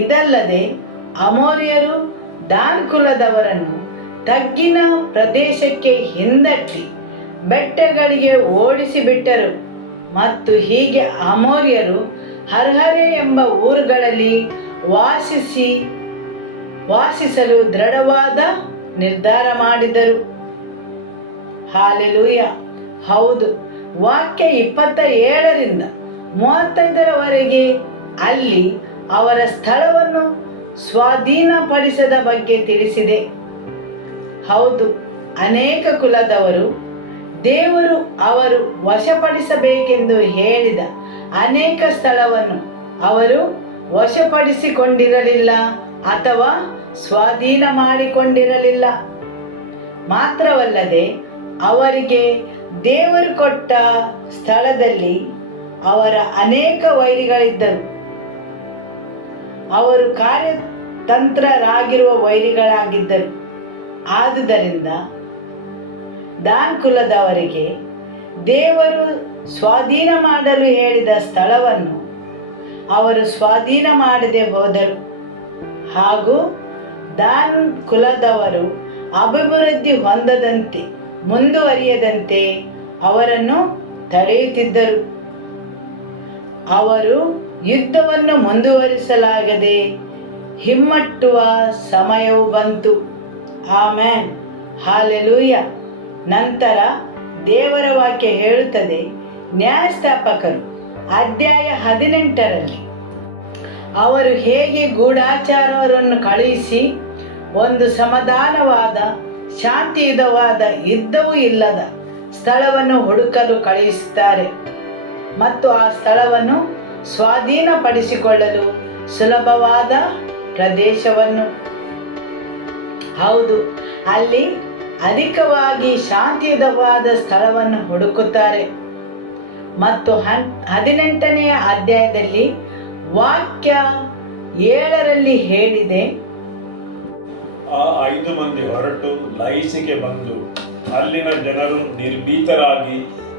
ಇದಲ್ಲದೆ ಅಮೋರಿಯರು ದಾನ್ ಕುಲದವರನ್ನು ತಗ್ಗಿನ ಪ್ರದೇಶಕ್ಕೆ ಹಿಂದಟ್ಟಿ ಬೆಟ್ಟಗಳಿಗೆ ಓಡಿಸಿಬಿಟ್ಟರು ಮತ್ತು ಹೀಗೆ ಅಮೋರಿಯರು ಹರ್ಹರೆ ಎಂಬ ಊರುಗಳಲ್ಲಿ ವಾಸಿಸಲು ದೃಢವಾದ ನಿರ್ಧಾರ ಮಾಡಿದರು. ಹಾಲೆಲೂಯ. ಹೌದು, ವಾಕ್ಯ 27ರಿಂದ 35ರವರೆಗೆ ಅಲ್ಲಿ ಅವರ ಸ್ಥಳವನ್ನು ಸ್ವಾಧೀನಪಡಿಸದ ಬಗ್ಗೆ ತಿಳಿಸಿದೆ. ಹೌದು, ಅನೇಕ ಕುಲದವರು ದೇವರು ಅವರು ವಶಪಡಿಸಬೇಕೆಂದು ಹೇಳಿದ ಅನೇಕ ಸ್ಥಳವನ್ನು ಅವರು ವಶಪಡಿಸಿಕೊಂಡಿರಲಿಲ್ಲ ಅಥವಾ ಸ್ವಾಧೀನ ಮಾಡಿಕೊಂಡಿರಲಿಲ್ಲ. ಮಾತ್ರವಲ್ಲದೆ ಅವರಿಗೆ ದೇವರು ಕೊಟ್ಟ ಸ್ಥಳದಲ್ಲಿ ಅವರ ಅನೇಕ ವೈರಿಗಳಿದ್ದರು. ಅವರು ಕಾರ್ಯತಂತ್ರರಾಗಿರುವ ವೈರಿಗಳಾಗಿದ್ದರು. ಆದುದರಿಂದ ದಾನ್ ಕುಲದವರಿಗೆ ದೇವರು ಸ್ವಾಧೀನ ಮಾಡಲು ಹೇಳಿದ ಸ್ಥಳವನ್ನು ಅವರು ಸ್ವಾಧೀನ ಮಾಡದೆ ಹೋದರು. ಹಾಗೂ ದಾನ್ ಕುಲದವರು ಅಭಿವೃದ್ಧಿ ಹೊಂದದಂತೆ ಮುಂದುವರಿಯದಂತೆ ಅವರನ್ನು ತಡೆಯುತ್ತಿದ್ದರು. ಅವರು ಯುದ್ಧವನ್ನು ಮುಂದುವರಿಸಲಾಗದೆ ಹಿಮ್ಮಟ್ಟುವ ಸಮಯವು ಬಂತು. ಆಮೆನ್. ಹಾಲೆಲೂಯ. ನಂತರ ದೇವರ ವಾಕ್ಯ ಹೇಳುತ್ತದೆ, ನ್ಯಾಯಸ್ಥಾಪಕರು ಅಧ್ಯಾಯ 18ರಲ್ಲಿ ಅವರು ಹೇಗೆ ಗೂಢಚಾರರನ್ನು ಕಳುಹಿಸಿ ಒಂದು ಸಮಾಧಾನವಾದ ಶಾಂತಿಯುತವಾದ ಯುದ್ಧವೂ ಇಲ್ಲದ ಸ್ಥಳವನ್ನು ಹುಡುಕಲು ಕಳುಹಿಸುತ್ತಾರೆ ಮತ್ತು ಆ ಸ್ಥಳವನ್ನು ಸ್ವಾಧೀನಪಡಿಸಿಕೊಳ್ಳಲು ಸುಲಭವಾದ ಪ್ರದೇಶವನ್ನು. ಹೌದು, ಅಲ್ಲಿ ಅಧಿಕವಾಗಿ ಶಾಂತಿಯುತವಾದ ಸ್ಥಳವನ್ನು ಹುಡುಕುತ್ತಾರೆ. ಮತ್ತು 18ನೆಯ ಅಧ್ಯಾಯದಲ್ಲಿ ವಾಕ್ಯ 7ರಲ್ಲಿ ಹೇಳಿದೆ, ಆ 5 ಮಂದಿ ಹೊರಟು ಲೈಸಿಗೆ ಬಂದು ಅಲ್ಲಿನ ಜನರು ನಿರ್ಭೀತರಾಗಿ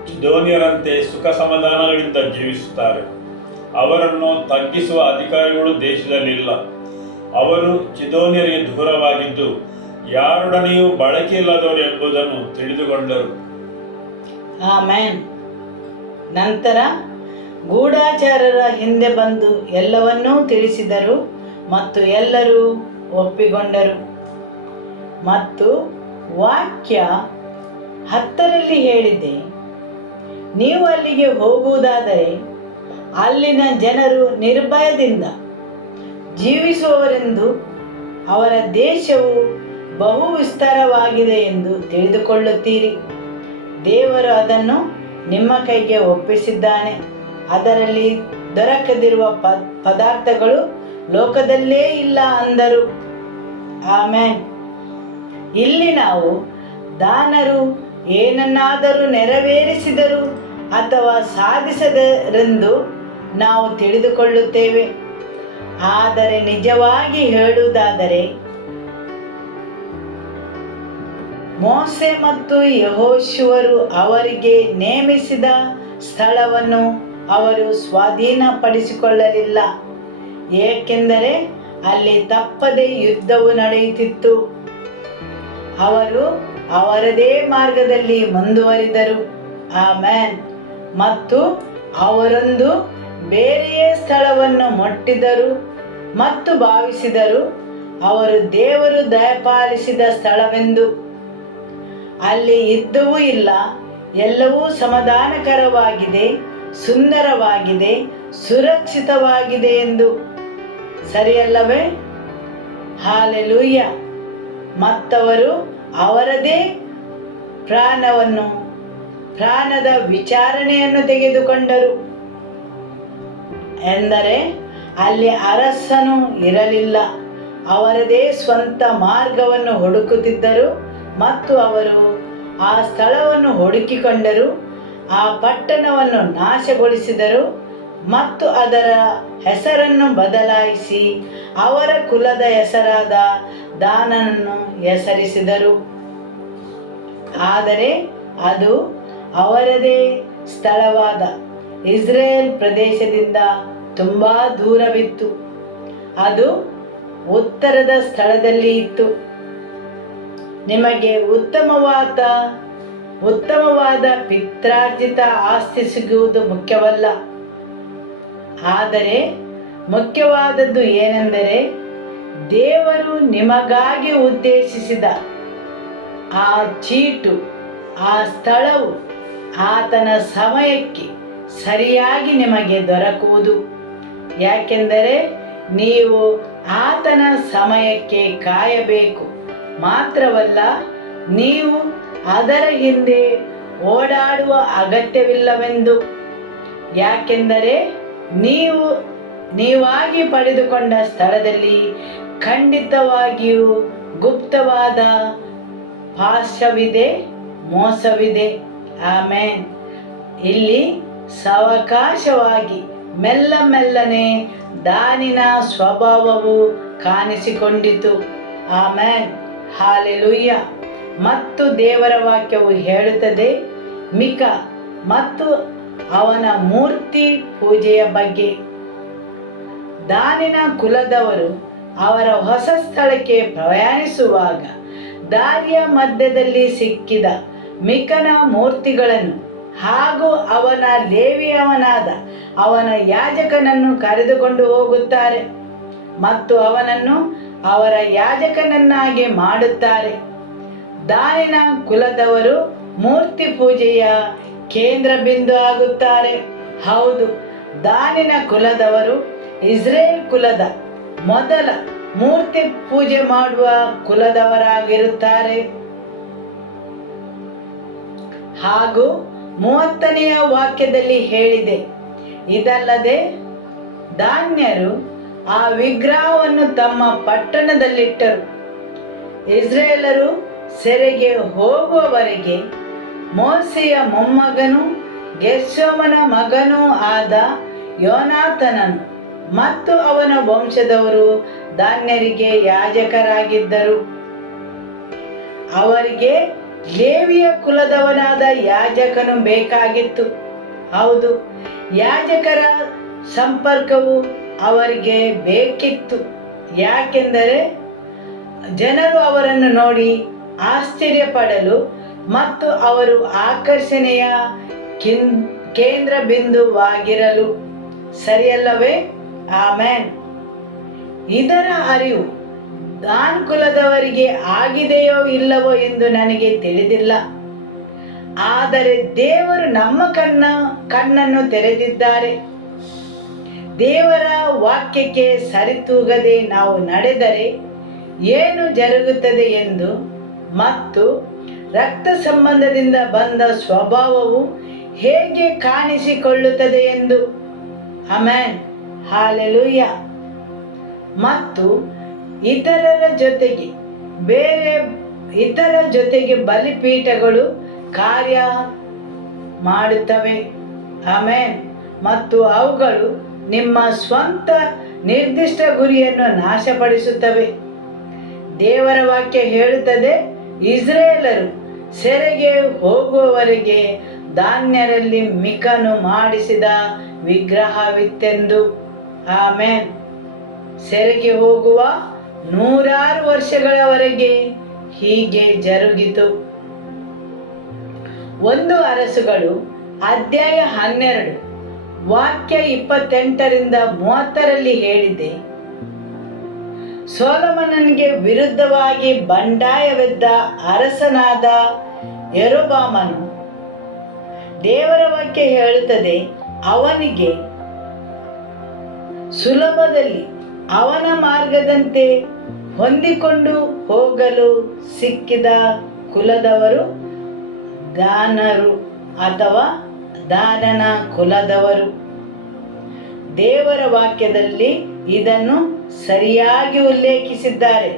ಚಿದೋನ್ಯರಂತೆ ಸುಖ ಸಮಾಧಾನಗಳಿಂದ ಜೀವಿಸುತ್ತಾರೆ. ಅವರನ್ನು ತಗ್ಗಿಸುವ ಅಧಿಕಾರಿಗಳು ದೇಶದಲ್ಲಿಲ್ಲ. ಅವರು ಚಿದೋನ್ಯರಿಗೆ ದೂರವಾಗಿದ್ದು ಯಾರೊಡನೆಯೂ ಬಳಕೆ ಇಲ್ಲದವರು ಎಂಬುದನ್ನು ತಿಳಿದುಕೊಂಡರು. ಆಮೆನ್. ನಂತರ ಗೂಢಚಾರರ ಹಿಂದೆ ಬಂದು ಎಲ್ಲವನ್ನೂ ತಿಳಿಸಿದರು ಮತ್ತು ಎಲ್ಲರೂ ಒಪ್ಪಿಕೊಂಡರು. ಮತ್ತು ವಾಕ್ಯ 10ರಲ್ಲಿ ಹೇಳಿದೆ, ನೀವು ಅಲ್ಲಿಗೆ ಹೋಗುವುದಾದರೆ ಅಲ್ಲಿನ ಜನರು ನಿರ್ಭಯದಿಂದ ಜೀವಿಸುವವರೆಂದು, ಅವರ ದೇಶವು ಬಹು ವಿಸ್ತಾರವಾಗಿದೆ ಎಂದು ತಿಳಿದುಕೊಳ್ಳುತ್ತೀರಿ. ದೇವರು ಅದನ್ನು ನಿಮ್ಮ ಕೈಗೆ ಒಪ್ಪಿಸಿದ್ದಾನೆ. ಅದರಲ್ಲಿ ದೊರಕದಿರುವ ಪದಾರ್ಥಗಳು ಲೋಕದಲ್ಲೇ ಇಲ್ಲ ಅಂದರು. ಆಮೇನ್. ಇಲ್ಲಿ ನಾವು ದಾನರು ಏನನ್ನಾದರೂ ನೆರವೇರಿಸಿದರು ಅಥವಾ ಸಾಧಿಸದರೆಂದು ನಾವು ತಿಳಿದುಕೊಳ್ಳುತ್ತೇವೆ. ಆದರೆ ನಿಜವಾಗಿ ಹೇಳುವುದಾದರೆ ಮೋಸೆ ಮತ್ತು ಯೆಹೋಶುವರು ಅವರಿಗೆ ನೇಮಿಸಿದ ಸ್ಥಳವನ್ನು ಅವರು ಸ್ವಾಧೀನಪಡಿಸಿಕೊಳ್ಳಲಿಲ್ಲ, ಏಕೆಂದರೆ ಅಲ್ಲಿ ತಪ್ಪದೆ ಯುದ್ಧವು ನಡೆಯುತ್ತಿತ್ತು. ಅವರು ಅವರದೇ ಮಾರ್ಗದಲ್ಲಿ ಮುಂದುವರಿದರು. ಆಮೆನ್. ಮತ್ತು ಅವರೊಂದು ಬೇರೆಯೇ ಸ್ಥಳವನ್ನು ಮುಟ್ಟಿದರು ಮತ್ತು ಭಾವಿಸಿದರು ಅವರು ದೇವರು ದಯಪಾಲಿಸಿದ ಸ್ಥಳವೆಂದು. ಅಲ್ಲಿ ಯುದ್ಧವೂ ಇಲ್ಲ, ಎಲ್ಲವೂ ಸಮಾಧಾನಕರವಾಗಿದೆ, ಸುಂದರವಾಗಿದೆ, ಸುರಕ್ಷಿತವಾಗಿದೆ ಎಂದು. ಸರಿಯಲ್ಲವೇ? ಹಾಲೆಲೂಯ. ಮತ್ತವರು ಅವರದೇ ಪ್ರಾಣದ ವಿಚಾರಣೆಯನ್ನು ತೆಗೆದುಕೊಂಡರು. ಎಂದರೆ ಅಲ್ಲಿ ಅರಸನು ಇರಲಿಲ್ಲ, ಅವರದೇ ಸ್ವಂತ ಮಾರ್ಗವನ್ನು ಹುಡುಕುತ್ತಿದ್ದರು ಮತ್ತು ಅವರು ಆ ಸ್ಥಳವನ್ನು ಹುಡುಕಿಕೊಂಡರು. ಆ ಪಟ್ಟಣವನ್ನು ನಾಶಗೊಳಿಸಿದರು ಮತ್ತು ಅದರ ಹೆಸರನ್ನು ಬದಲಾಯಿಸಿ ಅವರ ಕುಲದ ಹೆಸರಾದ ದಾನನನ್ನು ಹೆಸರಿಸಿದರು. ಆದರೆ ಅದು ಅವರದೇ ಸ್ಥಳವಾದ ಇಸ್ರೇಲ್ ಪ್ರದೇಶದಿಂದ ತುಂಬ ದೂರವಿತ್ತು. ಅದು ಉತ್ತರದ ಸ್ಥಳದಲ್ಲಿ ಇತ್ತು. ನಿಮಗೆ ಉತ್ತಮವಾದ ಪಿತ್ರಾರ್ಜಿತ ಆಸ್ತಿ ಸಿಗುವುದು ಮುಖ್ಯವಲ್ಲ. ಆದರೆ ಮುಖ್ಯವಾದದ್ದು ಏನೆಂದರೆ ದೇವರು ನಿಮಗಾಗಿ ಉದ್ದೇಶಿಸಿದ ಆ ಚೀಟು, ಆ ಸ್ಥಳವು ಆತನ ಸಮಯಕ್ಕೆ ಸರಿಯಾಗಿ ನಿಮಗೆ ದೊರಕುವುದು. ಯಾಕೆಂದರೆ ನೀವು ಆತನ ಸಮಯಕ್ಕೆ ಕಾಯಬೇಕು. ಮಾತ್ರವಲ್ಲ, ನೀವು ಅದರ ಹಿಂದೆ ಓಡಾಡುವ ಅಗತ್ಯವಿಲ್ಲವೆಂದು. ಯಾಕೆಂದರೆ ನೀವಾಗಿ ಪಡೆದುಕೊಂಡ ಸ್ಥಳದಲ್ಲಿ ಖಂಡಿತವಾಗಿಯೂ ಗುಪ್ತವಾದ ಪಾಶವಿದೆ, ಮೋಸವಿದೆ. ಆಮೇನ್. ಇಲ್ಲಿ ಸಾವಕಾಶವಾಗಿ ಮೆಲ್ಲನೆ ದಾನಿನ ಸ್ವಭಾವವು ಕಾಣಿಸಿಕೊಂಡಿತು. ಆಮೇನ್. ಹಾಲೆಲೂಯ. ಮತ್ತು ದೇವರ ವಾಕ್ಯವು ಹೇಳುತ್ತದೆ ಮಿಕ ಮತ್ತು ಅವನ ಮೂರ್ತಿ ಪೂಜೆಯ ಬಗ್ಗೆ. ದಾನಿನ ಕುಲದವರು ಅವರ ಹೊಸ ಸ್ಥಳಕ್ಕೆ ಪ್ರಯಾಣಿಸುವಾಗ ದಾರಿಯ ಮಧ್ಯದಲ್ಲಿ ಸಿಕ್ಕಿದ ಮಿಕನ ಮೂರ್ತಿಗಳನ್ನು ಹಾಗೂ ಅವನ ಲೇವಿಯವನಾದ ಅವನ ಯಾಜಕನನ್ನು ಕರೆದುಕೊಂಡು ಹೋಗುತ್ತಾರೆ ಮತ್ತು ಅವನನ್ನು ಅವರ ಯಾಜಕನನ್ನಾಗಿ ಮಾಡುತ್ತಾರೆ. ದಾನಿನ ಕುಲದವರು ಮೂರ್ತಿ ಪೂಜೆಯ ಕೇಂದ್ರ ಬಿಂದು ಆಗುತ್ತಾರೆ. ಹೌದು, ದಾನಿನ ಕುಲದವರು ಇಸ್ರೇಲ್ ಕುಲದ ಮೊದಲ ಮೂರ್ತಿ ಪೂಜೆ ಮಾಡುವ ಕುಲದವರಾಗಿರುತ್ತಾರೆ. ಹಾಗೂ 30ನೆಯ ವಾಕ್ಯದಲ್ಲಿ ಹೇಳಿದೆ, ಇದಲ್ಲದೆ ದಾನ್ಯರು ಆ ವಿಗ್ರಹವನ್ನು ತಮ್ಮ ಪಟ್ಟಣದಲ್ಲಿಟ್ಟರು. ಇಸ್ರೇಲರು ಸೆರೆಗೆ ಹೋಗುವವರೆಗೆ ಮೋಸೆಯ ಮೊಮ್ಮಗನೂ ಗೆರ್ಷೋಮನ ಮಗನೂ ಆದ ಯೋನಾಥನನು ಮತ್ತು ಅವನ ವಂಶದವರು ದಾನ್ಯರಿಗೆ ಯಾಜಕರಾಗಿದ್ದರು. ಅವರಿಗೆ ಲೇವಿಯ ಕುಲದವನಾದ ಯಾಜಕನು ಬೇಕಾಗಿತ್ತು. ಹೌದು, ಯಾಜಕರ ಸಂಪರ್ಕವು ಅವರಿಗೆ ಬೇಕಿತ್ತು. ಯಾಕೆಂದರೆ ಜನರು ಅವರನ್ನು ನೋಡಿ ಆಶ್ಚರ್ಯಪಡಲು ಮತ್ತು ಅವರು ಆಕರ್ಷಣೆಯ ಕೇಂದ್ರ ಬಿಂದುವಾಗಿರಲು. ಸರಿಯಲ್ಲವೇ? ಆಮೆನ್. ಇದರ ಅರಿವು ದಾನ್ ಕುಲದವರಿಗೆ ಆಗಿದೆಯೋ ಇಲ್ಲವೋ ಎಂದು ನನಗೆ ತಿಳಿದಿಲ್ಲ. ಆದರೆ ದೇವರು ನಮ್ಮ ಕಣ್ಣನ್ನು ತೆರೆದಿದ್ದಾರೆ. ದೇವರ ವಾಕ್ಯಕ್ಕೆ ಸರಿತೂಗದೆ ನಾವು ನಡೆದರೆ ಏನು ಜರುಗುತ್ತದೆ ಎಂದು ಮತ್ತು ರಕ್ತ ಸಂಬಂಧದಿಂದ ಬಂದ ಸ್ವಭಾವವು ಹೇಗೆ ಕಾಣಿಸಿಕೊಳ್ಳುತ್ತದೆ ಎಂದು. Amen, hallelujah. ಮತ್ತು ಇತರ ಜೊತೆಗೆ ಬಲಿಪೀಠಗಳು ಕಾರ್ಯ ಮಾಡುತ್ತವೆ. ಆಮೆನ್. ಮತ್ತು ಅವುಗಳು ನಿಮ್ಮ ಸ್ವಂತ ನಿರ್ದಿಷ್ಟ ಗುರಿಯನ್ನು ನಾಶಪಡಿಸುತ್ತವೆ. ದೇವರ ವಾಕ್ಯ ಹೇಳುತ್ತದೆ, ಇಸ್ರಾಯೇಲರು ಸೆರೆಗೆ ಹೋಗುವವರೆಗೆ ಧಾನ್ಯರಲ್ಲಿ ಮಿಕನು ಮಾಡಿಸಿದ ವಿಗ್ರಹವಿತ್ತೆಂದು. ಆಮೆನ್. ಸೆರೆಗೆ ಹೋಗುವ 106 ವರ್ಷಗಳವರೆಗೆ ಹೀಗೆ ಜರುಗಿತು. 1 ಅರಸುಗಳು ಅಧ್ಯಾಯ 12 ವಾಕ್ಯ 28ರಿಂದ 30ರಲ್ಲಿ ಹೇಳಿದೆ, ಸೊಲೊಮೋನನಿಗೆ ವಿರುದ್ಧವಾಗಿ ಬಂಡಾಯವೆದ್ದ ಅರಸನಾದ ಯರೊಬಾಮನು, ದೇವರ ವಾಕ್ಯ ಹೇಳುತ್ತದೆ, ಅವನಿಗೆ ಸುಲಭದಲ್ಲಿ ಅವನ ಮಾರ್ಗದಂತೆ ಹೊಂದಿಕೊಂಡು ಹೋಗಲು ಸಿಕ್ಕಿದ ಕುಲದವರು ದಾನರು ಅಥವಾ ದಾನನ ಕುಲದವರು. ದೇವರ ವಾಕ್ಯದಲ್ಲಿ ಇದನ್ನು ಸರಿಯಾಗಿ ಉಲ್ಲೇಖಿಸಿದ್ದಾರೆ.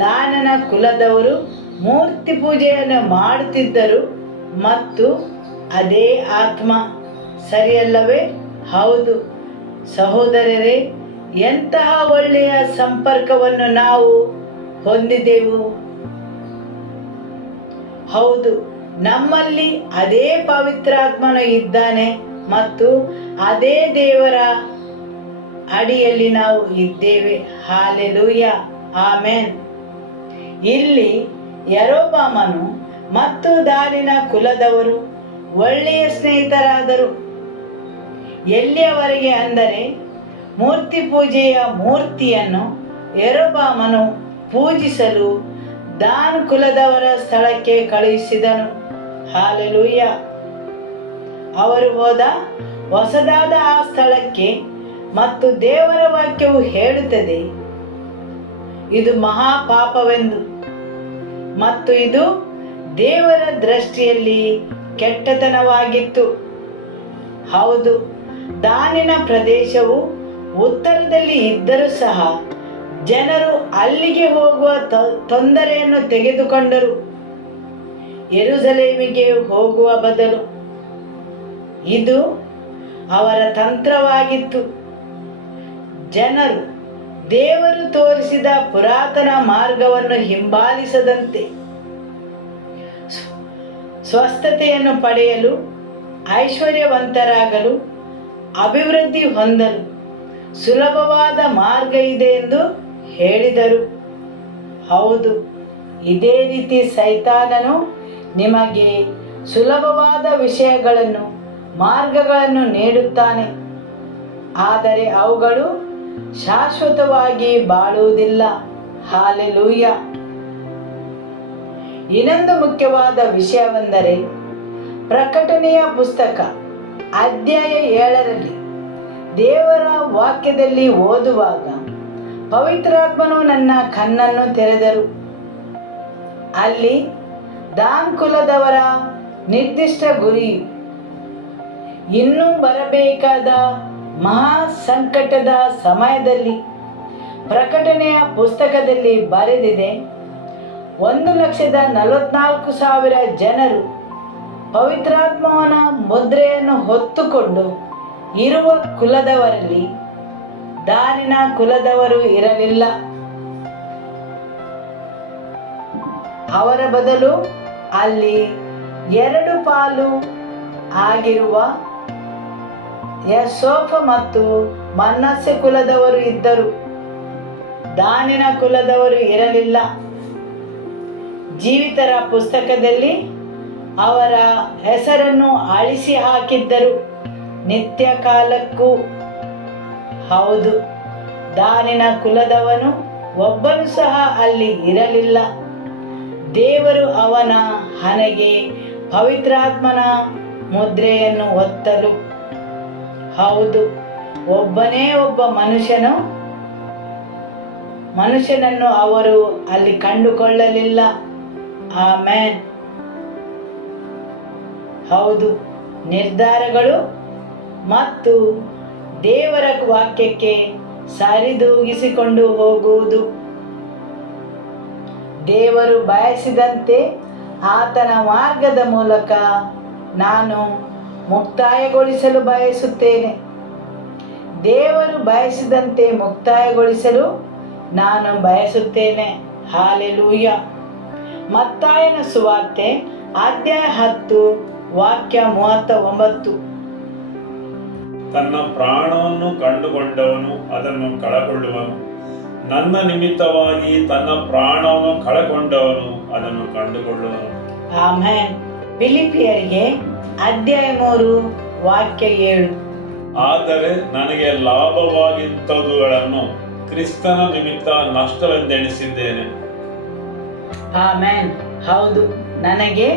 ದಾನನ ಕುಲದವರು ಮೂರ್ತಿ ಪೂಜೆಯನ್ನು ಮಾಡುತ್ತಿದ್ದರು ಮತ್ತು ಅದೇ ಆತ್ಮ. ಸರಿಯಲ್ಲವೇ? ಹೌದು ಸಹೋದರರೇ, ಎಂತಹ ಒಳ್ಳೆಯ ಸಂಪರ್ಕವನ್ನು ನಾವು ಹೊಂದಿದೆವು. ಹೌದು, ನಮ್ಮಲ್ಲಿ ಅದೇ ಪವಿತ್ರಾತ್ಮನು ಇದ್ದಾನೆ ಮತ್ತು ಅದೇ ದೇವರ ಅಡಿಯಲ್ಲಿ ನಾವು ಇದ್ದೇವೆ. Hallelujah, amen. ಇಲ್ಲಿ ಯರೊಬಾಮನು ಮತ್ತು ದಾನಿನ ಕುಲದವರು ಒಳ್ಳೆಯ ಸ್ನೇಹಿತರಾದರು. ಎಲ್ಲಿಯವರೆಗೆ ಅಂದರೆ ಮೂರ್ತಿ ಪೂಜೆಯ ಮೂರ್ತಿಯನ್ನು ಯರೊಬಾಮನು ಪೂಜಿಸಲು ದಾನ್ ಕುಲದವರ ಸ್ಥಳಕ್ಕೆ ಕಳುಹಿಸಿದನು. ಹಾಲೆಲೂಯ. ಅವರು ಹೋದ ಹೊಸದಾದ ಆ ಸ್ಥಳಕ್ಕೆ ಮತ್ತು ದೇವರ ವಾಕ್ಯವು ಹೇಳುತ್ತದೆ, ಇದು ಮಹಾಪಾಪವೆಂದು ಮತ್ತು ಇದು ದೇವರ ದೃಷ್ಟಿಯಲ್ಲಿ ಕೆಟ್ಟತನವಾಗಿತ್ತು. ಹೌದು, ದಾನಿನ ಪ್ರದೇಶವು ಉತ್ತರದಲ್ಲಿ ಇದ್ದರೂ ಸಹ ಜನರು ಅಲ್ಲಿಗೆ ಹೋಗುವ ತೊಂದರೆಯನ್ನು ತೆಗೆದುಕೊಂಡರು, ಯೆರೂಸಲೇಮಿಗೆ ಹೋಗುವ ಬದಲು. ಇದು ಅವರ ತಂತ್ರವಾಗಿತ್ತು. ಜನರು ದೇವರು ತೋರಿಸಿದ ಪುರಾತನ ಮಾರ್ಗವನ್ನು ಹಿಂಬಾಲಿಸದಂತೆ ಸ್ವಸ್ಥತೆಯನ್ನು ಪಡೆಯಲು, ಐಶ್ವರ್ಯವಂತರಾಗಲು, ಅಭಿವೃದ್ಧಿ ಹೊಂದಲು ಸುಲಭವಾದ ಮಾರ್ಗ ಇದೆ ಎಂದು ಹೇಳಿದರು. ಹೌದು, ಇದೇ ರೀತಿ ಸೈತಾನನು ನಿಮಗೆ ಸುಲಭವಾದ ವಿಷಯಗಳನ್ನು, ಮಾರ್ಗಗಳನ್ನು ನೀಡುತ್ತಾನೆ. ಆದರೆ ಅವುಗಳು ಶಾಶ್ವತವಾಗಿ ಬಾಳುವುದಿಲ್ಲ. ಹಾಲೆಲೂಯ. ಇನ್ನೊಂದು ಮುಖ್ಯವಾದ ವಿಷಯವೆಂದರೆ, ಪ್ರಕಟಣೆಯ ಪುಸ್ತಕ ಅಧ್ಯಾಯ 7ರಲ್ಲಿ ದೇವರ ವಾಕ್ಯದಲ್ಲಿ ಓದುವಾಗ ಪವಿತ್ರಾತ್ಮನು ನನ್ನ ಕಣ್ಣನ್ನು ತೆರೆದರು. ಅಲ್ಲಿ ದಾನ್ ಕುಲದವರ ನಿರ್ದಿಷ್ಟ ಗುರಿಯು ಇನ್ನೂ ಬರಬೇಕಾದ ಮಹಾ ಸಂಕಟದ ಸಮಯದಲ್ಲಿ ಪ್ರಕಟಣೆಯ ಪುಸ್ತಕದಲ್ಲಿ ಬರೆದಿದೆ. 1,44,000 ಜನರು ಪವಿತ್ರಾತ್ಮವನ ಮುದ್ರೆಯನ್ನು ಹೊತ್ತುಕೊಂಡು ಇರುವ ಕುಲದವರಲ್ಲಿ ದಾನಿನ ಕುಲದವರು ಇರಲಿಲ್ಲ. ಅವರ ಬದಲು ಅಲ್ಲಿ 2 ಪಾಲು ಆಗಿರುವ ಯೋಸೇಫ ಮತ್ತು ಮನಸ್ಸೆ ಕುಲದವರು ಇದ್ದರು. ದಾನಿನ ಕುಲದವರು ಇರಲಿಲ್ಲ. ಜೀವಿತರ ಪುಸ್ತಕದಲ್ಲಿ ಅವರ ಹೆಸರನ್ನು ಅಳಿಸಿ ಹಾಕಿದ್ದರು ನಿತ್ಯ ಕಾಲಕ್ಕೂ. ಹೌದು, ದಾನಿನ ಕುಲದವನು ಒಬ್ಬನು ಸಹ ಅಲ್ಲಿ ಇರಲಿಲ್ಲ. ದೇವರು ಅವನ ಹಣೆಗೆ ಪವಿತ್ರಾತ್ಮನ ಮುದ್ರೆಯನ್ನು ಒತ್ತಲು. ಹೌದು, ಒಬ್ಬನೇ ಒಬ್ಬ ಮನುಷ್ಯನನ್ನು ಅವರು ಅಲ್ಲಿ ಕಂಡುಕೊಳ್ಳಲಿಲ್ಲ. ಆಮೆನ್. ಹೌದು, ನಿರ್ಧಾರಗಳು ಮತ್ತು ದೇವರ ವಾಕ್ಯಕ್ಕೆ ಸರಿದೂಗಿಸಿಕೊಂಡು ಹೋಗುವುದು. ದೇವರು ಬಯಸಿದಂತೆ ಆತನ ಮಾರ್ಗದ ಮೂಲಕ ನಾನು ಮುಕ್ತಾಯಗೊಳಿಸಲು ಬಯಸುತ್ತೇನೆ. ದೇವರು ಬಯಸಿದಂತೆ ಮುಕ್ತಾಯಗೊಳಿಸಲು ನಾನು ಬಯಸುತ್ತೇನೆ. ಹಾಲೆಲೂಯ. ಮತ್ತಾಯನ ಸುವಾರ್ತೆ ಅಧ್ಯಾಯ 10 ವಾಕ್ಯ 39. ತನ್ನ ಪ್ರಾಣವನ್ನು ಕಂಡುಕೊಂಡವನು ಅದನ್ನು ಕಳಕೊಳ್ಳುವನು. ನನ್ನ ನಿಮಿತ್ತವಾಗಿ ತನ್ನ ಪ್ರಾಣವನ್ನು ಕಳಕೊಂಡವನು ಅದನ್ನು ಕಂಡುಕೊಳ್ಳುವನು. ಆಮೆನ್. ಫಿಲಿಪಿಯರಿಗೆ ಅಧ್ಯಾಯ 3 ವಾಕ್ಯ 7. ಆದರೆ ನನಗೆ ಲಾಭವಾಗಿದ್ದುಗಳನ್ನು ಕ್ರಿಸ್ತನ ನಿಮಿತ್ತ ನಷ್ಟವೆಂದೆಣಿಸಿದ್ದೇನೆ. ಆಮೆನ್. ಹೌದು, ನನಗೆ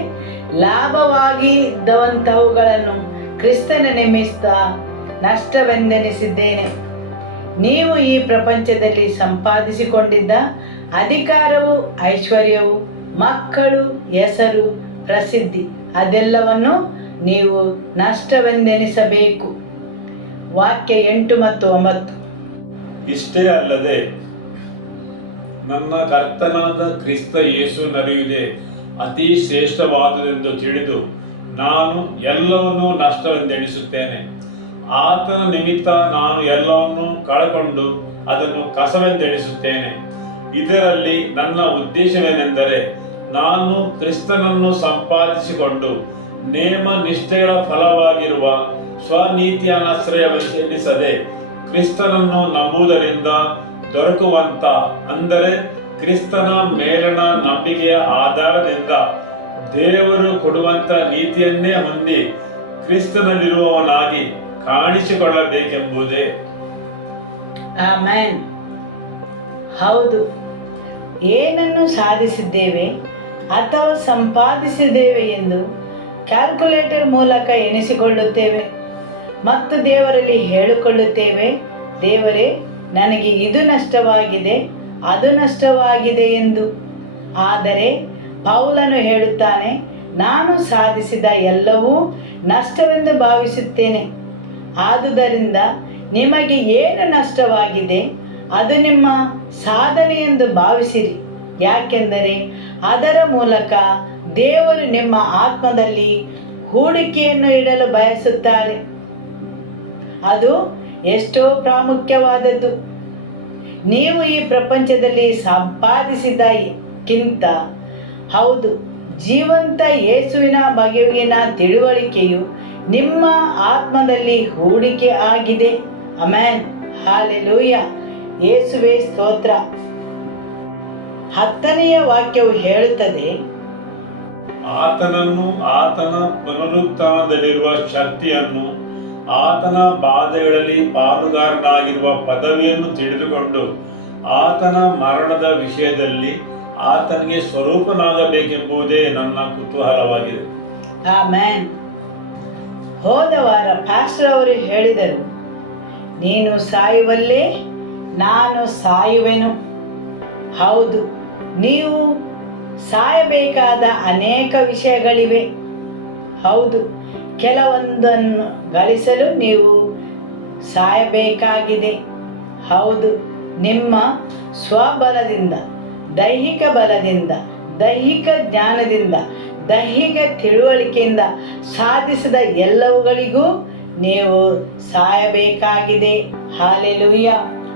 ಲಾಭವಾಗಿದ್ದವಂಥವುಗಳನ್ನು ಕ್ರಿಸ್ತನ ನಿಮಿತ್ತ ನಷ್ಟವೆಂದೆನಿಸಿದ್ದೇನೆ. ನೀವು ಈ ಪ್ರಪಂಚದಲ್ಲಿ ಸಂಪಾದಿಸಿಕೊಂಡಿದ್ದ ಅಧಿಕಾರವು, ಐಶ್ವರ್ಯವು, ಮಕ್ಕಳು, ಹೆಸರು, ಪ್ರಸಿದ್ಧಿ, ಅದೆಲ್ಲವನ್ನು ನೀವು ನಷ್ಟವೆಂದೆನಿಸಬೇಕು. ವಾಕ್ಯ 8 ಮತ್ತು 9. ಇಷ್ಟೇ ಅಲ್ಲದೆ ನನ್ನ ಕರ್ತನಾದ ಕ್ರಿಸ್ತ ಯೇಸುವಿನರಿಯುವುದೇ ಅತಿ ಶ್ರೇಷ್ಠವಾದುದೆಂದು ತಿಳಿದು ನಾನು ಎಲ್ಲವನ್ನೂ ನಷ್ಟವೆಂದೆಣಿಸುತ್ತೇನೆ. ಆತನ ನಿಮಿತ್ತ ನಾನು ಎಲ್ಲವನ್ನೂ ಕಳಕೊಂಡು ಅದನ್ನು ಕಸವೆಂದೆಣಿಸುತ್ತೇನೆ. ಇದರಲ್ಲಿ ನನ್ನ ಉದ್ದೇಶವೇನೆಂದರೆ ನಾನು ಕ್ರಿಸ್ತನನ್ನು ಸಂಪಾದಿಸಿಕೊಂಡು ನೇಮ ನಿಷ್ಠೆಗಳ ಫಲವಾಗಿರುವ ಸ್ವನೀತಿಯನ್ನಾಶ್ರಯವೆನಿಸದೆ ಕ್ರಿಸ್ತನನ್ನು ನಂಬುವುದರಿಂದ ದೊರಕುವಂತ, ಅಂದರೆ ಕ್ರಿಸ್ತನ ಮೇಲಣ ನಂಬಿಕೆಯ ಆಧಾರದಿಂದ ದೇವರು ಕೊಡುವಂತ ನೀತಿಯನ್ನೇ ಹೊಂದಿ ಕ್ರಿಸ್ತನಲ್ಲಿರುವವನಾಗಿ ಕಾಣಿಸಿಕೊಳ್ಳಬೇಕೆಂಬುದೇ. ಆಮೆನ್. ಹೌದು, ಏನನ್ನು ಸಾಧಿಸಿದ್ದೇವೆ ಅಥವಾ ಸಂಪಾದಿಸಿದ್ದೇವೆ ಎಂದು ಕ್ಯಾಲ್ಕುಲೇಟರ್ ಮೂಲಕ ಎಣಿಸಿಕೊಳ್ಳುತ್ತೇವೆ ಮತ್ತು ದೇವರಲ್ಲಿ ಹೇಳಿಕೊಳ್ಳುತ್ತೇವೆ, ದೇವರೇ, ನನಗೆ ಇದು ನಷ್ಟವಾಗಿದೆ, ಅದು ನಷ್ಟವಾಗಿದೆ ಎಂದು. ಆದರೆ ಪೌಲನು ಹೇಳುತ್ತಾನೆ, ನಾನು ಸಾಧಿಸಿದ ಎಲ್ಲವೂ ನಷ್ಟವೆಂದು ಭಾವಿಸುತ್ತೇನೆ. ಆದುದರಿಂದ ನಿಮಗೆ ಏನು ನಷ್ಟವಾಗಿದೆ ಅದು ನಿಮ್ಮ ಸಾಧನೆ ಎಂದು ಭಾವಿಸಿರಿ. ಯಾಕೆಂದರೆ ಅದರ ಮೂಲಕ ದೇವರು ನಿಮ್ಮ ಆತ್ಮದಲ್ಲಿ ಹೂಡಿಕೆಯನ್ನು ಇಡಲು ಬಯಸುತ್ತಾರೆ. ಅದು ಎಷ್ಟೋ ಪ್ರಾಮುಖ್ಯವಾದದ್ದು. ನೀವು ಈ ಪ್ರಪಂಚದಲ್ಲಿ ಸಂಪಾದಿಸಿದಕ್ಕಿಂತ, ಹೌದು, ಜೀವಂತ ಯೇಸುವಿನ ಬಗೆಗಿನ ತಿಳುವಳಿಕೆಯು ನಿಮ್ಮ ಆತ್ಮದಲ್ಲಿ ಹೂಡಿಕೆ ಆಗಿದೆ. ಆಮೆನ್. ಹಾಲೆಲೂಯ. ಯೇಸುವೇ ಸ್ತೋತ್ರ. 10ನೆಯ ವಾಕ್ಯವು ಹೇಳುತ್ತದೆ, ಆತನನ್ನು, ಆತನ ಪುನರುತ್ಥಾನದಲ್ಲಿರುವ ಶಕ್ತಿಯನ್ನು, ಆತನ ಬಾಧೆಗಳಲ್ಲಿ ಪಾಲುಗಾರನಾಗಿರುವ ಪದವಿಯನ್ನು ತಿಳಿದುಕೊಂಡು ಆತನ ಮರಣದ ವಿಷಯದಲ್ಲಿ ಆತನಿಗೆ ಸ್ವರೂಪನಾಗಬೇಕೆಂಬುದೇ ನನ್ನ ಕುತೂಹಲವಾಗಿದೆ. ಆಮೆನ್. ಹೋದ ವಾರ ಪಾಸ್ಟರ್ ಅವರು ಹೇಳಿದರು, ನೀನು ಸಾಯುವಲ್ಲೇ ನಾನು ಸಾಯುವೆನು. ಹೌದು, ನೀವು ಸಾಯಬೇಕಾದ ಅನೇಕ ವಿಷಯಗಳಿವೆ. ಹೌದು, ಕೆಲವೊಂದನ್ನು ಗಳಿಸಲು ನೀವು ಸಾಯಬೇಕಾಗಿದೆ. ಹೌದು, ನಿಮ್ಮ ಸ್ವಬಲದಿಂದ, ದೈಹಿಕ ಬಲದಿಂದ, ದೈಹಿಕ ಜ್ಞಾನದಿಂದ, ದೈಹಿಕ ತಿಳುವಳಿಕೆಯಿಂದ ಸಾಧಿಸಿದ ಎಲ್ಲವುಗಳಿಗೂ ನೀವು ಸಾಯಬೇಕಾಗಿದೆ. ಹಾಲೆಲೂಯ.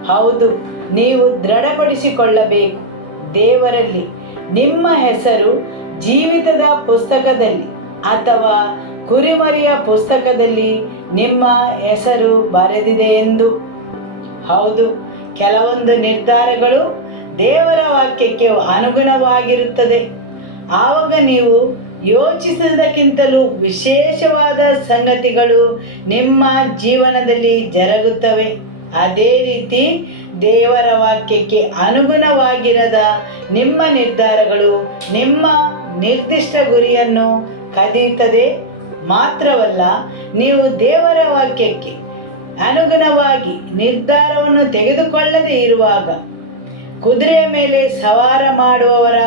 ಹೌದು, ನೀವು ದೃಢಪಡಿಸಿಕೊಳ್ಳಬೇಕು ದೇವರಲ್ಲಿ. ನಿಮ್ಮ ಹೆಸರು ಜೀವಿತದ ಪುಸ್ತಕದಲ್ಲಿ ಅಥವಾ ಕುರಿಮರಿಯ ಪುಸ್ತಕದಲ್ಲಿ ನಿಮ್ಮ ಹೆಸರು ಬರೆದಿದೆ ಎಂದು. ಹೌದು, ಕೆಲವೊಂದು ನಿರ್ಧಾರಗಳು ದೇವರ ವಾಕ್ಯಕ್ಕೆ ಅನುಗುಣವಾಗಿರುತ್ತದೆ. ಆವಾಗ ನೀವು ಯೋಚಿಸಿದ್ದಕ್ಕಿಂತಲೂ ವಿಶೇಷವಾದ ಸಂಗತಿಗಳು ನಿಮ್ಮ ಜೀವನದಲ್ಲಿ ಜರುಗುತ್ತವೆ. ಅದೇ ರೀತಿ ದೇವರ ವಾಕ್ಯಕ್ಕೆ ಅನುಗುಣವಾಗಿರದ ನಿಮ್ಮ ನಿರ್ಧಾರಗಳು ನಿಮ್ಮ ನಿರ್ದಿಷ್ಟ ಗುರಿಯನ್ನು ಕದಿಯುತ್ತದೆ. ಮಾತ್ರವಲ್ಲ, ನೀವು ದೇವರ ವಾಕ್ಯಕ್ಕೆ ಅನುಗುಣವಾಗಿ ನಿರ್ಧಾರವನ್ನು ತೆಗೆದುಕೊಳ್ಳದೇ ಇರುವಾಗ ಕುದುರೆಯ ಮೇಲೆ ಸವಾರ ಮಾಡುವವರ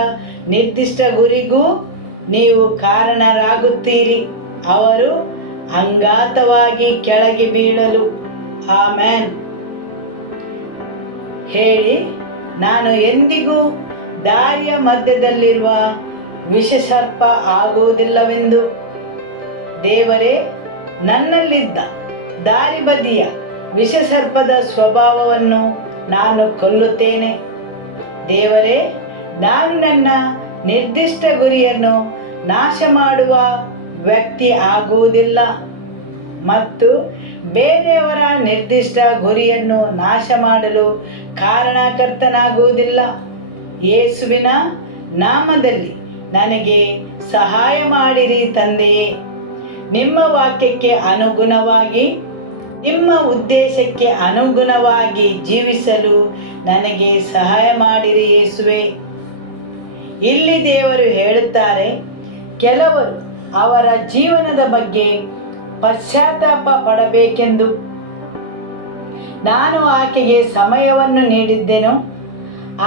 ನಿರ್ದಿಷ್ಟ ಗುರಿಗೂ ನೀವು ಕಾರಣರಾಗುತ್ತೀರಿ. ಅವರು ಅಂಗಾತವಾಗಿ ಕೆಳಗೆ ಬೀಳಲು. ಆಮೆನ್. ಹೇಳಿ, ನಾನು ಎಂದಿಗೂ ದಾರಿಯ ಮಧ್ಯದಲ್ಲಿರುವ ವಿಷಸರ್ಪ ಆಗುವುದಿಲ್ಲವೆಂದು. ದೇವರೇ, ನನ್ನಲ್ಲಿದ್ದ ದಾರಿ ಬದಿಯ ವಿಷಸರ್ಪದ ಸ್ವಭಾವವನ್ನು ನಾನು ಕೊಲ್ಲುತ್ತೇನೆ. ದೇವರೇ, ನಾನು ನನ್ನ ನಿರ್ದಿಷ್ಟ ಗುರಿಯನ್ನು ನಾಶ ಮಾಡುವ ವ್ಯಕ್ತಿ ಆಗುವುದಿಲ್ಲ ಮತ್ತು ಬೇರೆಯವರ ನಿರ್ದಿಷ್ಟ ಗುರಿಯನ್ನು ನಾಶ ಮಾಡಲು ಕಾರಣಕರ್ತನಾಗುವುದಿಲ್ಲ. ಯೇಸುವಿನ ನಾಮದಲ್ಲಿ ನನಗೆ ಸಹಾಯ ಮಾಡಿರಿ ತಂದೆಯೇ. ನಿಮ್ಮ ವಾಕ್ಯಕ್ಕೆ ಅನುಗುಣವಾಗಿ, ನಿಮ್ಮ ಉದ್ದೇಶಕ್ಕೆ ಅನುಗುಣವಾಗಿ ಜೀವಿಸಲು ನನಗೆ ಸಹಾಯ ಮಾಡಿರಿ ಯೇಸುವೆ. ಇಲ್ಲಿ ದೇವರು ಹೇಳುತ್ತಾರೆ, ಕೆಲವರು ಅವರ ಜೀವನದ ಬಗ್ಗೆ ಪಶ್ಚಾತ್ತಾಪ ಪಡಬೇಕೆಂದು ನಾನು ಆಕೆಗೆ ಸಮಯವನ್ನು ನೀಡಿದ್ದೆನು,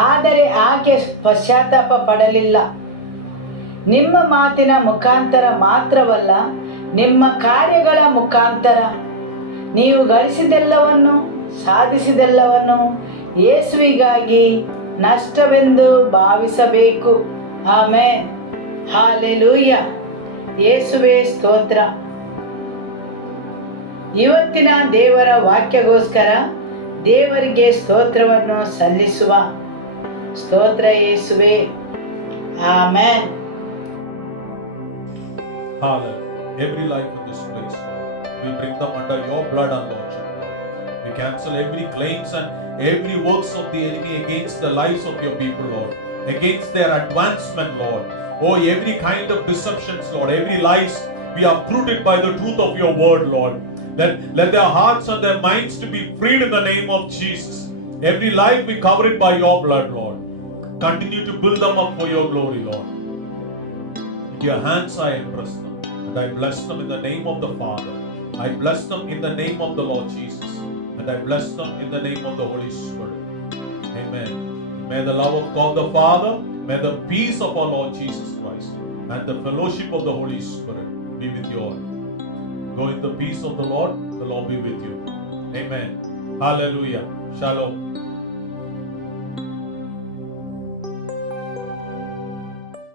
ಆದರೆ ಆಕೆ ಪಶ್ಚಾತ್ತಾಪ ಪಡಲಿಲ್ಲ. ನಿಮ್ಮ ಮಾತಿನ ಮುಖಾಂತರ ಮಾತ್ರವಲ್ಲ, ನಿಮ್ಮ ಕಾರ್ಯಗಳ ಮುಖಾಂತರ ನೀವು ಗಳಿಸಿದೆಲ್ಲವನ್ನು, ಸಾಧಿಸಿದೆಲ್ಲವನ್ನು ಯೇಸುವಿಗಾಗಿ ನಷ್ಟವೆಂದು ಭಾವಿಸಬೇಕು. ಆಮೆನ್. ಹಾಲೆಲೂಯ. ಯೇಸುವೇ ಸ್ತೋತ್ರ. ಇವತ್ತಿನ ದೇವರ ವಾಕ್ಯಗೋಸ್ಕರ ದೇವರಿಗೆ ಸ್ತೋತ್ರವನ್ನು ಸಲ್ಲಿಸುವ. ಸ್ತೋತ್ರ ಯೇಸುವೇ. Amen. Hallelujah. Every life in this place, we bring them under your blood and lordship, Lord. We cancel every claims and every works of the enemy against the lives of your people, Lord. Against their advancement, Lord. Oh, every kind of deceptions, Lord. Every lies we are uprooted by the truth of your word, Lord. Let their hearts and their minds to be freed in the name of Jesus. Every life we cover it by your blood, Lord. Continue to build them up for your glory, Lord. In your hands I entrust them, and I bless them in the name of the Father. I bless them in the name of the Lord Jesus, and I bless them in the name of the Holy Spirit. Amen. May the love of God the Father, may the peace of our Lord Jesus Christ, and the fellowship of the Holy Spirit be with you all. Go in the peace of the Lord be with you. Amen. Hallelujah. Shalom.